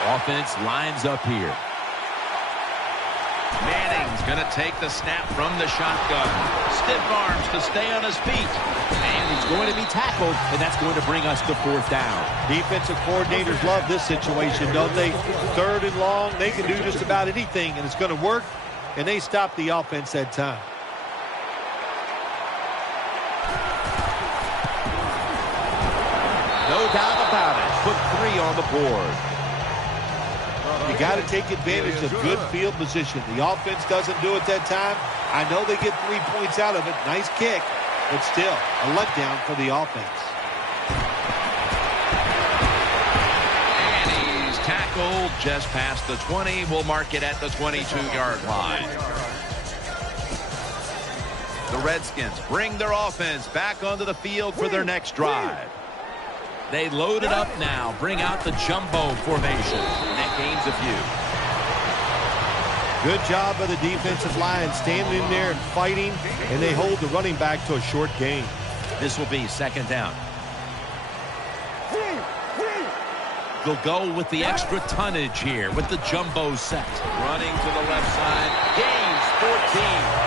Offense lines up here. Manning's going to take the snap from the shotgun. Stiff arms to stay on his feet. And he's going to be tackled, and that's going to bring us to 4th down. Defensive coordinators love this situation, don't they? 3rd and long, they can do just about anything, and it's going to work, and they stop the offense that time. No doubt about it. Put 3 on the board. You got to take advantage of good field position. The offense doesn't do it that time. I know they get 3 points out of it. Nice kick, but still a letdown for the offense. And he's tackled just past the 20. We'll mark it at the 22-yard line. The Redskins bring their offense back onto the field for their next drive. They load it up now, bring out the jumbo formation, and that gains a few. Good job by the defensive line, standing in there and fighting, and they hold the running back to a short gain. This will be second down. They'll go with the extra tonnage here with the jumbo set. Running to the left side, gains 14.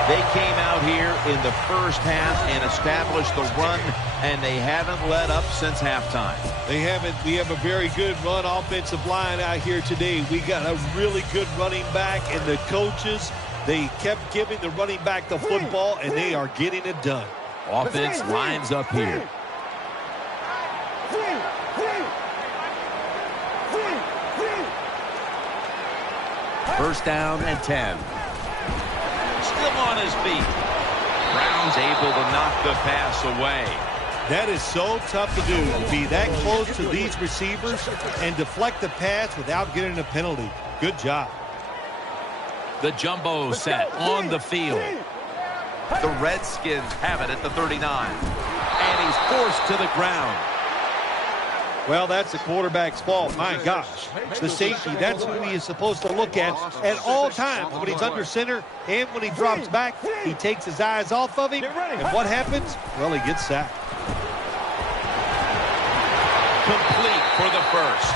They came out here in the first half and established the run, and they haven't let up since halftime. They haven't. We have a very good run offensive line out here today. We got a really good running back, and the coaches, they kept giving the running back the football, and they are getting it done. Offense lines up here. First down and 10. Still on his feet. Brown's able to knock the pass away. That is so tough to do, to be that close to these receivers and deflect the pass without getting a penalty. Good job. The jumbo set on the field. The Redskins have it at the 39. And he's forced to the ground. Well, that's the quarterback's fault. My gosh. The safety, that's who he is supposed to look at all times. When he's under center and when he drops back, he takes his eyes off of him. And what happens? Well, he gets sacked. Complete for the first.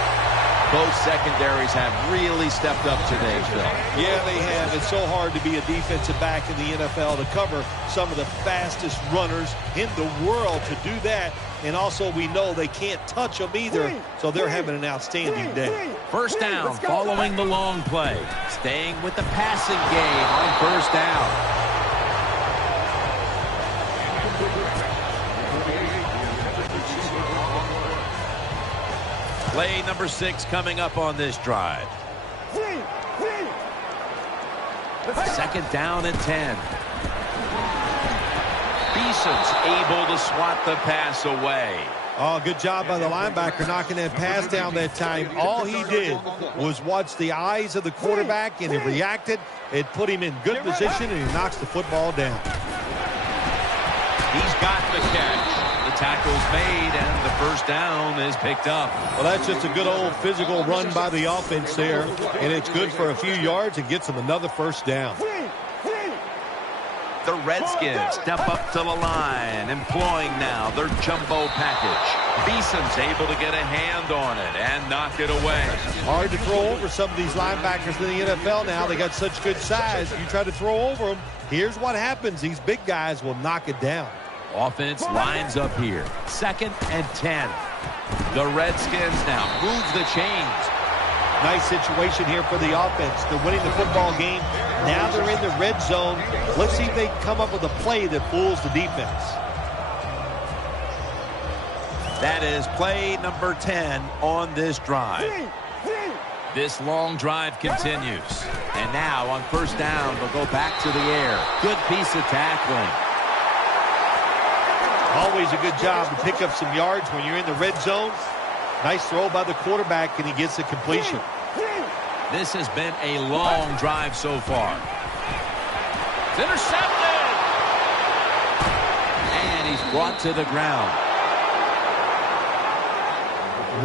Both secondaries have really stepped up today, Phil. Yeah, they have. It's so hard to be a defensive back in the NFL to cover some of the fastest runners in the world to do that. And also we know they can't touch them either, so they're having an outstanding day. First down following the long play. Staying with the passing game on first down. Play number 6 coming up on this drive. Second down and 10. Beeson's able to swat the pass away. Oh, good job by the linebacker knocking that pass down that time. All he did was watch the eyes of the quarterback, and he reacted. It put him in good position, and he knocks the football down. He's got the catch. The tackle's made, and the first down is picked up. Well, that's just a good old physical run by the offense there, and it's good for a few yards and gets them another first down. The Redskins step up to the line, employing now their jumbo package. Beeson's able to get a hand on it and knock it away. Hard to throw over some of these linebackers in the NFL now. They got such good size. You try to throw over them, here's what happens. These big guys will knock it down. Offense lines up here. Second and 10. The Redskins now move the chains. Nice situation here for the offense. They're winning the football game. Now they're in the red zone. Let's see if they can come up with a play that fools the defense. That is play number 10 on this drive. This long drive continues. And now on first down, they'll go back to the air. Good piece of tackling. Always a good job to pick up some yards when you're in the red zone. Nice throw by the quarterback, and he gets the completion. This has been a long drive so far. It's intercepted! And he's brought to the ground.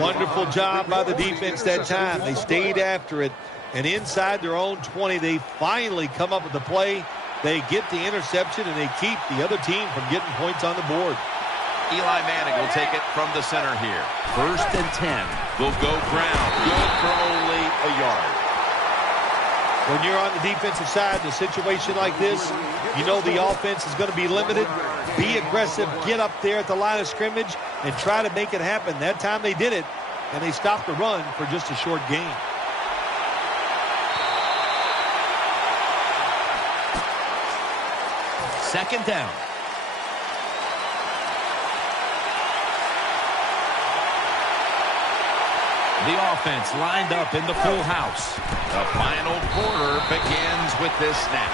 Wonderful job by the defense that time. They stayed after it, and inside their own 20, they finally come up with the play. They get the interception, and they keep the other team from getting points on the board. Eli Manning will take it from the center here. First and 10. They'll go ground. Good for only a yard. When you're on the defensive side in a situation like this, you know the offense is going to be limited. Be aggressive. Get up there at the line of scrimmage and try to make it happen. That time they did it, and they stopped the run for just a short gain. Second down. The offense lined up in the full house. The final quarter begins with this snap.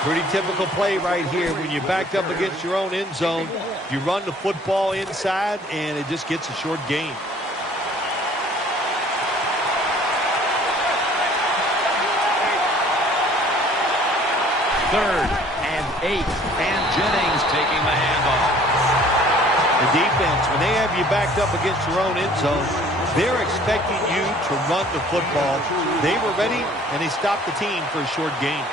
Pretty typical play right here. When you're backed up against your own end zone, you run the football inside, and it just gets a short gain. Third and 8, and Jennings taking the handoff. The defense, when they have you backed up against your own end zone, they're expecting you to run the football. They were ready, and they stopped the team for a short gain.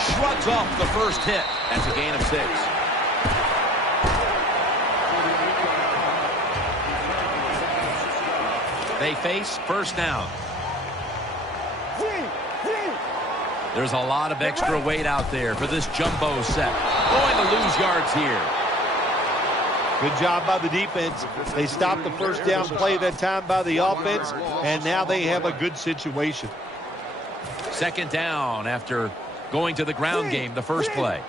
Shrugs off the first hit. That's a gain of 6. They face first down. There's a lot of extra weight out there for this jumbo set. Going to lose yards here. Good job by the defense. They stopped the first down play that time by the offense, and now they have a good situation. Second down after going to the ground game the first play.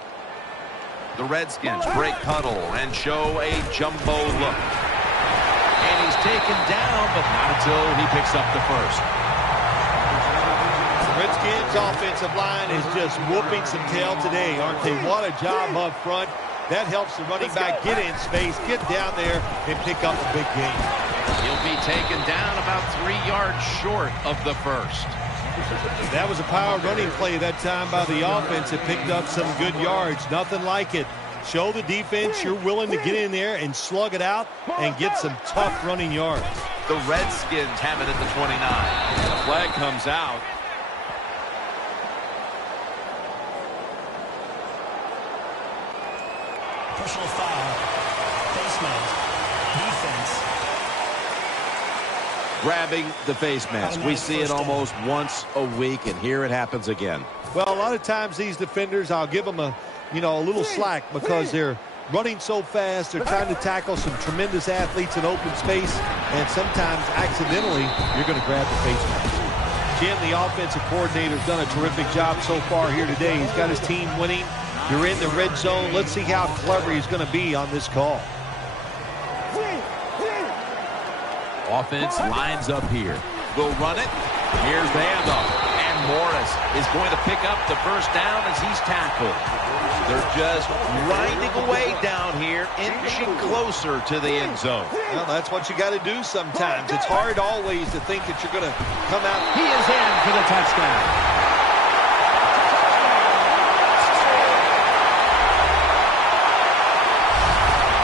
The Redskins break huddle and show a jumbo look. And he's taken down, but not until he picks up the first. The Redskins offensive line is just whooping some tail today, aren't they? What a job up front. That helps the running back get in space, get down there, and pick up a big gain. He'll be taken down about 3 yards short of the first. That was a power running play that time by the offense. It picked up some good yards. Nothing like it. Show the defense you're willing to get in there and slug it out and get some tough running yards. The Redskins have it at the 29. And the flag comes out. Personal foul. Face mask. Defense. Grabbing the face mask. We see it almost once a week, and here it happens again. Well, a lot of times these defenders, I'll give them a little slack because they're running so fast. They're trying to tackle some tremendous athletes in open space, and sometimes accidentally you're going to grab the face mask. Jim, the offensive coordinator, has done a terrific job so far here today. He's got his team winning. You're in the red zone. Let's see how clever he's going to be on this call. Offense lines up here. Will run it. Here's the handoff. And Morris is going to pick up the first down as he's tackled. They're just grinding away down here, inching closer to the end zone. Well, that's what you got to do sometimes. It's hard always to think that you're going to come out. He is in for the touchdown.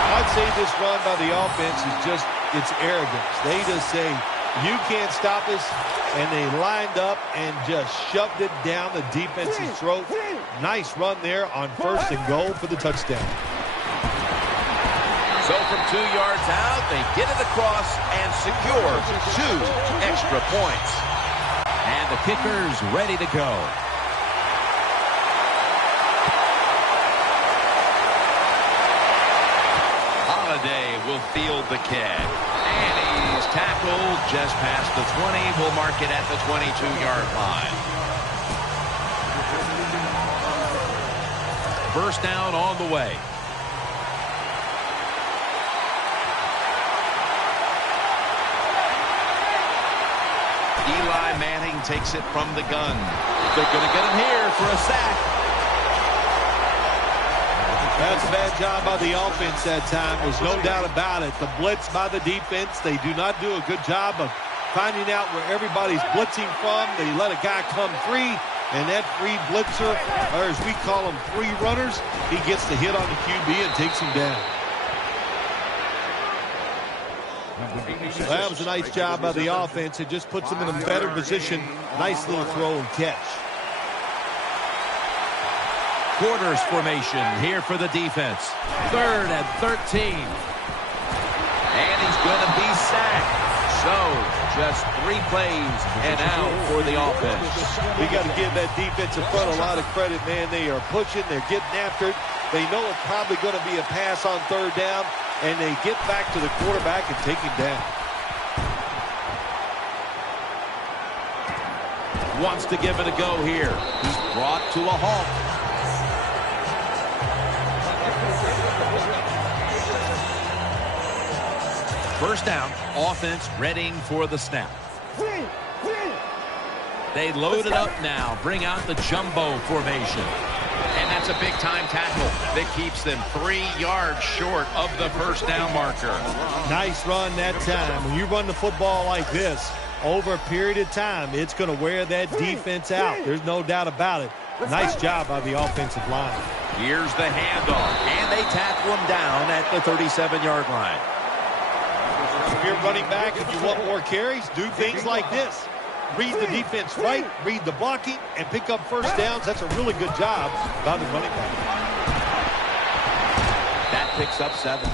I'd say this run by the offense is just, it's arrogance. They just say, you can't stop us, and they lined up and just shoved it down the defense's throat. Nice run there on first and goal for the touchdown. So from 2 yards out, they get it across and secure 2 extra points. And the kicker's ready to go. Holiday will field the kick. And he's tackled just past the 20. We'll mark it at the 22-yard line. First down on the way. Eli Manning takes it from the gun. They're going to get him here for a sack. That's a bad job by the offense that time. There's no doubt about it. The blitz by the defense, they do not do a good job of finding out where everybody's blitzing from. They let a guy come free, and that free blitzer, or as we call them, free runners, he gets the hit on the QB and takes him down. Well, that was a nice job by the offense. It just puts them in a better position. Nice little throw and catch. Quarters formation here for the defense. 3rd and 13. And he's going to be sacked. So, just 3 plays and out for the offense. We got to give that defensive front a lot of credit, man. They are pushing. They're getting after it. They know it's probably going to be a pass on 3rd down, and they get back to the quarterback and take him down. Wants to give it a go here. He's brought to a halt. First down, offense readying for the snap. They load it up now, bring out the jumbo formation. And that's a big-time tackle that keeps them 3 yards short of the first down marker. Nice run that time. When you run the football like this, over a period of time, it's going to wear that defense out. There's no doubt about it. Nice job by the offensive line. Here's the handoff, and they tackle him down at the 37-yard line. If you're running back and you want more carries, do things like this. Read the defense right, read the blocking, and pick up first downs. That's a really good job by the running back. That picks up 7.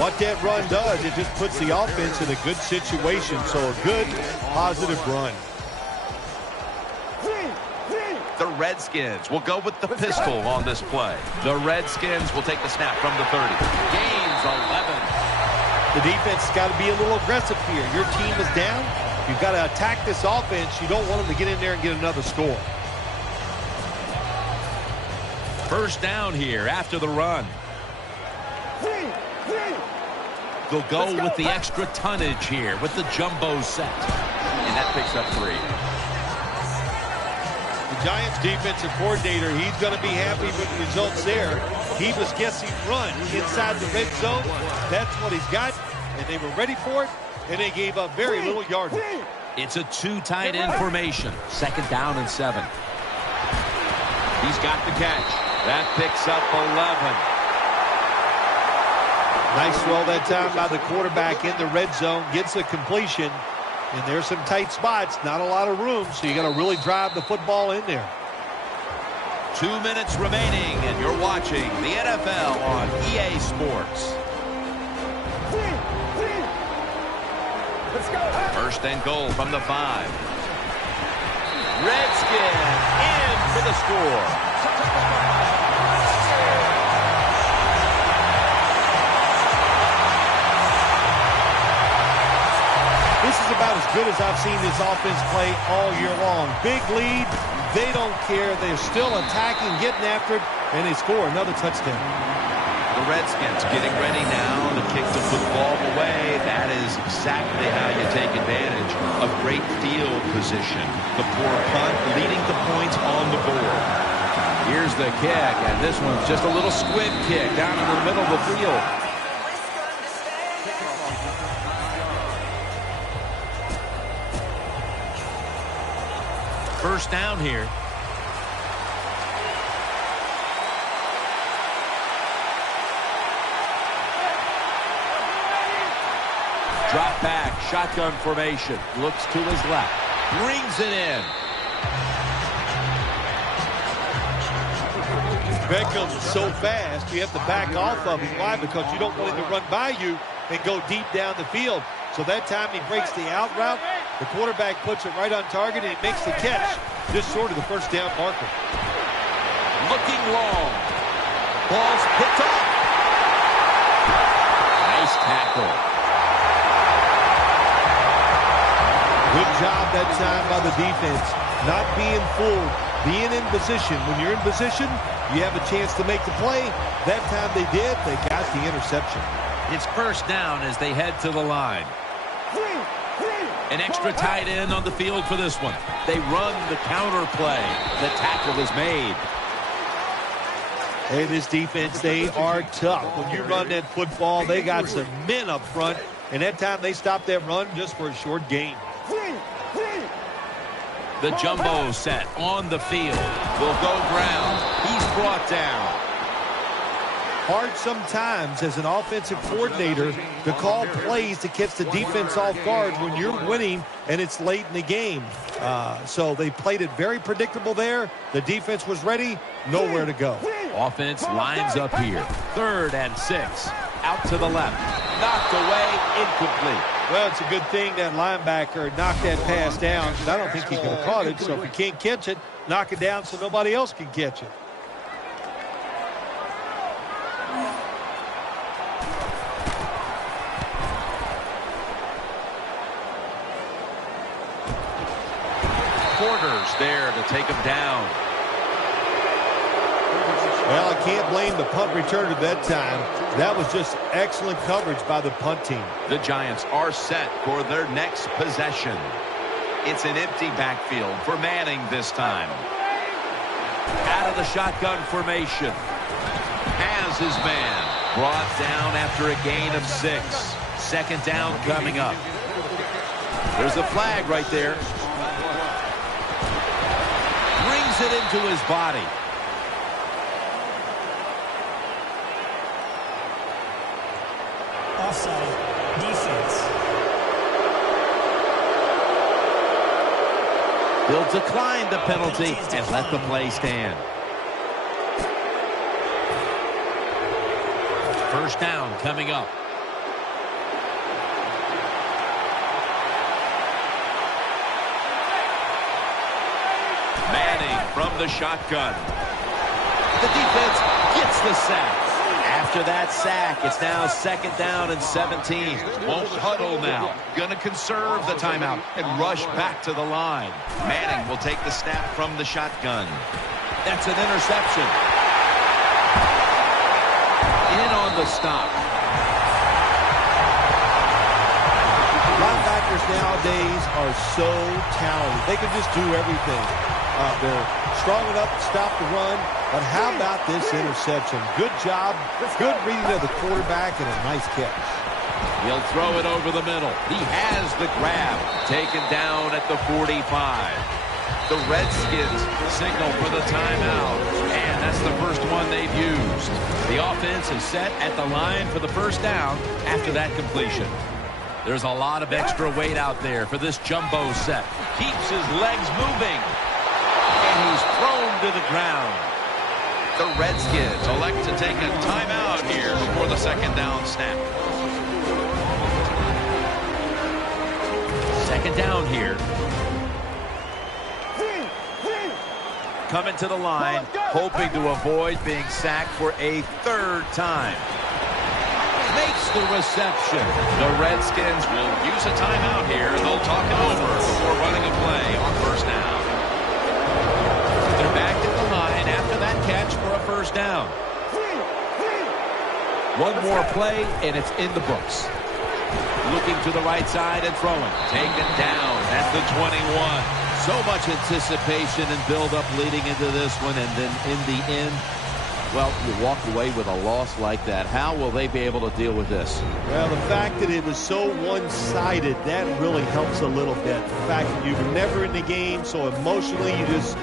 What that run does, it just puts the offense in a good situation. So a good, positive run. The Redskins will go with the pistol on this play. The Redskins will take the snap from the 30. Gains 11. The defense has got to be a little aggressive here. Your team is down. You've got to attack this offense. You don't want them to get in there and get another score. First down here after the run. They'll go with the extra tonnage here with the jumbo set. And that picks up 3. The Giants defensive coordinator, he's going to be happy with the results there. He was guessing run inside the red zone. That's what he's got, and they were ready for it, and they gave up very little yardage. It's a 2 tight end formation. Second down and 7. He's got the catch. That picks up 11. Nice throw that time by the quarterback in the red zone. Gets a completion. And there's some tight spots, not a lot of room, so you got to really drive the football in there. 2 minutes remaining, and you're watching the NFL on EA Sports. Let's go. First and goal from the 5. Redskins in for the score. This is about as good as I've seen this offense play all year long. Big lead. They don't care. They're still attacking, getting after it, and they score another touchdown. The Redskins getting ready now to kick the football away. That is exactly how you take advantage of great field position. The poor punt leading the points on the board. Here's the kick, and this one's just a little squib kick down in the middle of the field. First down here. Drop back, shotgun formation. Looks to his left. Brings it in. Beckham's so fast, you have to back off of him. Why? Because you don't want him to run by you and go deep down the field. So that time he breaks the out route. The quarterback puts it right on target, and he makes the catch just short of the first down marker. Looking long. Ball's picked up. Nice tackle. Good job that time by the defense. Not being fooled, being in position. When you're in position, you have a chance to make the play. That time they did. They got the interception. It's first down as they head to the line. An extra tight end on the field for this one. They run the counter play. The tackle is made. Hey, this defense, they are tough. When you run that football, they got some men up front. And that time they stopped that run just for a short gain. The jumbo set on the field. Will go ground. He's brought down. Hard sometimes as an offensive coordinator to call plays to catch the defense off guard when you're winning and it's late in the game. So they played it very predictable there. The defense was ready, nowhere to go. Offense lines up here. 3rd and 6. Out to the left. Knocked away, incomplete. Well, it's a good thing that linebacker knocked that pass down. I don't think he could have caught it. So if he can't catch it, knock it down so nobody else can catch it. Porter's there to take him down. Well, I can't blame the punt returner that time. That was just excellent coverage by the punt team. The Giants are set for their next possession. It's an empty backfield for Manning this time. Out of the shotgun formation. Has his man. Brought down after a gain of 6. Second down coming up. There's a flag right there. Brings it into his body. Offside. Defense. He'll decline the penalty and let the play stand. First down coming up. Manning from the shotgun. The defense gets the sack. After that sack, it's now second down and 17. Won't huddle now. Going to conserve the timeout and rush back to the line. Manning will take the snap from the shotgun. That's an interception. In on the stop. Linebackers nowadays are so talented. They can just do everything. They're strong enough to stop the run, but how about this interception? Good job, good reading of the quarterback, and a nice catch. He'll throw it over the middle. He has the grab. Taken down at the 45. The Redskins signal for the timeout, and that's the first one they've used. The offense is set at the line for the first down after that completion. There's a lot of extra weight out there for this jumbo set. Keeps his legs moving. And he's thrown to the ground. The Redskins elect to take a timeout here before the second down snap. Second down here. Coming to the line, hoping to avoid being sacked for a third time. Makes the reception. The Redskins will use a timeout here. They'll talk it over before running a play on first down. They're back at the line after that catch for a first down. One more play, and it's in the books. Looking to the right side and throwing. Taken down at the 21. So much anticipation and build-up leading into this one, and then in the end, well, you walk away with a loss like that. How will they be able to deal with this? Well, the fact that it was so one-sided, that really helps a little bit. The fact that you were never in the game, so emotionally you just